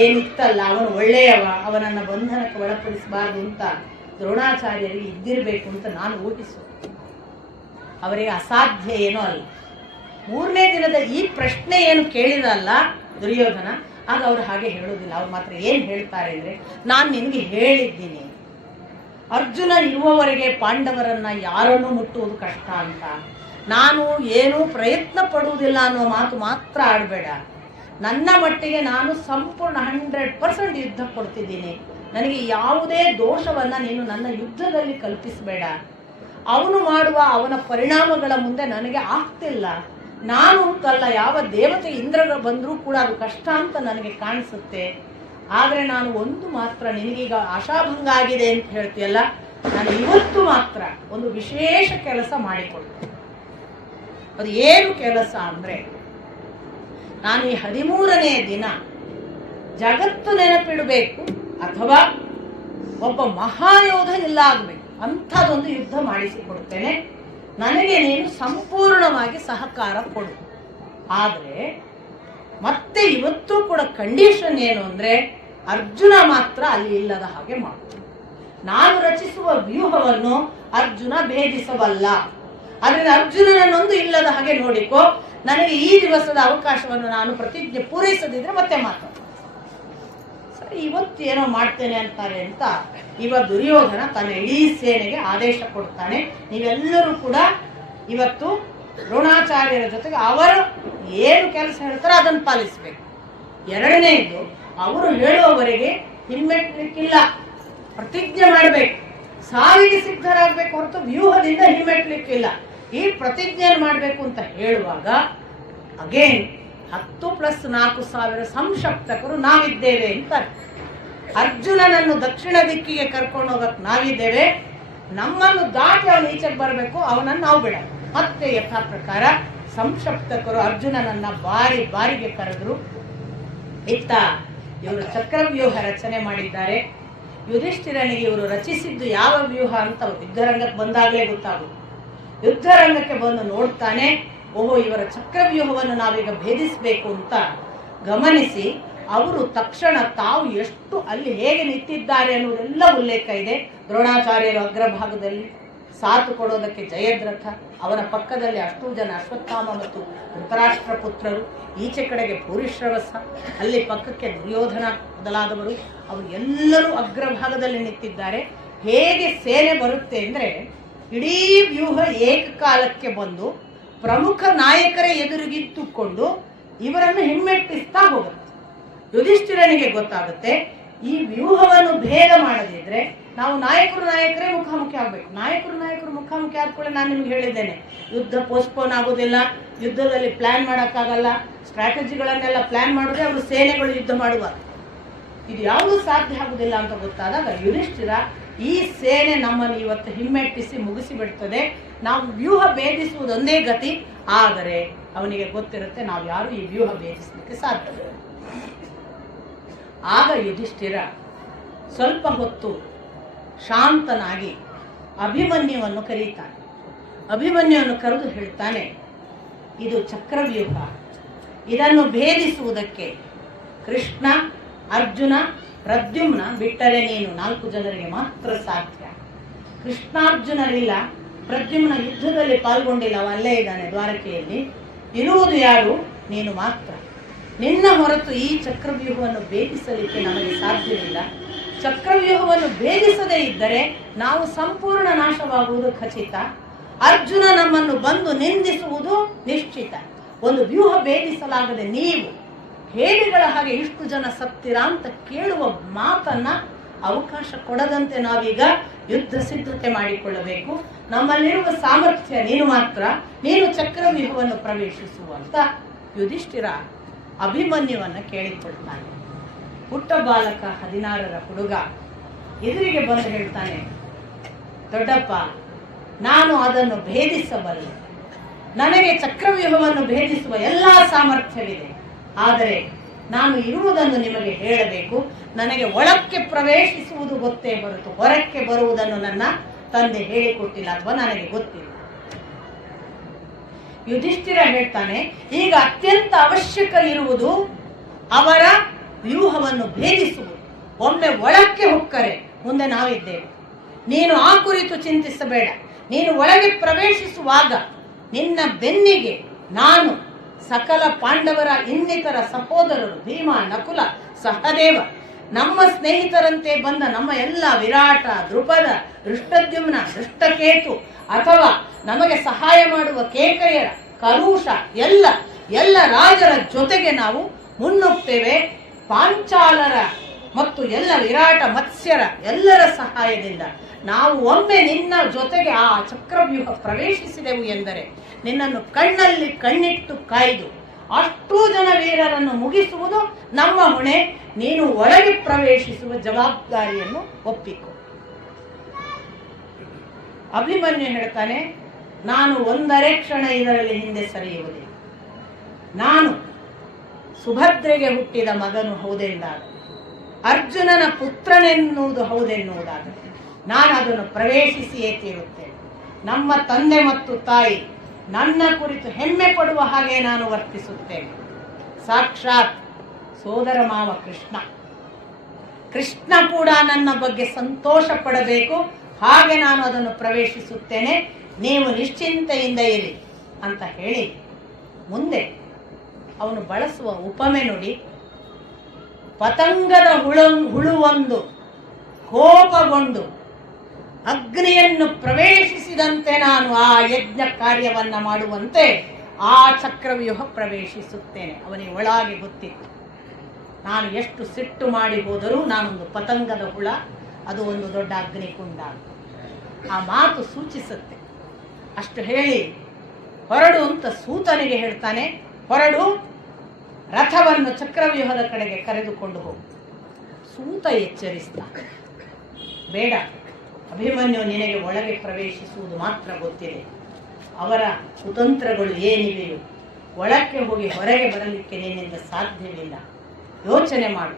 ಏನಿತ್ತಲ್ಲ, ಅವನು ಒಳ್ಳೆಯವ, ಅವನನ್ನು ಬಂಧನಕ್ಕೆ ಒಳಪಡಿಸಬಾರದು ಅಂತ ದ್ರೋಣಾಚಾರ್ಯರಿಗೆ ಇದ್ದಿರಬೇಕು ಅಂತ ನಾನು ಊಹಿಸು. ಅವರಿಗೆ ಅಸಾಧ್ಯ ಏನೂ ಅಲ್ಲ. 3ನೇ ದಿನದ ಈ ಪ್ರಶ್ನೆ ಏನು ಕೇಳಿದಲ್ಲ ದುರ್ಯೋಧನ, ಆಗ ಅವರು ಹಾಗೆ ಹೇಳೋದಿಲ್ಲ. ಅವ್ರು ಮಾತ್ರ ಏನು ಹೇಳ್ತಾರೆ ಅಂದರೆ, ನಾನು ನಿನಗೆ ಹೇಳಿದ್ದೀನಿ ಅರ್ಜುನ ಇರುವವರೆಗೆ ಪಾಂಡವರನ್ನ ಯಾರನ್ನೂ ಮುಟ್ಟುವುದು ಕಷ್ಟ ಅಂತ. ನಾನು ಏನೂ ಪ್ರಯತ್ನ ಪಡುವುದಿಲ್ಲ ಅನ್ನೋ ಮಾತು ಮಾತ್ರ ಆಡಬೇಡ. ನನ್ನ ಮಟ್ಟಿಗೆ ನಾನು ಸಂಪೂರ್ಣ 100% ಯುದ್ಧ ಕೊಡ್ತಿದ್ದೀನಿ. ನನಗೆ ಯಾವುದೇ ದೋಷವನ್ನು ನೀನು ನನ್ನ ಯುದ್ಧದಲ್ಲಿ ಕಲ್ಪಿಸಬೇಡ. ಅವನು ಮಾಡುವ ಅವನ ಪರಿಣಾಮಗಳ ಮುಂದೆ ನನಗೆ ಆಗ್ತಿಲ್ಲ. ನಾನು ಅಂತಲ್ಲ, ಯಾವ ದೇವತೆ ಇಂದ್ರಗಳು ಬಂದರೂ ಕೂಡ ಅದು ಕಷ್ಟ ಅಂತ ನನಗೆ ಕಾಣಿಸುತ್ತೆ. ಆದರೆ ನಾನು ಒಂದು ಮಾತ್ರ, ನಿನಗೀಗ ಆಶಾಭಂಗ ಆಗಿದೆ ಅಂತ ಹೇಳ್ತೀಯಲ್ಲ, ನಾನು ಇವತ್ತು ಮಾತ್ರ ಒಂದು ವಿಶೇಷ ಕೆಲಸ ಮಾಡಿಕೊಡ್ತೇನೆ. ಅದು ಏನು ಕೆಲಸ ಅಂದರೆ, ನಾನು ಈ 13ನೇ ದಿನ ಜಗತ್ತು ನೆನಪಿಡಬೇಕು ಅಥವಾ ಒಬ್ಬ ಮಹಾಯೋಧ ಇಲ್ಲ ಆಗಬೇಕು, ಅಂಥದ್ದೊಂದು ಯುದ್ಧ ಮಾಡಿಸಿಕೊಡ್ತೇನೆ. ನನಗೆ ನೀನು ಸಂಪೂರ್ಣವಾಗಿ ಸಹಕಾರ ಕೊಡು. ಆದರೆ ಮತ್ತೆ ಇವತ್ತು ಕೂಡ ಕಂಡೀಷನ್ ಏನು ಅಂದರೆ, ಅರ್ಜುನ ಮಾತ್ರ ಅಲ್ಲಿ ಇಲ್ಲದ ಹಾಗೆ ಮಾಡ್ತೀನಿ. ನಾನು ರಚಿಸುವ ವ್ಯೂಹವನ್ನು ಅರ್ಜುನ ಭೇದಿಸಬಲ್ಲ. ಅದರಿಂದ ಅರ್ಜುನನನ್ನೊಂದು ಇಲ್ಲದ ಹಾಗೆ ನೋಡಿಕೋ. ನನಗೆ ಈ ದಿವಸದ ಅವಕಾಶವನ್ನು ನಾನು ಪ್ರತಿಜ್ಞೆ ಪೂರೈಸದಿದ್ರೆ ಮತ್ತೆ ಮಾತಾಡ. ಸರಿ, ಇವತ್ತೇನೋ ಮಾಡ್ತೇನೆ ಅಂತಾರೆ ಅಂತ ಇವ ದುರ್ಯೋಧನ ತನ್ನ ಇಡೀ ಸೇನೆಗೆ ಆದೇಶ ಕೊಡ್ತಾನೆ. ನೀವೆಲ್ಲರೂ ಕೂಡ ಇವತ್ತು ದ್ರೋಣಾಚಾರ್ಯರ ಜೊತೆಗೆ ಅವರು ಏನು ಕೆಲಸ ಹೇಳ್ತಾರೋ ಅದನ್ನು ಪಾಲಿಸಬೇಕು. ಎರಡನೇದು, ಅವರು ಹೇಳುವವರೆಗೆ ಹಿಮ್ಮೆಟ್ಟಲಿಕ್ಕಿಲ್ಲ, ಪ್ರತಿಜ್ಞೆ ಮಾಡಬೇಕು, ಸಾವಿಗೆ ಸಿದ್ಧರಾಗಬೇಕು ಹೊರತು ವ್ಯೂಹದಿಂದ ಹಿಮ್ಮೆಟ್ಟಲಿಕ್ಕಿಲ್ಲ. ಈ ಪ್ರತಿಜ್ಞೆ ಮಾಡಬೇಕು ಅಂತ ಹೇಳುವಾಗ ಅಗೇನ್ 10 + 4,000 ಸಂಶಪ್ತಕರು ನಾವಿದ್ದೇವೆ ಅಂತಾರೆ. ಅರ್ಜುನನನ್ನು ದಕ್ಷಿಣ ದಿಕ್ಕಿಗೆ ಕರ್ಕೊಂಡು ಹೋಗಕ್ಕೆ ನಾವಿದ್ದೇವೆ. ನಮ್ಮನ್ನು ದಾಟಿ ಅವನು ಈಚೆಗೆ ಬರಬೇಕು, ಅವನನ್ನು ನಾವು ಬಿಡ. ಮತ್ತೆ ಯಥಾ ಪ್ರಕಾರ ಸಂಶಪ್ತಕರು ಅರ್ಜುನನನ್ನ ಬಾರಿಗೆ ಕರೆದ್ರು. ಇತ್ತ ಇವರು ಚಕ್ರವ್ಯೂಹ ರಚನೆ ಮಾಡಿದ್ದಾರೆ. ಯುಧಿಷ್ಠಿರನಿಗೆ ಇವರು ರಚಿಸಿದ್ದು ಯಾವ ವ್ಯೂಹ ಅಂತ ಯುದ್ಧರಂಗಕ್ಕೆ ಬಂದಾಗಲೇ ಗೊತ್ತಾಗುತ್ತೆ. ಯುದ್ಧರಂಗಕ್ಕೆ ಬಂದು ನೋಡ್ತಾನೆ, ಓಹೋ, ಇವರ ಚಕ್ರವ್ಯೂಹವನ್ನು ನಾವೀಗ ಭೇದಿಸಬೇಕು ಅಂತ ಗಮನಿಸಿ ಅವರು ತಕ್ಷಣ ತಾವು ಎಷ್ಟು ಅಲ್ಲಿ ಹೇಗೆ ನಿಂತಿದ್ದಾರೆ ಅನ್ನೋದೆಲ್ಲ ಉಲ್ಲೇಖ ಇದೆ. ದ್ರೋಣಾಚಾರ್ಯರು ಅಗ್ರಭಾಗದಲ್ಲಿ ಸಾಥು ಕೊಡೋದಕ್ಕೆ ಜಯದ್ರಥ, ಅವನ ಪಕ್ಕದಲ್ಲಿ ಅಷ್ಟೂ ಜನ ಅಶ್ವತ್ಥಾಮ ಮತ್ತು ಧೃತರಾಷ್ಟ್ರ ಪುತ್ರರು, ಈಚೆ ಕಡೆಗೆ ಭೂರಿಶ್ರವಸ, ಅಲ್ಲಿ ಪಕ್ಕಕ್ಕೆ ದುರ್ಯೋಧನ ಮೊದಲಾದವರು, ಅವರು ಎಲ್ಲರೂ ಅಗ್ರಭಾಗದಲ್ಲಿ ನಿಂತಿದ್ದಾರೆ. ಹೇಗೆ ಸೇನೆ ಬರುತ್ತೆ ಅಂದರೆ, ಇಡೀ ವ್ಯೂಹ ಏಕಕಾಲಕ್ಕೆ ಬಂದು ಪ್ರಮುಖ ನಾಯಕರೇ ಎದುರಿಗಿತ್ತುಕೊಂಡು ಇವರನ್ನು ಹಿಮ್ಮೆಟ್ಟಿಸ್ತಾ ಹೋಗುತ್ತೆ. ಯುಧಿಷ್ಠಿರನಿಗೆ ಗೊತ್ತಾಗುತ್ತೆ, ಈ ವ್ಯೂಹವನ್ನು ಭೇದ ಮಾಡದಿದ್ರೆ ನಾವು ನಾಯಕರೇ ಮುಖಾಮುಖಿ ಆಗಬೇಕು. ನಾಯಕರು ಮುಖಾಮುಖಿ ಆದ್ಕೊಳ್ಳೆ ನಾನು ನಿಮ್ಗೆ ಹೇಳಿದ್ದೇನೆ, ಯುದ್ಧ ಪೋಸ್ಟ್ಪೋನ್ ಆಗೋದಿಲ್ಲ, ಯುದ್ಧದಲ್ಲಿ ಪ್ಲಾನ್ ಮಾಡೋಕ್ಕಾಗಲ್ಲ. ಸ್ಟ್ರಾಟಜಿಗಳನ್ನೆಲ್ಲ ಪ್ಲಾನ್ ಮಾಡಿದ್ರೆ ಅವರು ಸೇನೆಗಳು ಯುದ್ಧ ಮಾಡುವಾಗ ಇದು ಯಾವುದೂ ಸಾಧ್ಯ ಆಗುದಿಲ್ಲ ಅಂತ ಗೊತ್ತಾದಾಗ ಯುಧಿಷ್ಠಿರ, ಈ ಸೇನೆ ನಮ್ಮನ್ನು ಇವತ್ತು ಹಿಮ್ಮೆಟ್ಟಿಸಿ ಮುಗಿಸಿ ಬಿಡ್ತದೆ, ನಾವು ವ್ಯೂಹ ಭೇದಿಸುವುದೊಂದೇ ಗತಿ. ಆದರೆ ಅವನಿಗೆ ಗೊತ್ತಿರುತ್ತೆ ನಾವು ಯಾರು ಈ ವ್ಯೂಹ ಭೇದಿಸಲಿಕ್ಕೆ ಸಾಧ್ಯ. ಆಗ ಯುಧಿಷ್ಠಿರ ಸ್ವಲ್ಪ ಹೊತ್ತು ಶಾಂತನಾಗಿ ಅಭಿಮನ್ಯುವನ್ನು ಕರೀತಾನೆ. ಅಭಿಮನ್ಯುವನ್ನು ಕರೆದು ಹೇಳ್ತಾನೆ, ಇದು ಚಕ್ರವ್ಯೂಹ, ಇದನ್ನು ಭೇದಿಸುವುದಕ್ಕೆ ಕೃಷ್ಣ, ಅರ್ಜುನ, ಪ್ರದ್ಯುಮ್ನ ಬಿಟ್ಟರೆ ನೀನು 4 ಜನರಿಗೆ ಮಾತ್ರ ಸಾಧ್ಯ. ಕೃಷ್ಣಾರ್ಜುನರಿಲ್ಲ, ಪ್ರದ್ಯುಮ್ನ ಯುದ್ಧದಲ್ಲಿ ಪಾಲ್ಗೊಂಡಿಲ್ಲ, ಅವ ಅಲ್ಲೇ ಇದ್ದಾನೆ ದ್ವಾರಕೆಯಲ್ಲಿ. ಇರುವುದು ಯಾರು? ನೀನು ಮಾತ್ರ. ನಿನ್ನ ಹೊರತು ಈ ಚಕ್ರವ್ಯೂಹವನ್ನು ಭೇದಿಸಲಿಕ್ಕೆ ನಮಗೆ ಸಾಧ್ಯವಿಲ್ಲ. ಚಕ್ರವ್ಯೂಹವನ್ನು ಭೇದಿಸದೇ ಇದ್ದರೆ ನಾವು ಸಂಪೂರ್ಣ ನಾಶವಾಗುವುದು ಖಚಿತ. ಅರ್ಜುನ ನಮ್ಮನ್ನು ಬಂದು ನಿಂದಿಸುವುದು ನಿಶ್ಚಿತ. ಒಂದು ವ್ಯೂಹ ಭೇದಿಸಲಾಗದೆ ನೀವು ಹೇಡಿಗಳ ಹಾಗೆ ಇಷ್ಟು ಜನ ಸತ್ತಿರಾ ಅಂತ ಕೇಳುವ ಮಾತನ್ನ ಅವಕಾಶ ಕೊಡದಂತೆ ನಾವೀಗ ಯುದ್ಧ ಸಿದ್ಧತೆ ಮಾಡಿಕೊಳ್ಳಬೇಕು. ನಮ್ಮಲ್ಲಿರುವ ಸಾಮರ್ಥ್ಯ ನೀನು ಮಾತ್ರ, ನೀನು ಚಕ್ರವ್ಯೂಹವನ್ನು ಪ್ರವೇಶಿಸುವಂತ ಯುಧಿಷ್ಠಿರ ಅಭಿಮನ್ಯುವನ್ನು ಕೇಳಿಕೊಳ್ತಾನೆ. ಪುಟ್ಟ ಬಾಲಕ 16ರ ಹುಡುಗ ಎದುರಿಗೆ ಬಂದು ಹೇಳ್ತಾನೆ, ದೊಡ್ಡಪ್ಪ, ನಾನು ಅದನ್ನು ಭೇದಿಸಬಲ್ಲೆ, ನನಗೆ ಚಕ್ರವ್ಯೂಹವನ್ನು ಭೇದಿಸುವ ಎಲ್ಲಾ ಸಾಮರ್ಥ್ಯವಿದೆ. ಆದರೆ ನಾನು ಇರುವುದನ್ನು ನಿಮಗೆ ಹೇಳಬೇಕು, ನನಗೆ ಒಳಕ್ಕೆ ಪ್ರವೇಶಿಸುವುದು ಗೊತ್ತೇ ಹೊರತು ಹೊರಕ್ಕೆ ಬರುವುದನ್ನು ನನ್ನ ತಂದೆ ಹೇಳಿಕೊಟ್ಟಿಲ್ಲ ಅಥವಾ ನನಗೆ ಗೊತ್ತಿಲ್ಲ. ಯುಧಿಷ್ಠಿರ ಹೇಳ್ತಾನೆ, ಈಗ ಅತ್ಯಂತ ಅವಶ್ಯಕ ಇರುವುದು ಅವರ ವ್ಯೂಹವನ್ನು ಭೇದಿಸುವುದು. ಒಮ್ಮೆ ಒಳಕ್ಕೆ ಹೊಕ್ಕರೆ ಮುಂದೆ ನಾವಿದ್ದೇವೆ. ನೀನು ಆ ಕುರಿತು ಚಿಂತಿಸಬೇಡ. ನೀನು ಒಳಗೆ ಪ್ರವೇಶಿಸುವಾಗ ನಿನ್ನ ಬೆನ್ನಿಗೆ ನಾನು ಸಕಲ ಪಾಂಡವರ ಇನ್ನಿತರ ಸಹೋದರರು ಭೀಮ, ನಕುಲ, ಸಹದೇವ ನಮ್ಮ ಸ್ನೇಹಿತರಂತೆ ಬಂದ ನಮ್ಮ ಎಲ್ಲ ವಿರಾಟ, ದೃಪದ, ದೃಷ್ಟದ್ಯುಮ್ನ, ದೃಷ್ಟಕೇತು ಅಥವಾ ನಮಗೆ ಸಹಾಯ ಮಾಡುವ ಕೇಕಯ್ಯರ, ಕಲೂಷ ಎಲ್ಲ ರಾಜರ ಜೊತೆಗೆ ನಾವು ಮುನ್ನುಗ್ತೇವೆ. ಪಾಂಚಾಲರ ಮತ್ತು ಎಲ್ಲ ವಿರಾಟ ಮತ್ಸ್ಯರ ಎಲ್ಲರ ಸಹಾಯದಿಂದ ನಾವು ಒಮ್ಮೆ ನಿನ್ನ ಜೊತೆಗೆ ಆ ಚಕ್ರವ್ಯೂಹ ಪ್ರವೇಶಿಸಿದೆವು ಎಂದರೆ ನಿನ್ನನ್ನು ಕಣ್ಣಲ್ಲಿ ಕಣ್ಣಿಟ್ಟು ಕಾಯ್ದು ಅಷ್ಟೂ ಜನ ವೀರರನ್ನು ಮುಗಿಸುವುದು ನಮ್ಮ ಹೊಣೆ. ನೀನು ಒಳಗೆ ಪ್ರವೇಶಿಸುವ ಜವಾಬ್ದಾರಿಯನ್ನು ಒಪ್ಪಿಕೊ. ಅಭಿಮನ್ಯು ಹೇಳ್ತಾನೆ, ನಾನು ಒಂದರೆ ಕ್ಷಣ ಇದರಲ್ಲಿ ಹಿಂದೆ ಸರಿಯುವುದಿಲ್ಲ. ನಾನು ಸುಭದ್ರೆಗೆ ಹುಟ್ಟಿದ ಮಗನು ಹೌದೆಂದಾಗಲಿ, ಅರ್ಜುನನ ಪುತ್ರನೆನ್ನುವುದು ಹೌದೆನ್ನುವುದಾಗಲಿ ನಾನು ಅದನ್ನು ಪ್ರವೇಶಿಸಿಯೇ ತೀರುತ್ತೇನೆ. ನಮ್ಮ ತಂದೆ ಮತ್ತು ತಾಯಿ ನನ್ನ ಕುರಿತು ಹೆಮ್ಮೆ ಪಡುವ ಹಾಗೆ ನಾನು ವರ್ತಿಸುತ್ತೇನೆ. ಸಾಕ್ಷಾತ್ ಸೋದರ ಮಾವ ಕೃಷ್ಣ ಕೂಡ ನನ್ನ ಬಗ್ಗೆ ಸಂತೋಷ ಪಡಬೇಕು, ಹಾಗೆ ನಾನು ಅದನ್ನು ಪ್ರವೇಶಿಸುತ್ತೇನೆ. ನೀವು ನಿಶ್ಚಿಂತೆಯಿಂದ ಇರಿ ಅಂತ ಹೇಳಿ ಮುಂದೆ ಅವನು ಬಳಸುವ ಉಪಮೆ ನೋಡಿ. ಪತಂಗದ ಹುಳುವೊಂದು ಕೋಪಗೊಂಡು ಅಗ್ನಿಯನ್ನು ಪ್ರವೇಶಿಸಿದಂತೆ ನಾನು ಆ ಯಜ್ಞ ಕಾರ್ಯವನ್ನ ಮಾಡುವಂತೆ ಆ ಚಕ್ರವ್ಯೂಹ ಪ್ರವೇಶಿಸುತ್ತೇನೆ. ಅವನಿಗೆ ಒಳಗೆ ಗೊತ್ತಿತ್ತು, ನಾನು ಎಷ್ಟು ಸಿಟ್ಟು ಮಾಡಿ ಹೋದರೂ ನಾನೊಂದು ಪತಂಗದ ಹುಳ, ಅದು ಒಂದು ದೊಡ್ಡ ಅಗ್ನಿಕುಂಡ. ಆ ಮಾತು ಸೂಚಿಸುತ್ತೆ. ಅಷ್ಟು ಹೇಳಿ ಹೊರಡು ಅಂತ ಸೂತನಿಗೆ ಹೇಳ್ತಾನೆ. ಹೊರಡು, ರಥವನ್ನು ಚಕ್ರವ್ಯೂಹದ ಕಡೆಗೆ ಕರೆದುಕೊಂಡು ಹೋಗು. ಸೂತ ಎಚ್ಚರಿಸ್ತಾನೆ, ಬೇಡ ಅಭಿಮನ್ಯು, ನಿನಗೆ ಒಳಗೆ ಪ್ರವೇಶಿಸುವುದು ಮಾತ್ರ ಗೊತ್ತಿದೆ. ಅವರ ಕುತಂತ್ರಗಳು ಏನಿವೆಯೋ ಒಳಕ್ಕೆ ಹೋಗಿ ಹೊರಗೆ ಬರಲಿಕ್ಕೆ ನಿನ್ನಿಂದ ಸಾಧ್ಯವಿಲ್ಲ. ಯೋಚನೆ ಮಾಡು.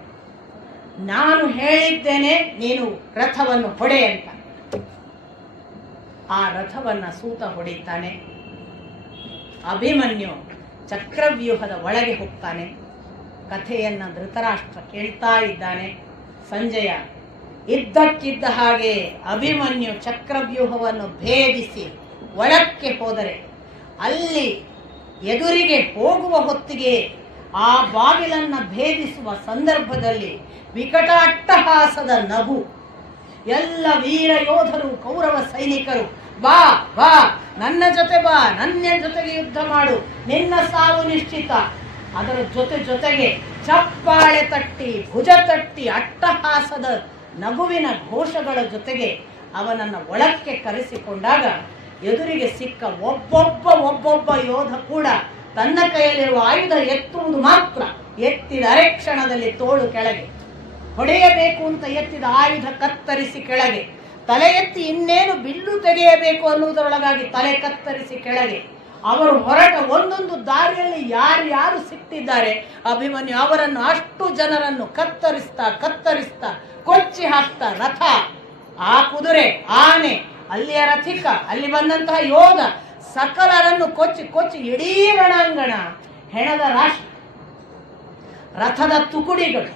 ನಾನು ಹೇಳಿದ್ದೇನೆ, ನೀನು ರಥವನ್ನು ಹೊಡೆ ಅಂತ. ಆ ರಥವನ್ನ ಸೂತ ಹೊಡಿತಾನೆ. ಅಭಿಮನ್ಯು ಚಕ್ರವ್ಯೂಹದ ಒಳಗೆ ಹೋಗ್ತಾನೆ. ಕಥೆಯನ್ನ ಧೃತರಾಷ್ಟ್ರ ಕೇಳ್ತಾ ಇದ್ದಾನೆ. ಸಂಜಯ ಇದ್ದಕ್ಕಿದ್ದ ಹಾಗೆ ಅಭಿಮನ್ಯು ಚಕ್ರವ್ಯೂಹವನ್ನು ಭೇದಿಸಿ ಒಳಕ್ಕೆ ಹೋದರೆ ಅಲ್ಲಿ ಎದುರಿಗೆ ಹೋಗುವ ಹೊತ್ತಿಗೆ ಆ ಬಾಗಿಲನ್ನ ಭೇದಿಸುವ ಸಂದರ್ಭದಲ್ಲಿ ವಿಕಟ ಅಟ್ಟಹಾಸದ ನಗು. ಎಲ್ಲ ವೀರ ಯೋಧರು, ಕೌರವ ಸೈನಿಕರು, ಬಾ ಬಾ ನನ್ನ ಜೊತೆ ಬಾ, ನನ್ನ ಜೊತೆಗೆ ಯುದ್ಧ ಮಾಡು, ನಿನ್ನ ಸಾವು ನಿಶ್ಚಿತ. ಅದರ ಜೊತೆಗೆ ಚಪ್ಪಾಳೆ ತಟ್ಟಿ, ಭುಜ ತಟ್ಟಿ, ಅಟ್ಟಹಾಸದ ನಗುವಿನ ಘೋಷಗಳ ಜೊತೆಗೆ ಅವನನ್ನು ಒಳಕ್ಕೆ ಕರೆಸಿಕೊಂಡಾಗ ಎದುರಿಗೆ ಸಿಕ್ಕ ಒಬ್ಬೊಬ್ಬ ಯೋಧ ಕೂಡ ತನ್ನ ಕೈಯಲ್ಲಿರುವ ಆಯುಧ ಎತ್ತುವುದು ಮಾತ್ರ. ಎತ್ತಿದ ಅರೆಕ್ಷಣದಲ್ಲಿ ತೋಳು ಕೆಳಗೆ, ಹೊಡೆಯಬೇಕು ಅಂತ ಎತ್ತಿದ ಆಯುಧ ಕತ್ತರಿಸಿ ಕೆಳಗೆ, ತಲೆ ಎತ್ತಿ ಇನ್ನೇನು ಬಿಲ್ಲು ತೆಗೆಯಬೇಕು ಅನ್ನುವುದರೊಳಗಾಗಿ ತಲೆ ಕತ್ತರಿಸಿ ಕೆಳಗೆ. ಅವರು ಹೊರಟ ಒಂದೊಂದು ದಾರಿಯಲ್ಲಿ ಯಾರು ಸಿಕ್ತಿದ್ದಾರೆ ಅಭಿಮನ್ಯು ಅವರನ್ನು ಅಷ್ಟು ಜನರನ್ನು ಕತ್ತರಿಸ್ತಾ ಕೊಚ್ಚಿ ಹಾಕ್ತಾ ರಥ, ಆ ಕುದುರೆ, ಆನೆ, ಅಲ್ಲಿಯ ರಥಿಕ, ಅಲ್ಲಿ ಬಂದಂತಹ ಯೋಧ ಸಕಲರನ್ನು ಕೊಚ್ಚಿ ಇಡೀ ರಣಾಂಗಣ ಹೆಣದ ರಾಶಿ, ರಥದ ತುಕುಡಿಗಳು,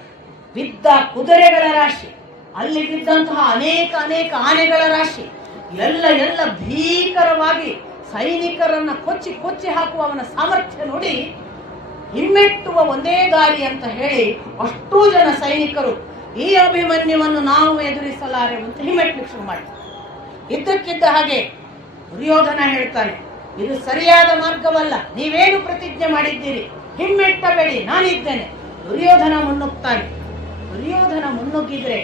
ಬಿದ್ದ ಕುದುರೆಗಳ ರಾಶಿ, ಅಲ್ಲಿ ಬಿದ್ದಂತಹ ಅನೇಕ ಆನೆಗಳ ರಾಶಿ, ಎಲ್ಲ ಭೀಕರವಾಗಿ ಸೈನಿಕರನ್ನ ಕೊಚ್ಚಿ ಹಾಕುವ ಅವನ ಸಾಮರ್ಥ್ಯ ನೋಡಿ ಹಿಮ್ಮೆಟ್ಟುವ ಒಂದೇ ದಾರಿ ಅಂತ ಹೇಳಿ ಅಷ್ಟೂ ಜನ ಸೈನಿಕರು ಈ ಅಭಿಮನ್ಯುವನ್ನು ನಾವು ಎದುರಿಸಲಾರೆ ಅಂತ ಹಿಮ್ಮೆಟ್ಟಲಿಕ್ಕೆ ಶುರು ಮಾಡ್ತಾರೆ. ಇದ್ದಕ್ಕಿದ್ದ ಹಾಗೆ ದುರ್ಯೋಧನ ಹೇಳ್ತಾನೆ, ಇದು ಸರಿಯಾದ ಮಾರ್ಗವಲ್ಲ, ನೀವೇನು ಪ್ರತಿಜ್ಞೆ ಮಾಡಿದ್ದೀರಿ, ಹಿಮ್ಮೆಟ್ಟಬೇಡಿ, ನಾನಿದ್ದೇನೆ. ದುರ್ಯೋಧನ ಮುನ್ನುಗ್ತಾನೆ. ದುರ್ಯೋಧನ ಮುನ್ನುಗ್ಗಿದ್ರೆ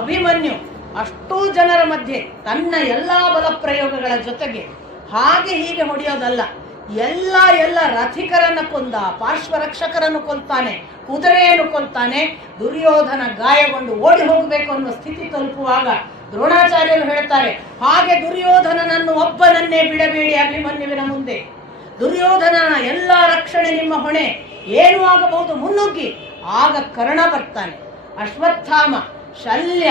ಅಭಿಮನ್ಯು ಅಷ್ಟೂ ಜನರ ಮಧ್ಯೆ ತನ್ನ ಎಲ್ಲಾ ಬಲ ಪ್ರಯೋಗಗಳ ಜೊತೆಗೆ ಹಾಗೆ ಹೀಗೆ ಹೊಡೆಯೋದಲ್ಲ, ಎಲ್ಲ ರಥಿಕರನ್ನು ಕೊಂದ, ಪಾರ್ಶ್ವರಕ್ಷಕರನ್ನು ಕೊಲ್ತಾನೆ, ಕುದುರೆಯನ್ನು ಕೊಲ್ತಾನೆ. ದುರ್ಯೋಧನ ಗಾಯಗೊಂಡು ಓಡಿ ಹೋಗಬೇಕು ಅನ್ನುವ ಸ್ಥಿತಿ ತಲುಪುವಾಗ ದ್ರೋಣಾಚಾರ್ಯರು ಹೇಳ್ತಾರೆ, ಹಾಗೆ ದುರ್ಯೋಧನನನ್ನು ಒಬ್ಬನನ್ನೇ ಬಿಡಬೇಡಿ ಅಭಿಮನ್ಯುವಿನ ಮುಂದೆ. ದುರ್ಯೋಧನನ ಎಲ್ಲ ರಕ್ಷಣೆ ನಿಮ್ಮ ಹೊಣೆ, ಏನು ಆಗಬಹುದು ಮುನ್ನುಗ್ಗಿ. ಆಗ ಕರ್ಣ ಬರ್ತಾನೆ, ಅಶ್ವತ್ಥಾಮ, ಶಲ್ಯ,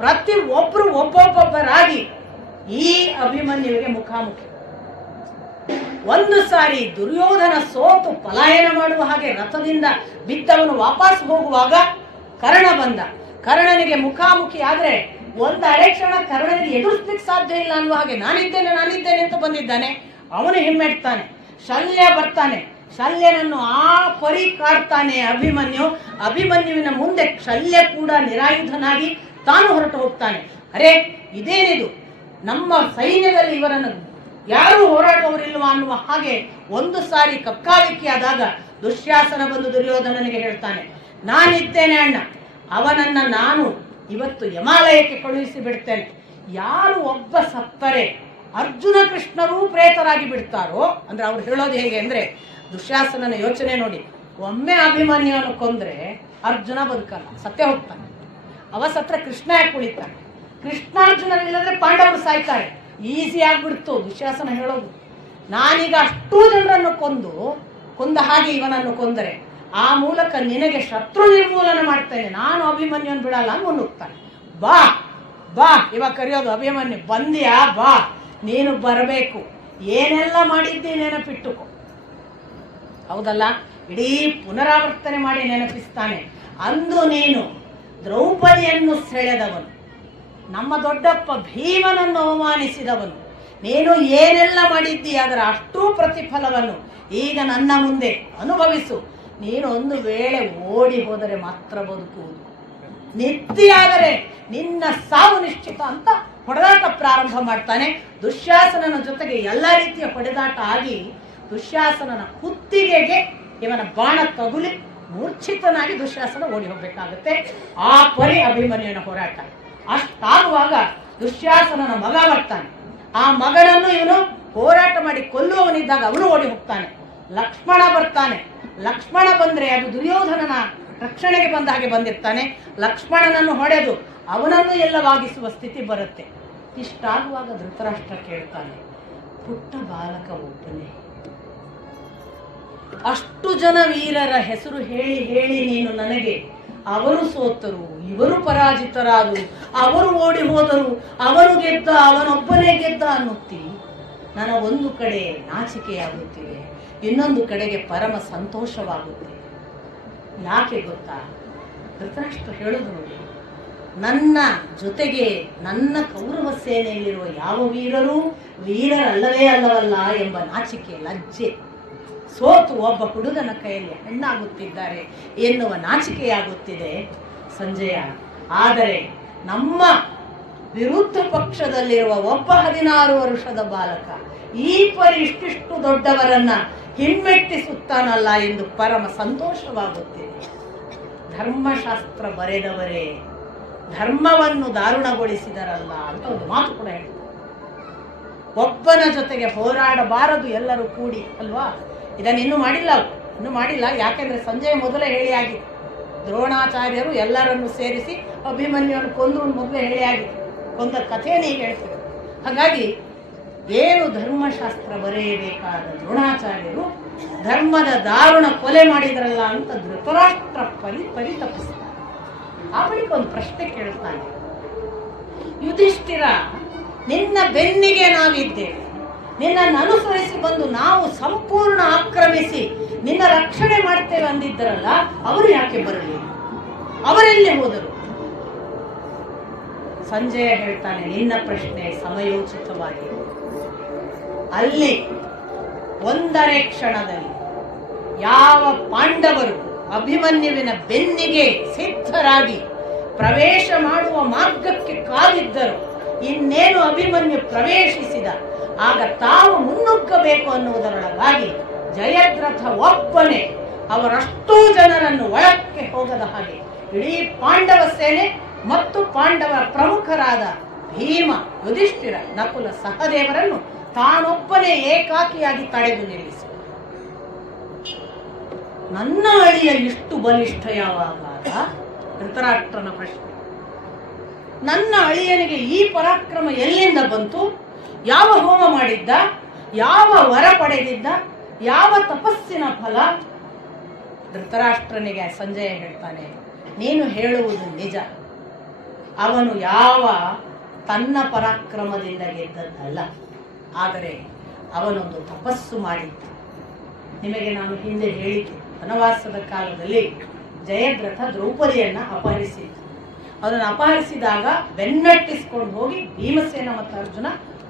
ಪ್ರತಿ ಒಬ್ರು ಒಬ್ಬೊಬ್ಬರಾಗಿ ಈ ಅಭಿಮನ್ಯುವಿಗೆ ಮುಖಾಮುಖಿ. ಒಂದು ಸಾರಿ ದುರ್ಯೋಧನ ಸೋತು ಪಲಾಯನ ಮಾಡುವ ಹಾಗೆ ರಥದಿಂದ ಬಿದ್ದವನು ವಾಪಸ್ ಹೋಗುವಾಗ ಕರ್ಣ ಬಂದ. ಕರ್ಣನಿಗೆ ಮುಖಾಮುಖಿ ಆದ್ರೆ ಒಂದು ಅರೆಕ್ಷಣ ಕರ್ಣನಿಗೆ ಎದುರಿಸ್ಲಿಕ್ಕೆ ಸಾಧ್ಯ ಇಲ್ಲ ಅನ್ನುವ ಹಾಗೆ ನಾನಿದ್ದೇನೆ ಅಂತ ಬಂದಿದ್ದಾನೆ. ಅವನು ಹಿಮ್ಮೆಡ್ತಾನೆ. ಶಲ್ಯ ಬರ್ತಾನೆ. ಶಲ್ಯನನ್ನು ಆ ಪರಿ ಕಾಡ್ತಾನೆ ಅಭಿಮನ್ಯು. ಅಭಿಮನ್ಯುವಿನ ಮುಂದೆ ಶಲ್ಯ ಕೂಡ ನಿರಾಯುಧನಾಗಿ ತಾನು ಹೊರಟು ಹೋಗ್ತಾನೆ. ಅರೆ, ಇದೇನಿದು, ನಮ್ಮ ಸೈನ್ಯದಲ್ಲಿ ಇವರನ್ನು ಯಾರೂ ಹೋರಾಡುವವರಿಲ್ವಾ ಅನ್ನುವ ಹಾಗೆ ಒಂದು ಸಾರಿ ಕಕ್ಕಾವಿಕ್ಕಿಯಾದಾಗ ದುಶ್ಯಾಸನ ಬಂದು ದುರ್ಯೋಧನನಿಗೆ ಹೇಳ್ತಾನೆ, ನಾನಿದ್ದೇನೆ ಅಣ್ಣ, ಅವನನ್ನ ನಾನು ಇವತ್ತು ಯಮಾಲಯಕ್ಕೆ ಕಳುಹಿಸಿ ಬಿಡ್ತೇನೆ. ಯಾರು ಒಬ್ಬ ಸತ್ತರೆ ಅರ್ಜುನ ಕೃಷ್ಣರೂ ಪ್ರೇತರಾಗಿ ಬಿಡ್ತಾರೋ, ಅಂದ್ರೆ ಅವ್ರು ಹೇಳೋದು ಹೇಗೆ ಅಂದ್ರೆ, ದುಶ್ಯಾಸನನ ಯೋಚನೆ ನೋಡಿ, ಒಮ್ಮೆ ಅಭಿಮನ್ಯುವನ್ನು ಕೊಂದ್ರೆ ಅರ್ಜುನ ಬದುಕಲ್ಲ, ಸತ್ಯ ಹೋಗ್ತಾನೆ. ಅವ ಸತ್ರ ಕೃಷ್ಣ ಯಾಕೆ ಉಳಿತಾನೆ? ಕೃಷ್ಣಾರ್ಜುನನಿಲ್ಲದ್ರೆ ಪಾಂಡವರು ಸಾಯ್ತಾರೆ. ಈಸಿ ಆಗ್ಬಿಡ್ತು ದುಶ್ಯಾಸನ ಹೇಳೋದು. ನಾನೀಗ ಅಷ್ಟೂ ಜನರನ್ನು ಕೊಂದ ಹಾಗೆ ಇವನನ್ನು ಕೊಂದರೆ ಆ ಮೂಲಕ ನಿನಗೆ ಶತ್ರು ನಿರ್ಮೂಲನ ಮಾಡ್ತೇನೆ, ನಾನು ಅಭಿಮನ್ಯುವನ್ನು ಬಿಡಲ್ಲ ಅಂತ ಮುನ್ನುಗ್ತಾನೆ. ಬಾ ಬಾ, ಇವಾಗ ಕರೆಯೋದು ಅಭಿಮನ್ಯು, ಬಂದ್ಯಾ ಬಾ, ನೀನು ಬರಬೇಕು, ಏನೆಲ್ಲ ಮಾಡಿದ್ದಿ ನೆನಪಿಟ್ಟುಕೋ. ಹೌದಲ್ಲ, ಇಡೀ ಪುನರಾವರ್ತನೆ ಮಾಡಿ ನೆನಪಿಸ್ತಾನೆ. ಅಂದು ನೀನು ದ್ರೌಪದಿಯನ್ನು ಸೆಳೆದವನು, ನಮ್ಮ ದೊಡ್ಡಪ್ಪ ಭೀಮನನ್ನು ಅವಮಾನಿಸಿದವನು, ನೀನು ಏನೆಲ್ಲ ಮಾಡಿದ್ದಿ ಅದರ ಅಷ್ಟೂ ಪ್ರತಿಫಲವನ್ನು ಈಗ ನನ್ನ ಮುಂದೆ ಅನುಭವಿಸು. ನೀನು ಒಂದು ವೇಳೆ ಓಡಿ ಹೋದರೆ ಮಾತ್ರ ಬದುಕುವುದು, ನಿತ್ಯಾದರೆ ನಿನ್ನ ಸಾವು ನಿಶ್ಚಿತ ಅಂತ ಹೊಡೆದಾಟ ಪ್ರಾರಂಭ ಮಾಡ್ತಾನೆ. ದುಶ್ಯಾಸನನ ಜೊತೆಗೆ ಎಲ್ಲ ರೀತಿಯ ಹೊಡೆದಾಟ ಆಗಿ ದುಶ್ಯಾಸನನ ಕುತ್ತಿಗೆಗೆ ಇವನ ಬಾಣ ತಗುಲಿ ಮೂರ್ಛಿತನಾಗಿ ದುಶ್ಯಾಸನ ಓಡಿ ಹೋಗ್ಬೇಕಾಗುತ್ತೆ. ಆ ಪರಿ ಅಭಿಮನ್ಯುವಿನ ಹೋರಾಟ. ಅಷ್ಟಾಗುವಾಗ ದುಶ್ಯಾಸನನ ಮಗ ಬರ್ತಾನೆ. ಆ ಮಗನನ್ನು ಇವನು ಹೋರಾಟ ಮಾಡಿ ಕೊಲ್ಲುವವನಿದ್ದಾಗ ಅವನು ಓಡಿ ಹೋಗ್ತಾನೆ. ಲಕ್ಷ್ಮಣ ಬರ್ತಾನೆ. ಲಕ್ಷ್ಮಣ ಬಂದ್ರೆ ಅದು ದುರ್ಯೋಧನನ ರಕ್ಷಣೆಗೆ ಬಂದ ಹಾಗೆ ಬಂದಿರ್ತಾನೆ. ಲಕ್ಷ್ಮಣನನ್ನು ಹೊಡೆದು ಅವನನ್ನು ಎಲ್ಲವಾಗಿಸುವ ಸ್ಥಿತಿ ಬರುತ್ತೆ. ಇಷ್ಟಾಗುವಾಗ ಧೃತರಾಷ್ಟ್ರ ಕೇಳ್ತಾನೆ, ಪುಟ್ಟ ಬಾಲಕ ಒಬ್ಬನೇ, ಅಷ್ಟು ಜನ ವೀರರ ಹೆಸರು ಹೇಳಿ ಹೇಳಿ ನೀನು ನನಗೆ ಅವರು ಸೋತರು, ಇವರು ಪರಾಜಿತರಾದರು, ಅವರು ಓಡಿ ಹೋದರು, ಅವನು ಗೆದ್ದ, ಅವನೊಬ್ಬನೇ ಗೆದ್ದ ಅನ್ನುತ್ತಿ. ನನ್ನ ಒಂದು ಕಡೆ ನಾಚಿಕೆಯಾಗುತ್ತಿದೆ, ಇನ್ನೊಂದು ಕಡೆಗೆ ಪರಮ ಸಂತೋಷವಾಗುತ್ತಿದೆ. ಯಾಕೆ ಗೊತ್ತಾ? ಧೃತರಾಷ್ಟ್ರ ಹೇಳೋದು ನೋಡಿ, ನನ್ನ ಜೊತೆಗೆ ನನ್ನ ಕೌರವ ಸೇನೆಯಲ್ಲಿರುವ ಯಾವ ವೀರರೂ ವೀರರಲ್ಲವೇ ಅಲ್ಲವಲ್ಲ ಎಂಬ ನಾಚಿಕೆ, ಲಜ್ಜೆ, ಸೋತು ಒಬ್ಬ ಹುಡುಗನ ಕೈಯಲ್ಲಿ ಹೆಣ್ಣಾಗುತ್ತಿದ್ದಾರೆ ಎನ್ನುವ ನಾಚಿಕೆಯಾಗುತ್ತಿದೆ ಸಂಜಯ. ಆದರೆ ನಮ್ಮ ವಿರುದ್ಧ ಪಕ್ಷದಲ್ಲಿರುವ ಒಬ್ಬ 16 ವರ್ಷದ ಬಾಲಕ ಈ ಪರಿ ಇಷ್ಟಿಷ್ಟು ದೊಡ್ಡವರನ್ನ ಹಿಮ್ಮೆಟ್ಟಿಸುತ್ತಾನಲ್ಲ ಎಂದು ಪರಮ ಸಂತೋಷವಾಗುತ್ತಿದೆ. ಧರ್ಮಶಾಸ್ತ್ರ ಬರೆದವರೇ ಧರ್ಮವನ್ನು ದಾರುಣಗೊಳಿಸಿದರಲ್ಲ ಅಂತ ಒಂದು ಮಾತು ಕೂಡ ಹೇಳ್ತಾರೆ. ಒಬ್ಬನ ಜೊತೆಗೆ ಹೋರಾಡಬಾರದು ಎಲ್ಲರೂ ಕೂಡಿ ಅಲ್ವಾ? ಇದನ್ನು ಇನ್ನೂ ಮಾಡಿಲ್ಲ. ಯಾಕೆಂದ್ರೆ ಸಂಜೆ ಮೊದಲೇ ಹೇಳಿ ಆಗಿದೆ, ದ್ರೋಣಾಚಾರ್ಯರು ಎಲ್ಲರನ್ನು ಸೇರಿಸಿ ಅಭಿಮನ್ಯುವನ್ನು ಕೊಂದು ಮೊದಲೇ ಹೇಳಿ ಆಗಿದೆ, ಕೊಂದ ಕಥೆಯನ್ನು ಈಗ ಹೇಳ್ತಾರೆ. ಹಾಗಾಗಿ ಏನು ಧರ್ಮಶಾಸ್ತ್ರ ಬರೆಯಬೇಕಾದ ದ್ರೋಣಾಚಾರ್ಯರು ಧರ್ಮದ ದಾರುಣ ಕೊಲೆ ಮಾಡಿದ್ರಲ್ಲ ಅಂತ ಧೃತರಾಷ್ಟ್ರ ಪರಿತಪಿಸ್ತಾರೆ. ಆ ಬಳಿಕ ಒಂದು ಪ್ರಶ್ನೆ ಕೇಳ್ತಾನೆ, ಯುಧಿಷ್ಠಿರ, ನಿನ್ನ ಬೆನ್ನಿಗೆ ನಾವಿದ್ದೇವೆ, ನಿನ್ನನ್ನು ಅನುಸರಿಸಿ ಬಂದು ನಾವು ಸಂಪೂರ್ಣ ಆಕ್ರಮಿಸಿ ನಿನ್ನ ರಕ್ಷಣೆ ಮಾಡ್ತೇವೆ ಅಂದಿದ್ದರಲ್ಲ, ಅವರು ಯಾಕೆ ಬರಲಿಲ್ಲ? ಅವರೆಲ್ಲಿ ಹೋದರು? ಸಂಜಯ ಹೇಳ್ತಾನೆ, ನಿನ್ನ ಪ್ರಶ್ನೆ ಸಮಯೋಚಿತವಾಗಿದೆ. ಅಲ್ಲಿ ಒಂದರೆ ಕ್ಷಣದಲ್ಲಿ ಯಾವ ಪಾಂಡವರು ಅಭಿಮನ್ಯುವಿನ ಬೆನ್ನಿಗೆ ಸಿದ್ಧರಾಗಿ ಪ್ರವೇಶ ಮಾಡುವ ಮಾರ್ಗಕ್ಕೆ ಕಾದಿದ್ದರು, ಇನ್ನೇನು ಅಭಿಮನ್ಯು ಪ್ರವೇಶಿಸಿದ ಆಗ ತಾವು ಮುನ್ನುಗ್ಗಬೇಕು ಅನ್ನುವುದರೊಳಗಾಗಿ ಜಯದ್ರಥ ಒಬ್ಬನೇ ಅವರಷ್ಟೂ ಜನರನ್ನು ಒಳಕ್ಕೆ ಹೋಗದ ಹಾಗೆ ಇಡೀ ಪಾಂಡವ ಸೇನೆ ಮತ್ತು ಪಾಂಡವರ ಪ್ರಮುಖರಾದ ಭೀಮ, ಯುಧಿಷ್ಠಿರ, ನಕುಲ, ಸಹದೇವರನ್ನು ತಾನೊಬ್ಬನೇ ಏಕಾಕಿಯಾಗಿ ತಡೆದು ನಿಲ್ಲಿಸಿ, ನನ್ನ ಅಳಿಯ ಇಷ್ಟು ಬಲಿಷ್ಠ ಯಾವಾಗ? ಧೃತರಾಷ್ಟ್ರನ ಪ್ರಶ್ನೆ. ನನ್ನ ಅಳಿಯನಿಗೆ ಈ ಪರಾಕ್ರಮ ಎಲ್ಲಿಂದ ಬಂತು? ಯಾವ ಹೋಮ ಮಾಡಿದ್ದ? ಯಾವ ವರ ಪಡೆದಿದ್ದ? ಯಾವ ತಪಸ್ಸಿನ ಫಲ? ಧೃತರಾಷ್ಟ್ರನಿಗೆ ಸಂಜಯ ಹೇಳ್ತಾನೆ, ನೀನು ಹೇಳುವುದು ನಿಜ. ಅವನು ಯಾವ ತನ್ನ ಪರಾಕ್ರಮದಿಂದ ಗೆದ್ದದ್ದಲ್ಲ, ಆದರೆ ಅವನೊಂದು ತಪಸ್ಸು ಮಾಡಿದ್ದ. ನಿಮಗೆ ನಾನು ಹಿಂದೆ ಹೇಳಿದ್ದು, ವನವಾಸದ ಕಾಲದಲ್ಲಿ ಜಯದ್ರಥ ದ್ರೌಪದಿಯನ್ನ ಅಪಹರಿಸಿದ್ದ. ಅದನ್ನು ಅಪಹರಿಸಿದಾಗ ಬೆನ್ನಟ್ಟಿಸ್ಕೊಂಡು ಹೋಗಿ ಭೀಮಸೇನ ಮತ್ತು ಅರ್ಜುನ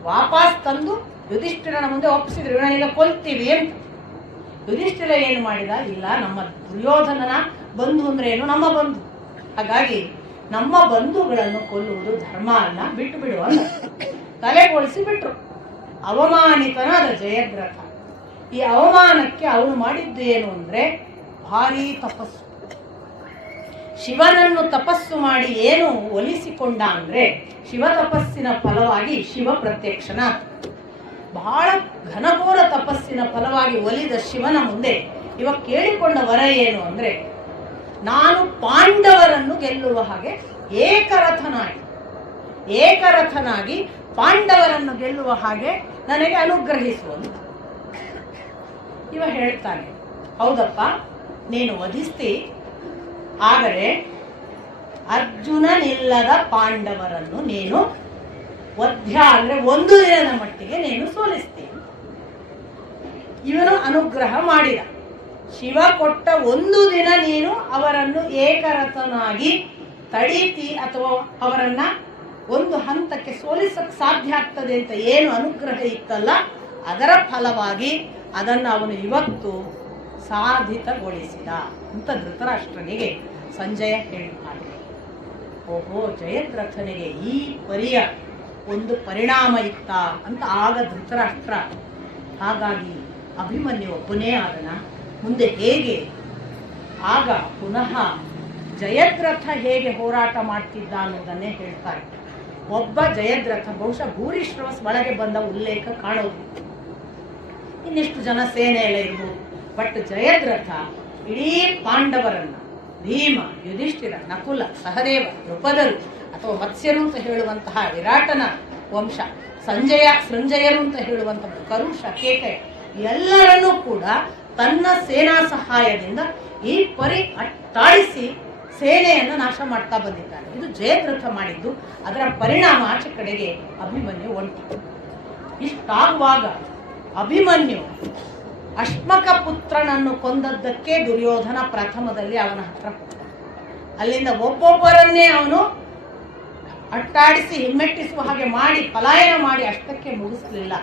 ವಾಪಸ್ ತಂದು ಯುಧಿಷ್ಠಿರನ ಮುಂದೆ ಒಪ್ಪಿಸಿದ್ರು, ಇವನೀಗ ಕೊಲ್ತೀವಿ ಅಂತ. ಯುಧಿಷ್ಠಿರ ಏನು ಮಾಡಿದ, ಇಲ್ಲ ನಮ್ಮ ದುರ್ಯೋಧನನ ಬಂಧು ಅಂದ್ರೆ ಏನು, ನಮ್ಮ ಬಂಧು, ಹಾಗಾಗಿ ನಮ್ಮ ಬಂಧುಗಳನ್ನು ಕೊಲ್ಲುವುದು ಧರ್ಮ ಅಲ್ಲ, ಬಿಟ್ಟು ಬಿಡುವ ತಲೆಗೊಳಿಸಿ ಬಿಟ್ರು. ಅವಮಾನಿತನಾದ ಜಯದ್ರಥ. ಈ ಅವಮಾನಕ್ಕೆ ಅವನು ಮಾಡಿದ್ದು ಏನು ಅಂದ್ರೆ ಭಾರೀ ತಪಸ್ಸು. ಶಿವನನ್ನು ತಪಸ್ಸು ಮಾಡಿ ಏನು ಒಲಿಸಿಕೊಂಡ ಅಂದ್ರೆ ಶಿವ ತಪಸ್ಸಿನ ಫಲವಾಗಿ ಶಿವ ಪ್ರತ್ಯಕ್ಷನ. ಬಹಳ ಘನಘೋರ ತಪಸ್ಸಿನ ಫಲವಾಗಿ ಒಲಿದ ಶಿವನ ಮುಂದೆ ಇವ ಕೇಳಿಕೊಂಡ ವರ ಏನು ಅಂದ್ರೆ, ನಾನು ಪಾಂಡವರನ್ನು ಗೆಲ್ಲುವ ಹಾಗೆ ಏಕರಥನಾಗಿ ಪಾಂಡವರನ್ನು ಗೆಲ್ಲುವ ಹಾಗೆ ನನಗೆ ಅನುಗ್ರಹಿಸುವುದು. ಇವ ಹೇಳ್ತಾನೆ, ಹೌದಪ್ಪ ನೀನು ವಧಿಸ್ತಿ, ಆದರೆ ಅರ್ಜುನನಿಲ್ಲದ ಪಾಂಡವರನ್ನು ನೀನು ವಧ್ಯ ಅಂದ್ರೆ ಒಂದು ದಿನದ ಮಟ್ಟಿಗೆ ನೀನು ಸೋಲಿಸ್ತೀನಿ. ಇವನು ಅನುಗ್ರಹ ಮಾಡಿದ. ಶಿವ ಕೊಟ್ಟ ಒಂದು ದಿನ ನೀನು ಅವರನ್ನು ಏಕರಥನಾಗಿ ತಡೀತಿ ಅಥವಾ ಅವರನ್ನ ಒಂದು ಹಂತಕ್ಕೆ ಸೋಲಿಸಕ್ಕೆ ಸಾಧ್ಯ ಆಗ್ತದೆ ಅಂತ ಏನು ಅನುಗ್ರಹ ಇತ್ತಲ್ಲ, ಅದರ ಫಲವಾಗಿ ಅದನ್ನು ಅವನು ಇವತ್ತು ಸಾಧಿತಗೊಳಿಸಿದ ಅಂತ ಧೃತರಾಷ್ಟ್ರನಿಗೆ ಸಂಜಯ ಹೇಳ್ತಾನೆ. ಓಹೋ, ಜಯದ್ರಥನಿಗೆ ಈ ಪರಿಯ ಒಂದು ಪರಿಣಾಮ ಇತ್ತ ಅಂತ ಆಗ ಧೃತರಾಷ್ಟ್ರ. ಹಾಗಾಗಿ ಅಭಿಮನ್ಯು ಒಬ್ಬನೇ ಆದನ. ಮುಂದೆ ಹೇಗೆ, ಆಗ ಪುನಃ ಜಯದ್ರಥ ಹೇಗೆ ಹೋರಾಟ ಮಾಡ್ತಿದ್ದ ಅನ್ನೋದನ್ನೇ ಹೇಳ್ತಾರೆ. ಒಬ್ಬ ಜಯದ್ರಥ, ಬಹುಶಃ ಭೂರಿಶ್ರವಸ್ ಒಳಗೆ ಬಂದ ಉಲ್ಲೇಖ ಕಾಣೋದು, ಇನ್ನಿಷ್ಟು ಜನ ಸೇನೆ ಎಲ್ಲ ಇರ್ಬೋದು. ಬಟ್ ಜಯದ್ರಥ ಇಡೀ ಪಾಂಡವರನ್ನ, ಭೀಮ, ಯುಧಿಷ್ಠಿರ, ನಕುಲ, ಸಹದೇವ, ದ್ರುಪದರು ಅಥವಾ ಮತ್ಸ್ಯರು ಅಂತ ಹೇಳುವಂತಹ ವಿರಾಟನ ವಂಶ, ಸಂಜಯರು ಅಂತ ಹೇಳುವಂತಹ ಕರುಷ, ಕೇಕಯ, ಎಲ್ಲರನ್ನೂ ಕೂಡ ತನ್ನ ಸೇನಾ ಸಹಾಯದಿಂದ ಈ ಪರಿ ಅಟ್ಟಾಡಿಸಿ ಸೇನೆಯನ್ನು ನಾಶ ಮಾಡ್ತಾ ಬಂದಿದ್ದಾನೆ. ಇದು ಜಯದ್ರಥ ಮಾಡಿದ್ದು. ಅದರ ಪರಿಣಾಮ ಆಚೆ ಕಡೆಗೆ ಅಭಿಮನ್ಯು ಒಂಟಿ. ಇಷ್ಟಾಗುವಾಗ ಅಭಿಮನ್ಯು ಅಶ್ಮಕ ಪುತ್ರನನ್ನು ಕೊಂದದ್ದಕ್ಕೆ ದುರ್ಯೋಧನ ಪ್ರಥಮದಲ್ಲಿ ಅವನ ಹತ್ರ ಹೋದ. ಅಲ್ಲಿಂದ ಒಬ್ಬೊಬ್ಬರನ್ನೇ ಅವನು ಅಟ್ಟಾಡಿಸಿ ಹಿಮ್ಮೆಟ್ಟಿಸುವ ಹಾಗೆ ಮಾಡಿ ಪಲಾಯನ ಮಾಡಿ ಅಷ್ಟಕ್ಕೆ ಮುಗಿಸಲಿಲ್ಲ.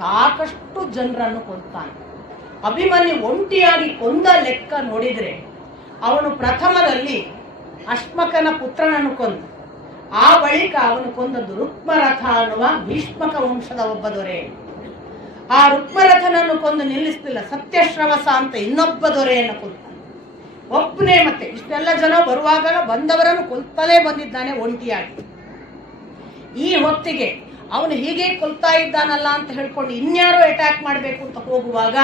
ಸಾಕಷ್ಟು ಜನರನ್ನು ಕೊಂತಾನೆ. ಅಭಿಮನ್ಯು ಒಂಟಿಯಾಗಿ ಕೊಂದ ಲೆಕ್ಕ ನೋಡಿದರೆ ಅವನು ಪ್ರಥಮದಲ್ಲಿ ಅಶ್ಮಕನ ಪುತ್ರನನ್ನು ಕೊಂದ. ಆ ಬಳಿಕ ಅವನು ಕೊಂದದ್ದು ರುಕ್ಮರಥ ಅನ್ನುವ ಭೀಷ್ಮಕ ವಂಶದ ಒಬ್ಬ ದೊರೆ. ಆ ರುಕ್ಮರಥನನ್ನು ಕೊಂದು ನಿಲ್ಲಿಸಲಿಲ್ಲ, ಸತ್ಯಶ್ರವಸ ಅಂತ ಇನ್ನೊಬ್ಬ ದೊರೆಯನ್ನು ಕೊಂದ. ಒಬ್ಬನೇ ಮತ್ತೆ ಇಷ್ಟೆಲ್ಲ ಜನ ಬರುವಾಗ ಬಂದವರನ್ನು ಕೊಲ್ತಲೇ ಬಂದಿದ್ದಾನೆ ಒಂಟಿಯಾಗಿ. ಈ ಹೊತ್ತಿಗೆ ಅವನು ಹೀಗೆ ಕೊಲ್ತಾ ಇದ್ದಾನಲ್ಲ ಅಂತ ಹೇಳ್ಕೊಂಡು ಇನ್ಯಾರೋ ಅಟ್ಯಾಕ್ ಮಾಡಬೇಕು ಅಂತ ಹೋಗುವಾಗ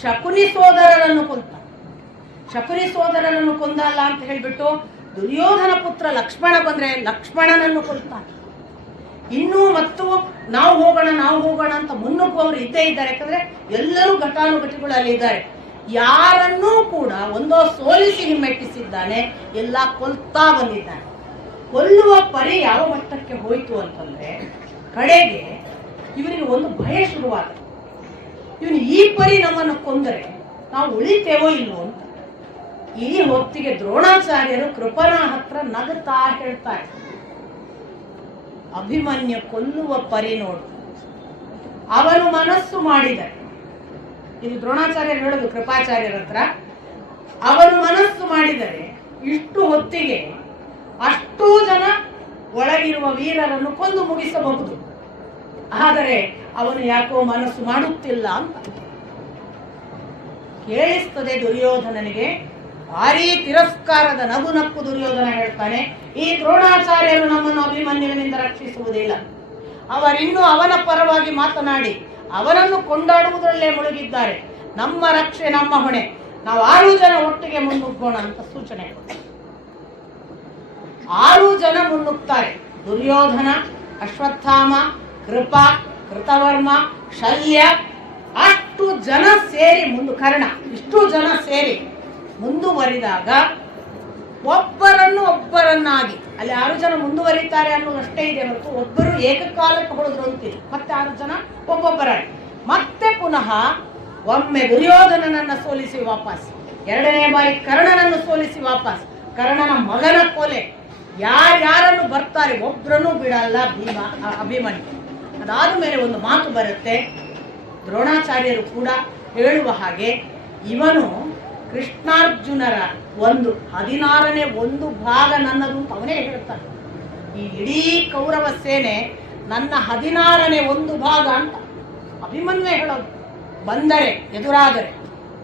ಶಕುನಿ ಸೋದರರನ್ನು ಕೊಲ್ತ. ಶಕುನಿ ಸೋದರರನ್ನು ಕೊಂದಲ್ಲ ಅಂತ ಹೇಳ್ಬಿಟ್ಟು ದುರ್ಯೋಧನ ಪುತ್ರ ಲಕ್ಷ್ಮಣ ಬಂದ್ರೆ ಲಕ್ಷ್ಮಣನನ್ನು ಕೊಲ್ತಾನೆ. ಇನ್ನೂ ಮತ್ತು ನಾವು ಹೋಗೋಣ ಅಂತ ಮುನ್ನುಗ್ಗುವವರು ಇದ್ದೇ ಇದ್ದಾರೆ. ಯಾಕಂದ್ರೆ ಎಲ್ಲರೂ ಘಟಾನುಘಟಿಗಳು ಅಲ್ಲಿ ಇದ್ದಾರೆ. ಯಾರನ್ನೂ ಕೂಡ ಒಂದೋ ಸೋಲಿಸಿ ಹಿಮ್ಮೆಟ್ಟಿಸಿದ್ದಾನೆ, ಎಲ್ಲ ಕೊಲ್ತಾ ಬಂದಿದ್ದಾನೆ. ಕೊಲ್ಲುವ ಪರಿ ಯಾವ ಮಟ್ಟಕ್ಕೆ ಹೋಯಿತು ಅಂತಂದ್ರೆ ಕಡೆಗೆ ಇವರಿಗೆ ಒಂದು ಭಯ ಶುರುವಾದ. ಇವನು ಈ ಪರಿ ನಮ್ಮನ್ನು ಕೊಂದರೆ ನಾವು ಉಳಿತೇವೋ ಇಲ್ವೋ ಅಂತ. ಈ ಹೊತ್ತಿಗೆ ದ್ರೋಣಾಚಾರ್ಯರು ಕೃಪನ ಹತ್ರ ನಗುತ್ತಾ ಹೇಳ್ತಾರೆ, ಅಭಿಮನ್ಯು ಕೊಲ್ಲುವ ಪರಿ ನೋಡು, ಅವನು ಮನಸ್ಸು ಮಾಡಿದರೆ, ಇದು ದ್ರೋಣಾಚಾರ್ಯರು ಹೇಳೋದು ಕೃಪಾಚಾರ್ಯರ ಹತ್ರ, ಅವನು ಮನಸ್ಸು ಮಾಡಿದರೆ ಇಷ್ಟು ಹೊತ್ತಿಗೆ ಅಷ್ಟೂ ಜನ ಒಳಗಿರುವ ವೀರರನ್ನು ಕೊಂದು ಮುಗಿಸಬಹುದು. ಆದರೆ ಅವನು ಯಾಕೋ ಮನಸ್ಸು ಮಾಡುತ್ತಿಲ್ಲ ಅಂತ ಕೇಳಿಸ್ತದೆ ದುರ್ಯೋಧನನಿಗೆ. ಭಾರೀ ತಿರಸ್ಕಾರದ ನಗು ನಕ್ಕು ದುರ್ಯೋಧನ ಹೇಳ್ತಾನೆ, ಈ ದ್ರೋಣಾಚಾರ್ಯರು ನಮ್ಮನ್ನು ಅಭಿಮನ್ಯುವಿನಿಂದ ರಕ್ಷಿಸುವುದಿಲ್ಲ. ಅವರಿನ್ನೂ ಅವನ ಪರವಾಗಿ ಮಾತನಾಡಿ ಅವರನ್ನು ಕೊಂಡಾಡುವುದರಲ್ಲೇ ಮುಳುಗಿದ್ದಾರೆ. ನಮ್ಮ ರಕ್ಷೆ ನಮ್ಮ ಹೊಣೆ, ನಾವು 6 ಜನ ಒಟ್ಟಿಗೆ ಮುನ್ನುಗ್ಗೋಣ ಅಂತ ಸೂಚನೆ ಕೊಟ್ಟರು. 6 ಜನ ಮುನ್ನುಗ್ತಾರೆ. ದುರ್ಯೋಧನ, ಅಶ್ವತ್ಥಾಮ, ಕೃಪ, ಕೃತವರ್ಮ, ಶಲ್ಯ, ಅಷ್ಟು ಜನ ಸೇರಿ ಕರ್ಣ, ಇಷ್ಟು ಜನ ಸೇರಿ ಮುಂದುವರಿದಾಗ ಒಬ್ಬರನ್ನಾಗಿ ಅಲ್ಲಿ 6 ಜನ ಮುಂದುವರಿತಾರೆ ಅನ್ನೋದಷ್ಟೇ ಇದೆ ಹೊರತು ಒಬ್ಬರು ಏಕಕಾಲಕ್ಕೆ ಹೊಡೆದ್ರು ಅಂತಿಲ್ಲ. ಮತ್ತೆ 6 ಜನ ಒಬ್ಬೊಬ್ಬರಾಗಿ ಮತ್ತೆ ಪುನಃ ಒಮ್ಮೆ ದುರ್ಯೋಧನನನ್ನ ಸೋಲಿಸಿ ವಾಪಸ್, 2ನೇ ಬಾರಿ ಕರ್ಣನನ್ನು ಸೋಲಿಸಿ ವಾಪಸ್, ಕರ್ಣನ ಮಗನ ಕೊಲೆ, ಯಾರ್ಯಾರನ್ನು ಬರ್ತಾರೆ ಒಬ್ರನ್ನೂ ಬಿಡಲ್ಲ ಅಭಿಮನ್ಯು. ಅದಾದ ಮೇಲೆ ಒಂದು ಮಾತು ಬರುತ್ತೆ, ದ್ರೋಣಾಚಾರ್ಯರು ಕೂಡ ಹೇಳುವ ಹಾಗೆ ಇವನು ಕೃಷ್ಣಾರ್ಜುನರ 16ನೇ ಒಂದು ಭಾಗ ನನ್ನದು ಅಂತ ಅವನೇ ಹೇಳ್ತಾನೆ. ಈ ಇಡೀ ಕೌರವ ಸೇನೆ ನನ್ನ 16ನೇ ಒಂದು ಭಾಗ ಅಂತ ಅಭಿಮನ್ಯು ಹೇಳೋದು. ಬಂದರೆ ಎದುರಾದರೆ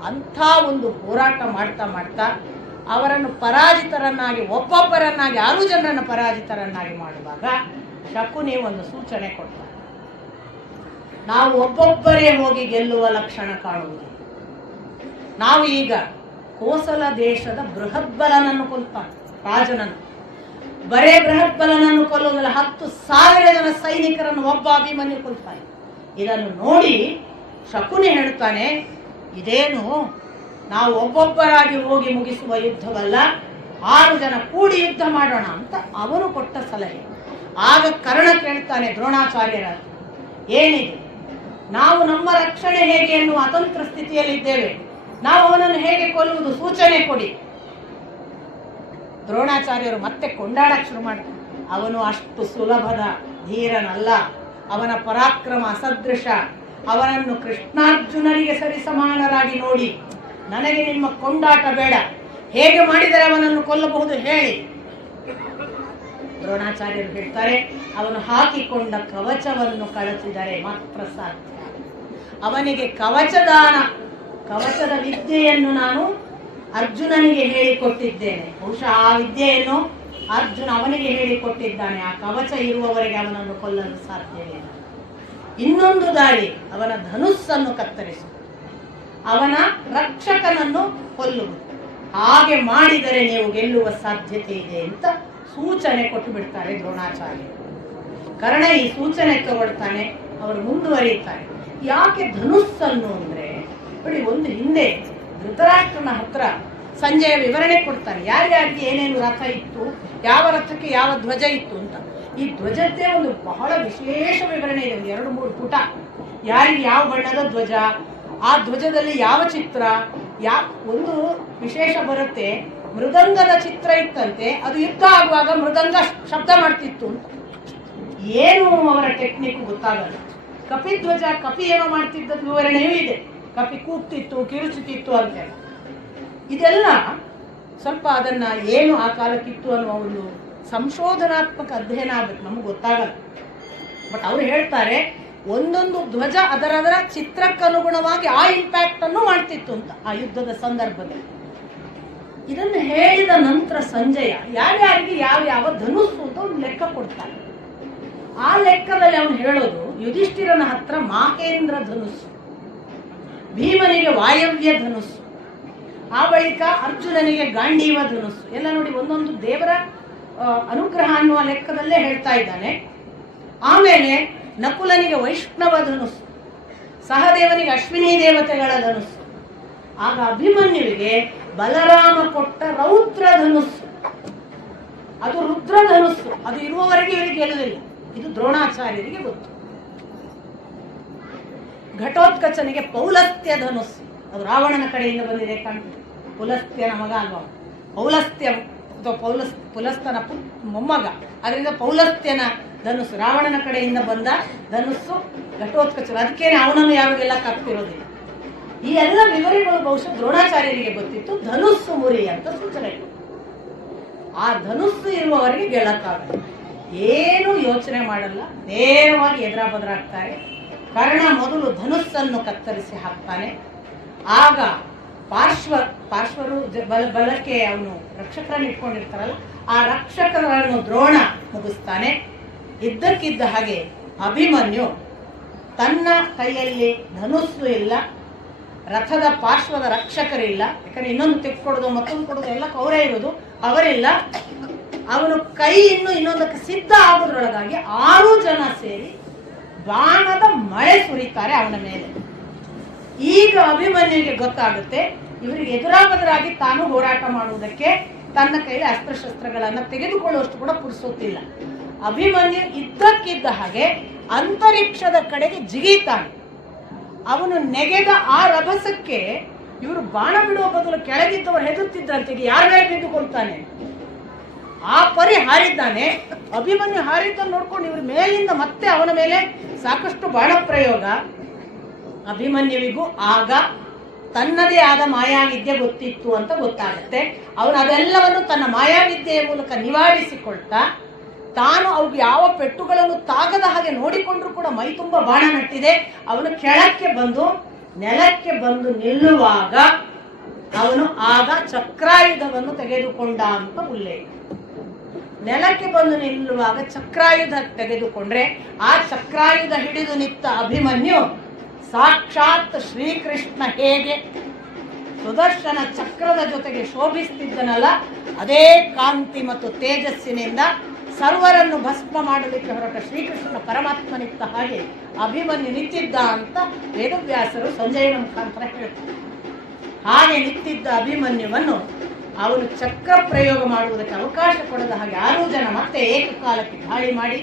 ಅಂಥ ಒಂದು ಹೋರಾಟ ಮಾಡ್ತಾ ಮಾಡ್ತಾ ಅವರನ್ನು ಪರಾಜಿತರನ್ನಾಗಿ, ಒಬ್ಬೊಬ್ಬರನ್ನಾಗಿ 6 ಜನರನ್ನು ಪರಾಜಿತರನ್ನಾಗಿ ಮಾಡುವಾಗ ಶಕುನಿ ಒಂದು ಸೂಚನೆ ಕೊಡ್ತಾರೆ. ನಾವು ಒಬ್ಬೊಬ್ಬರೇ ಹೋಗಿ ಗೆಲ್ಲುವ ಲಕ್ಷಣ ಕಾಣುವುದು. ನಾವು ಈಗ ಕೋಸಲ ದೇಶದ ಬೃಹದ್ಬಲನನ್ನು ಕೊಲ್ತಾನೆ, ರಾಜನನ್ನು. ಬರೇ ಬೃಹದ್ಬಲನನ್ನು ಕೊಲ್ಲುವುದಲ್ಲ, 10,000 ಜನ ಸೈನಿಕರನ್ನು ಒಬ್ಬ ಅಭಿಮನ್ಯು ಕೊಲ್ತಾನೆ. ಇದನ್ನು ನೋಡಿ ಶಕುನಿ ಹೇಳ್ತಾನೆ, ಇದೇನು ನಾವು ಒಬ್ಬೊಬ್ಬರಾಗಿ ಹೋಗಿ ಮುಗಿಸುವ ಯುದ್ಧವಲ್ಲ, 6 ಜನ ಕೂಡಿ ಯುದ್ಧ ಮಾಡೋಣ ಅಂತ ಅವನು ಕೊಟ್ಟ ಸಲಹೆ. ಆಗ ಕರ್ಣ ಕೇಳ್ತಾನೆ ದ್ರೋಣಾಚಾರ್ಯರ, ಏನಿದೆ, ನಾವು ನಮ್ಮ ರಕ್ಷಣೆ ಹೇಗೆ ಎನ್ನುವ ಅತಂತ್ರ ಸ್ಥಿತಿಯಲ್ಲಿದ್ದೇವೆ, ನಾವು ಅವನನ್ನು ಹೇಗೆ ಕೊಲ್ಲುವುದು, ಸೂಚನೆ ಕೊಡಿ. ದ್ರೋಣಾಚಾರ್ಯರು ಮತ್ತೆ ಕೊಂಡಾಡಕ್ಕೆ ಶುರು ಮಾಡ್ತಾರೆ. ಅವನು ಅಷ್ಟು ಸುಲಭದ ಧೀರನಲ್ಲ, ಅವನ ಪರಾಕ್ರಮ ಅಸದೃಶ, ಅವನನ್ನು ಕೃಷ್ಣಾರ್ಜುನರಿಗೆ ಸರಿಸಮಾನರಾಗಿ ನೋಡಿ, ನನಗೆ ನಿಮ್ಮ ಕೊಂಡಾಟ ಬೇಡ, ಹೇಗೆ ಮಾಡಿದರೆ ಅವನನ್ನು ಕೊಲ್ಲಬಹುದು ಹೇಳಿ. ದ್ರೋಣಾಚಾರ್ಯರು ಹೇಳ್ತಾರೆ, ಅವನು ಹಾಕಿಕೊಂಡ ಕವಚವನ್ನು ಕಳಚಿದರೆ ಮಾತ್ರ ಸಾಧ್ಯ. ಅವನಿಗೆ ಕವಚದ ವಿದ್ಯೆಯನ್ನು ನಾನು ಅರ್ಜುನನಿಗೆ ಹೇಳಿಕೊಟ್ಟಿದ್ದೇನೆ. ಬಹುಶಃ ಆ ವಿದ್ಯೆಯನ್ನು ಅರ್ಜುನ ಅವನಿಗೆ ಹೇಳಿಕೊಟ್ಟಿದ್ದಾನೆ. ಆ ಕವಚ ಇರುವವರೆಗೆ ಅವನನ್ನು ಕೊಲ್ಲಲು ಸಾಧ್ಯವಿಲ್ಲ. ಇನ್ನೊಂದು ದಾರಿ, ಅವನ ಧನುಸ್ಸನ್ನು ಕತ್ತರಿಸುವುದು, ಅವನ ರಕ್ಷಕನನ್ನು ಕೊಲ್ಲುವುದು. ಹಾಗೆ ಮಾಡಿದರೆ ನೀವು ಗೆಲ್ಲುವ ಸಾಧ್ಯತೆ ಇದೆ ಅಂತ ಸೂಚನೆ ಕೊಟ್ಟು ಬಿಡ್ತಾರೆ ದ್ರೋಣಾಚಾರ್ಯ. ಕರ್ಣ ಈ ಸೂಚನೆ ತಗೊಳ್ತಾನೆ, ಅವರು ಮುಂದುವರಿಯುತ್ತಾರೆ. ಯಾಕೆ ಧನುಸ್ಸನ್ನು ಅಂದ್ರೆ, ನೋಡಿ, ಒಂದು ಹಿಂದೆ ಧೃತರಾಷ್ಟ್ರನ ಹತ್ರ ಸಂಜೆಯ ವಿವರಣೆ ಕೊಡ್ತಾನೆ, ಯಾರ್ಯಾರಿಗೆ ಏನೇನು ರಥ ಇತ್ತು, ಯಾವ ರಥಕ್ಕೆ ಯಾವ ಧ್ವಜ ಇತ್ತು ಅಂತ. ಈ ಧ್ವಜದ್ದೇ ಒಂದು ಬಹಳ ವಿಶೇಷ ವಿವರಣೆ ಇದೆ, 2-3 ಪುಟ. ಯಾರಿಗೆ ಯಾವ ಬಣ್ಣದ ಧ್ವಜ, ಆ ಧ್ವಜದಲ್ಲಿ ಯಾವ ಚಿತ್ರ, ಒಂದು ವಿಶೇಷ ಬರುತ್ತೆ, ಮೃದಂಗದ ಚಿತ್ರ ಇತ್ತಂತೆ, ಅದು ಯುದ್ಧ ಆಗುವಾಗ ಮೃದಂಗ ಶಬ್ದ ಮಾಡ್ತಿತ್ತು ಅಂತ. ಏನು ಅವರ ಟೆಕ್ನಿಕ್ ಗೊತ್ತಾಗಲ್ಲ. ಕಪಿಧ್ವಜ, ಕಪಿ ಏನೋ ಮಾಡ್ತಿದ್ದದ್ದು ವಿವರಣೆಯೂ ಇದೆ, ಕಪಿ ಕೂಗ್ತಿತ್ತು, ಕಿರುಚುತ್ತಿತ್ತು ಅಂತ. ಇದೆಲ್ಲ ಸ್ವಲ್ಪ ಅದನ್ನ ಏನು ಆ ಕಾಲಕ್ಕಿತ್ತು ಅನ್ನುವ ಒಂದು ಸಂಶೋಧನಾತ್ಮಕ ಅಧ್ಯಯನ ಆಗಬೇಕು, ನಮಗೆ ಗೊತ್ತಾಗಲ್ಲ. ಬಟ್ ಅವರು ಹೇಳ್ತಾರೆ, ಒಂದೊಂದು ಧ್ವಜ ಅದರ ಚಿತ್ರಕ್ಕನುಗುಣವಾಗಿ ಆ ಇಂಪ್ಯಾಕ್ಟ್ ಅನ್ನು ಮಾಡ್ತಿತ್ತು ಅಂತ ಆ ಯುದ್ಧದ ಸಂದರ್ಭದಲ್ಲಿ. ಇದನ್ನು ಹೇಳಿದ ನಂತರ ಸಂಜಯ ಯಾರ್ಯಾರಿಗೆ ಯಾವ ಧನುಸ್ಸು ಅಂತ ಒಂದು ಲೆಕ್ಕ ಕೊಡ್ತಾನೆ. ಆ ಲೆಕ್ಕದಲ್ಲಿ ಅವನು ಹೇಳೋದು, ಯುಧಿಷ್ಠಿರನ ಹತ್ರ ಮಾಹೇಂದ್ರ ಧನುಸ್ಸು, ಭೀಮನಿಗೆ ವಾಯವ್ಯ ಧನುಸ್ಸು, ಆ ಬಳಿಕ ಅರ್ಜುನನಿಗೆ ಗಾಂಡೀವ ಧನುಸ್ಸು. ಎಲ್ಲ ನೋಡಿ, ಒಂದೊಂದು ದೇವರ ಅನುಗ್ರಹ ಅನ್ನುವ ಲೆಕ್ಕದಲ್ಲೇ ಹೇಳ್ತಾ ಇದ್ದಾನೆ. ಆಮೇಲೆ ನಕುಲನಿಗೆ ವೈಷ್ಣವ ಧನುಸ್ಸು, ಸಹದೇವನಿಗೆ ಅಶ್ವಿನಿ ದೇವತೆಗಳ ಧನುಸ್ಸು. ಆಗ ಅಭಿಮನ್ಯುವಿಗೆ ಬಲರಾಮ ಕೊಟ್ಟ ರೌದ್ರ ಧನುಸ್ಸು, ಅದು ರುದ್ರ ಧನುಸ್ಸು. ಅದು ಇರುವವರೆಗೆ ಇವರಿಗೆ ಗೆಲ್ಲುವುದಿಲ್ಲ, ಇದು ದ್ರೋಣಾಚಾರ್ಯರಿಗೆ ಗೊತ್ತು. ಘಟೋತ್ಕಚನಿಗೆ ಪೌಲಸ್ತ್ಯ ಧನುಸ್ಸು, ಅದು ರಾವಣನ ಕಡೆಯಿಂದ ಬಂದಿದೆ ಕಾಣ್ತದೆ. ಪುಲಸ್ತ್ಯನ ಮಗ ಅಲ್ವಾ, ಪೌಲಸ್ತ್ಯ ಪುಲಸ್ತನ ಮೊಮ್ಮಗ, ಅದರಿಂದ ಪೌಲಸ್ತ್ಯನ ಧನುಸ್ಸು, ರಾವಣನ ಕಡೆಯಿಂದ ಬಂದ ಧನುಸ್ಸು ಘಟೋತ್ಕಚರು. ಅದಕ್ಕೇನೆ ಅವನನ್ನು ಯಾರು ಗೆಲ್ಲಕ್ಕಾಗ್ತಿರೋದಿಲ್ಲ. ಈ ಎಲ್ಲ ವಿವರಗಳು ಬಹುಶಃ ದ್ರೋಣಾಚಾರ್ಯರಿಗೆ ಗೊತ್ತಿತ್ತು. ಧನುಸ್ಸು ಮುರಿ ಅಂತ ಸೂಚನೆ. ಆ ಧನುಸ್ಸು ಇರುವವರೆಗೆ ಗೆಲ್ಲಕ್ಕಾಗಲ್ಲ. ಏನು ಯೋಚನೆ ಮಾಡಲ್ಲ, ನೇರವಾಗಿ ಎದುರಾಗ್ತಾರೆ. ಕರ್ಣ ಮೊದಲು ಧನುಸ್ಸನ್ನು ಕತ್ತರಿಸಿ ಹಾಕ್ತಾನೆ. ಆಗ ಪಾರ್ಶ್ವರು ಬಲಕ್ಕೆ ಅವನು ರಕ್ಷಕರನ್ನು ಇಟ್ಕೊಂಡಿರ್ತಾರಲ್ಲ, ಆ ರಕ್ಷಕರನ್ನು ದ್ರೋಣ ಮುಗಿಸ್ತಾನೆ. ಇದ್ದಕ್ಕಿದ್ದ ಹಾಗೆ ಅಭಿಮನ್ಯು ತನ್ನ ಕೈಯಲ್ಲಿ ಧನುಸ್ಸು ಇಲ್ಲ, ರಥದ ಪಾರ್ಶ್ವದ ರಕ್ಷಕರಿಲ್ಲ, ಯಾಕಂದ್ರೆ ಇನ್ನೊಂದು ತೆಗೆದುಕೊಡೋದು ಮತ್ತೊಂದು ಕೊಡೋದು ಎಲ್ಲ ಅವರೇ ಇರೋದು, ಅವರಿಲ್ಲ. ಅವನು ಕೈ ಇನ್ನೊಂದಕ್ಕೆ ಸಿದ್ಧ ಆಗೋದ್ರೊಳಗಾಗಿ 6 ಜನ ಸೇರಿ ಬಾಣದ ಮಳೆ ಸುರಿತಾರೆ ಅವನ ಮೇಲೆ. ಈಗ ಅಭಿಮನ್ಯುವಿಗೆ ಗೊತ್ತಾಗುತ್ತೆ, ಇವರಿಗೆ ಎದುರಾಬದರಾಗಿ ತಾನು ಹೋರಾಟ ಮಾಡುವುದಕ್ಕೆ ತನ್ನ ಕೈಲಿ ಅಸ್ತ್ರಶಸ್ತ್ರಗಳನ್ನು ತೆಗೆದುಕೊಳ್ಳುವಷ್ಟು ಕೂಡ ಪುರುಸೊತ್ತಿಲ್ಲ. ಅಭಿಮನ್ಯು ಇದ್ದಕ್ಕಿದ್ದ ಹಾಗೆ ಅಂತರಿಕ್ಷದ ಕಡೆಗೆ ಜಿಗಿತಾನೆ. ಅವನು ನೆಗೆದ ಆ ರಭಸಕ್ಕೆ ಇವರು ಬಾಣ ಬಿಡುವ ಬದಲು ಕೆಳಗಿದ್ದವರು ಹೆದರುತ್ತಿದ್ದಂತೆ, ಯಾರ ಮೇಲೆ ಬಿದ್ದುಕೊಳ್ತಾನೆ. ಆ ಪರಿ ಹಾರಿದ್ದಾನೆ. ಅಭಿಮನ್ಯು ಹಾರಿದ್ದನ್ನು ನೋಡ್ಕೊಂಡು ಇವ್ರ ಮೇಲಿಂದ ಮತ್ತೆ ಅವನ ಮೇಲೆ ಸಾಕಷ್ಟು ಬಾಣ ಪ್ರಯೋಗ. ಅಭಿಮನ್ಯುವಿಗೂ ಆಗ ತನ್ನದೇ ಆದ ಮಾಯಾವಿದ್ಯೆ ಗೊತ್ತಿತ್ತು ಅಂತ ಗೊತ್ತಾಗುತ್ತೆ. ಅವನು ಅದೆಲ್ಲವನ್ನು ತನ್ನ ಮಾಯಾವಿದ್ಯೆಯ ಮೂಲಕ ನಿವಾರಿಸಿಕೊಳ್ತಾ ತಾನು ಅವ್ರಿಗೆ ಯಾವ ಪೆಟ್ಟುಗಳನ್ನು ತಾಗದ ಹಾಗೆ ನೋಡಿಕೊಂಡ್ರು ಕೂಡ ಮೈ ತುಂಬ ಬಾಣ ನಟ್ಟಿದೆ. ಅವನು ಕೆಳಕ್ಕೆ ಬಂದು ನೆಲಕ್ಕೆ ಬಂದು ನಿಲ್ಲುವಾಗ ಅವನು ಆಗ ಚಕ್ರಾಯುಧವನ್ನು ತೆಗೆದುಕೊಂಡ ಅಂತ ಉಲ್ಲೇಖ. ನೆಲಕ್ಕೆ ಬಂದು ನಿಲ್ಲುವಾಗ ಚಕ್ರಾಯುಧ ತೆಗೆದುಕೊಂಡ್ರೆ ಆ ಚಕ್ರಾಯುಧ ಹಿಡಿದು ನಿಂತ ಅಭಿಮನ್ಯು ಸಾಕ್ಷಾತ್ ಶ್ರೀಕೃಷ್ಣ ಹೇಗೆ ಸುದರ್ಶನ ಚಕ್ರದ ಜೊತೆಗೆ ಶೋಭಿಸ್ತಿದ್ದನಲ್ಲ, ಅದೇ ಕಾಂತಿ ಮತ್ತು ತೇಜಸ್ಸಿನಿಂದ ಸರ್ವರನ್ನು ಭಸ್ಮ ಮಾಡಲಿಕ್ಕೆ ಹೊರಟ ಶ್ರೀಕೃಷ್ಣ ಪರಮಾತ್ಮನಿತ್ತ ಹಾಗೆ ಅಭಿಮನ್ಯು ನಿಂತಿದ್ದ ಅಂತ ವೇದವ್ಯಾಸರು ಸಂಜಯನ ಮುಖಾಂತರ ಹೇಳ್ತಾರೆ. ಹಾಗೆ ನಿಂತಿದ್ದ ಅಭಿಮನ್ಯುವನ್ನು ಅವನು ಚಕ್ರ ಪ್ರಯೋಗ ಮಾಡುವುದಕ್ಕೆ ಅವಕಾಶ ಕೊಡದ ಹಾಗೆ 6 ಜನ ಮತ್ತೆ ಏಕಕಾಲಕ್ಕೆ ದಾಳಿ ಮಾಡಿ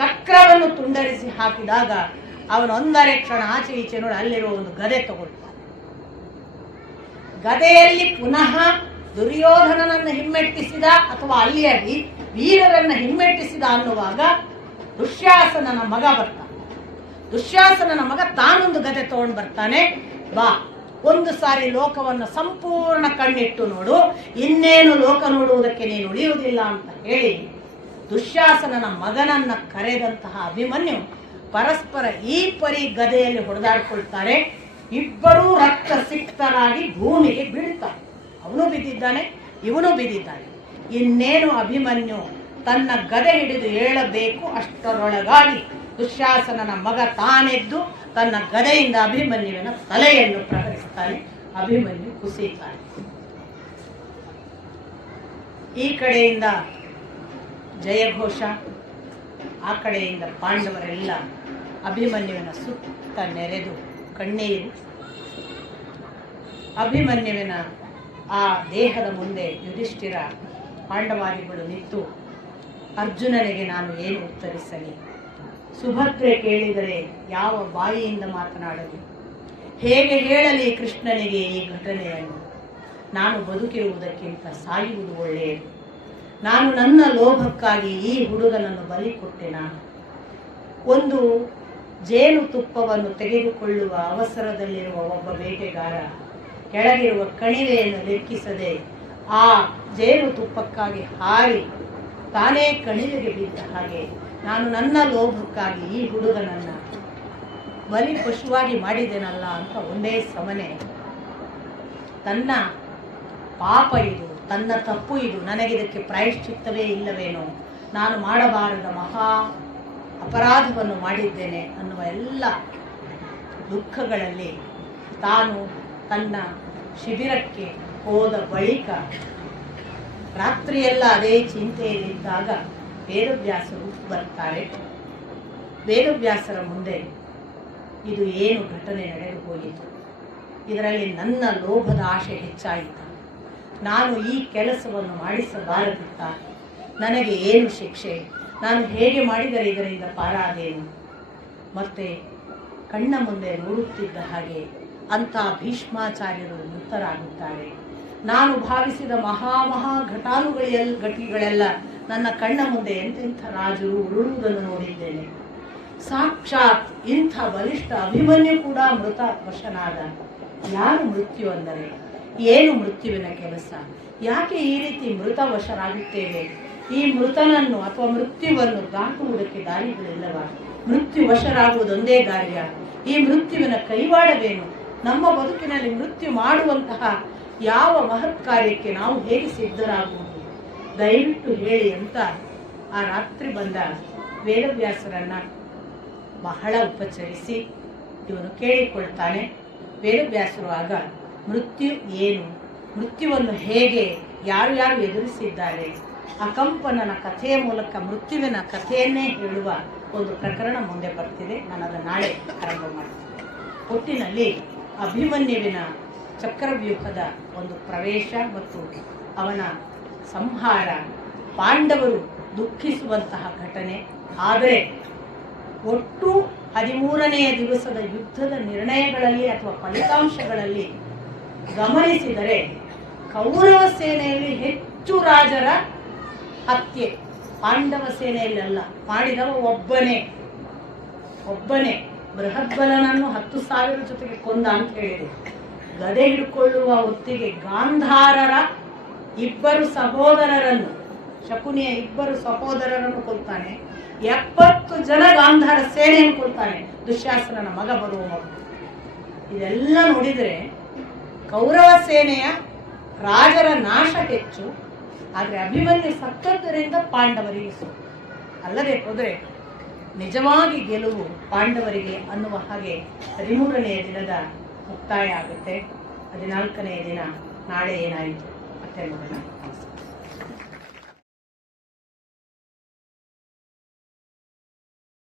ಚಕ್ರವನ್ನು ತುಂಡರಿಸಿ ಹಾಕಿದಾಗ ಅವನು ಒಂದರೆ ಕ್ಷಣ ಆಚೆ ಈಚೆ ನೋಡಿ ಅಲ್ಲಿರುವ ಒಂದು ಗದೆ ತಗೊಳ್ತಾನೆ. ಗದೆಯಲ್ಲಿ ಪುನಃ ದುರ್ಯೋಧನನನ್ನು ಹಿಮ್ಮೆಟ್ಟಿಸಿದ ಅಥವಾ ಅಲ್ಲಿಯ ವೀರರನ್ನು ಹಿಮ್ಮೆಟ್ಟಿಸಿದ ಅನ್ನುವಾಗ ದುಶ್ಯಾಸನನ ಮಗ ಬರ್ತಾನೆ. ದುಶ್ಯಾಸನನ ಮಗ ತಾನೊಂದು ಗದೆ ತಗೊಂಡು ಬರ್ತಾನೆ. ಬಾ, ಒಂದು ಸಾರಿ ಲೋಕವನ್ನು ಸಂಪೂರ್ಣ ಕಣ್ಣಿಟ್ಟು ನೋಡು, ಇನ್ನೇನು ಲೋಕ ನೋಡುವುದಕ್ಕೆ ನೀನು ಉಳಿಯುವುದಿಲ್ಲ ಅಂತ ಹೇಳಿ ದುಶ್ಯಾಸನನ ಮಗನನ್ನ ಕರೆದಂತಹ ಅಭಿಮನ್ಯು ಪರಸ್ಪರ ಈ ಪರಿ ಗದೆಯಲ್ಲಿ ಹೊಡೆದಾಡ್ಕೊಳ್ತಾರೆ. ಇಬ್ಬರೂ ರಕ್ತ ಸಿಕ್ತರಾಗಿ ಭೂಮಿಗೆ ಬೀಳ್ತಾರೆ. ಅವನು ಬಿದ್ದಿದ್ದಾನೆ, ಇವನು ಬಿದ್ದಿದ್ದಾನೆ. ಇನ್ನೇನು ಅಭಿಮನ್ಯು ತನ್ನ ಗದೆ ಹಿಡಿದು ಏಳಬೇಕು, ಅಷ್ಟರೊಳಗಾಗಿ ದುಶ್ಯಾಸನನ ಮಗ ತಾನೆದ್ದು ತನ್ನ ಗದೆಯಿಂದ ಅಭಿಮನ್ಯುವಿನ ತಲೆಯನ್ನು ಪ್ರಹರಿಸ್ತಾನೆ. ಅಭಿಮನ್ಯು ಕುಸಿತಾನೆ. ಈ ಕಡೆಯಿಂದ ಜಯಘೋಷ, ಆ ಕಡೆಯಿಂದ ಪಾಂಡವರೆಲ್ಲ ಅಭಿಮನ್ಯುವಿನ ಸುತ್ತ ನೆರೆದು ಕಣ್ಣೀರು. ಅಭಿಮನ್ಯುವಿನ ಆ ದೇಹದ ಮುಂದೆ ಯುಧಿಷ್ಠಿರ ಪಾಂಡವಾದಿಗಳು ನಿಂತು ಅರ್ಜುನನಿಗೆ ನಾನು ಏನು ಉತ್ತರಿಸಲಿ, ಸುಭದ್ರೆ ಕೇಳಿದರೆ ಯಾವ ಬಾಯಿಯಿಂದ ಮಾತನಾಡಲಿ, ಹೇಗೆ ಹೇಳಲಿ ಕೃಷ್ಣನಿಗೆ ಈ ಘಟನೆಯನ್ನು, ನಾನು ಬದುಕಿರುವುದಕ್ಕಿಂತ ಸಾಯುವುದು ಒಳ್ಳೆಯದು, ನಾನು ನನ್ನ ಲೋಭಕ್ಕಾಗಿ ಈ ಹುಡುಗನನ್ನು ಬಲಿ ಕೊಟ್ಟೆ. ನಾನು ಒಂದು ಜೇನುತುಪ್ಪವನ್ನು ತೆಗೆದುಕೊಳ್ಳುವ ಅವಸರದಲ್ಲಿರುವ ಒಬ್ಬ ಬೇಟೆಗಾರ ಕೆಳಗಿರುವ ಕಣಿವೆಯನ್ನು ಲೆಕ್ಕಿಸದೆ ಆ ಜೇನುತುಪ್ಪಕ್ಕಾಗಿ ಹಾರಿ ತಾನೇ ಕಣಿವೆಗೆ ಬಿದ್ದ ಹಾಗೆ ನಾನು ನನ್ನ ಲೋಭಕ್ಕಾಗಿ ಈ ಹುಡುಗನನ್ನು ಬಲಿ ಪಶುವಾಗಿ ಮಾಡಿದ್ದೇನಲ್ಲ ಅಂತ ಒಂದೇ ಸಮನೆ ತನ್ನ ಪಾಪ ಇದು, ತನ್ನ ತಪ್ಪು ಇದು, ನನಗಿದಕ್ಕೆ ಪ್ರಾಯಶ್ಚಿತ್ತವೇ ಇಲ್ಲವೇನೋ, ನಾನು ಮಾಡಬಾರದ ಮಹಾ ಅಪರಾಧವನ್ನು ಮಾಡಿದ್ದೇನೆ ಅನ್ನುವ ಎಲ್ಲ ದುಃಖಗಳಲ್ಲಿ ತಾನು ತನ್ನ ಶಿಬಿರಕ್ಕೆ ಹೋದ ಬಳಿಕ ರಾತ್ರಿಯೆಲ್ಲ ಅದೇ ಚಿಂತೆಯಲ್ಲಿದ್ದಾಗ ವೇದವ್ಯಾಸರು ಬರ್ತಾರೆ. ವೇದವ್ಯಾಸರ ಮುಂದೆ ಇದು ಏನು ಘಟನೆ ನಡೆದು ಹೋಯಿತು, ಇದರಲ್ಲಿ ನನ್ನ ಲೋಭದ ಆಶೆ ಹೆಚ್ಚಾಯಿತು, ನಾನು ಈ ಕೆಲಸವನ್ನು ಮಾಡಿಸಬಾರದಿತ್ತ, ನನಗೆ ಏನು ಶಿಕ್ಷೆ, ನಾನು ಹೇಗೆ ಮಾಡಿದರೆ ಇದರಿಂದ ಪಾರಾದೇನು, ಮತ್ತೆ ಕಣ್ಣ ಮುಂದೆ ನೋಡುತ್ತಿದ್ದ ಹಾಗೆ ಅಂಥ ಭೀಷ್ಮಾಚಾರ್ಯರು ಮೃತರಾಗುತ್ತಾರೆ. ನಾನು ಭಾವಿಸಿದ ಮಹಾ ಘಟಿಗಳೆಲ್ಲ ನನ್ನ ಕಣ್ಣ ಮುಂದೆ ಎಂತೆಂಥ ರಾಜರು ಉರುಳುವುದನ್ನು ನೋಡಿದ್ದೇನೆ. ಸಾಕ್ಷಾತ್ ಇಂಥ ಬಲಿಷ್ಠ ಅಭಿಮನ್ಯು ಕೂಡ ಮೃತ ವಶನಾದ. ಯಾರು ಮೃತ್ಯು ಅಂದರೆ ಏನು ಮೃತ್ಯುವಿನ ಕೆಲಸ, ಯಾಕೆ ಈ ರೀತಿ ಮೃತವಶರಾಗುತ್ತೇವೆ, ಈ ಮೃತನನ್ನು ಅಥವಾ ಮೃತ್ಯುವನ್ನು ದಾಟುವುದಕ್ಕೆ ದಾರಿಗಳಿಲ್ಲವ, ಮೃತ್ಯು ವಶರಾಗುವುದೊಂದೇ ದಾರಿಯ, ಈ ಮೃತ್ಯುವಿನ ಕೈವಾಡವೇನು, ನಮ್ಮ ಬದುಕಿನಲ್ಲಿ ಮೃತ್ಯು ಮಾಡುವಂತಹ ಯಾವ ಮಹತ್ ಕಾರ್ಯಕ್ಕೆ ನಾವು ಹೇಗೆ ಸಿದ್ಧರಾಗುವುದು, ದಯವಿಟ್ಟು ಹೇಳಿ ಅಂತ ಆ ರಾತ್ರಿ ಬಂದ ವೇದವ್ಯಾಸರನ್ನ ಬಹಳ ಉಪಚರಿಸಿ ಇವನು ಕೇಳಿಕೊಳ್ತಾನೆ. ವೇದವ್ಯಾಸರು ಆಗ ಮೃತ್ಯು ಏನು, ಮೃತ್ಯುವನ್ನು ಹೇಗೆ ಯಾರು ಎದುರಿಸಿದ್ದಾರೆ, ಅಕಂಪನನ ಕಥೆಯ ಮೂಲಕ ಮೃತ್ಯುವಿನ ಕಥೆಯನ್ನೇ ಹೇಳುವ ಒಂದು ಪ್ರಕರಣ ಮುಂದೆ ಬರ್ತಿದೆ. ನಾನು ಅದನ್ನು ನಾಳೆ ಆರಂಭ ಮಾಡ್ತೀನಿ. ಒಟ್ಟಿನಲ್ಲಿ ಅಭಿಮನ್ಯುವಿನ ಚಕ್ರವ್ಯೂಹದ ಒಂದು ಪ್ರವೇಶ ಮತ್ತು ಅವನ ಸಂಹಾರ ಪಾಂಡವರು ದುಃಖಿಸುವಂತಹ ಘಟನೆ. ಆದರೆ ಒಟ್ಟು 13ನೆಯ ದಿವಸದ ಯುದ್ಧದ ನಿರ್ಣಯಗಳಲ್ಲಿ ಅಥವಾ ಫಲಿತಾಂಶಗಳಲ್ಲಿ ಗಮನಿಸಿದರೆ ಕೌರವ ಸೇನೆಯಲ್ಲಿ ಹೆಚ್ಚು ರಾಜರ ಹತ್ಯೆ, ಪಾಂಡವ ಸೇನೆಯಲ್ಲ, ಮಾಡಿದವ ಒಬ್ಬನೇ. ಬೃಹದ್ಬಲನನ್ನು 10,000 ಜೊತೆಗೆ ಕೊಂದ ಅಂತ ಹೇಳಿದೆ. ಗದೆ ಹಿಡ್ಕೊಳ್ಳುವ ಹೊತ್ತಿಗೆ ಗಾಂಧಾರರ 2 ಸಹೋದರರನ್ನು, ಶಕುನಿಯ 2 ಸಹೋದರರನ್ನು ಕೊಲ್ತಾನೆ. 70 ಜನ ಗಾಂಧಾರ ಸೇನೆಯನ್ನು ಕೊಲ್ತಾನೆ, ದುಶ್ಯಾಸನನ ಮಗ ಬರುವ ಮೊದಲು. ಇದೆಲ್ಲ ನೋಡಿದರೆ ಕೌರವ ಸೇನೆಯ ರಾಜರ ನಾಶ ಹೆಚ್ಚು, ಆದರೆ ಅಭಿಮನ್ಯು ಸತ್ತದ್ದರಿಂದ ಪಾಂಡವರಿಗೆ ಸೋತು. ಅಲ್ಲದೆ ಹೋದರೆ ನಿಜವಾಗಿ ಗೆಲುವು ಪಾಂಡವರಿಗೆ ಅನ್ನುವ ಹಾಗೆ 13ನೆಯ ದಿನದ ಮುಕ್ತಾಯ ಆಗುತ್ತೆ. 14ನೆಯ ದಿನ ನಾಳೆ ಏನಾಯಿತು ಮತ್ತೆ ನೋಡೋಣ.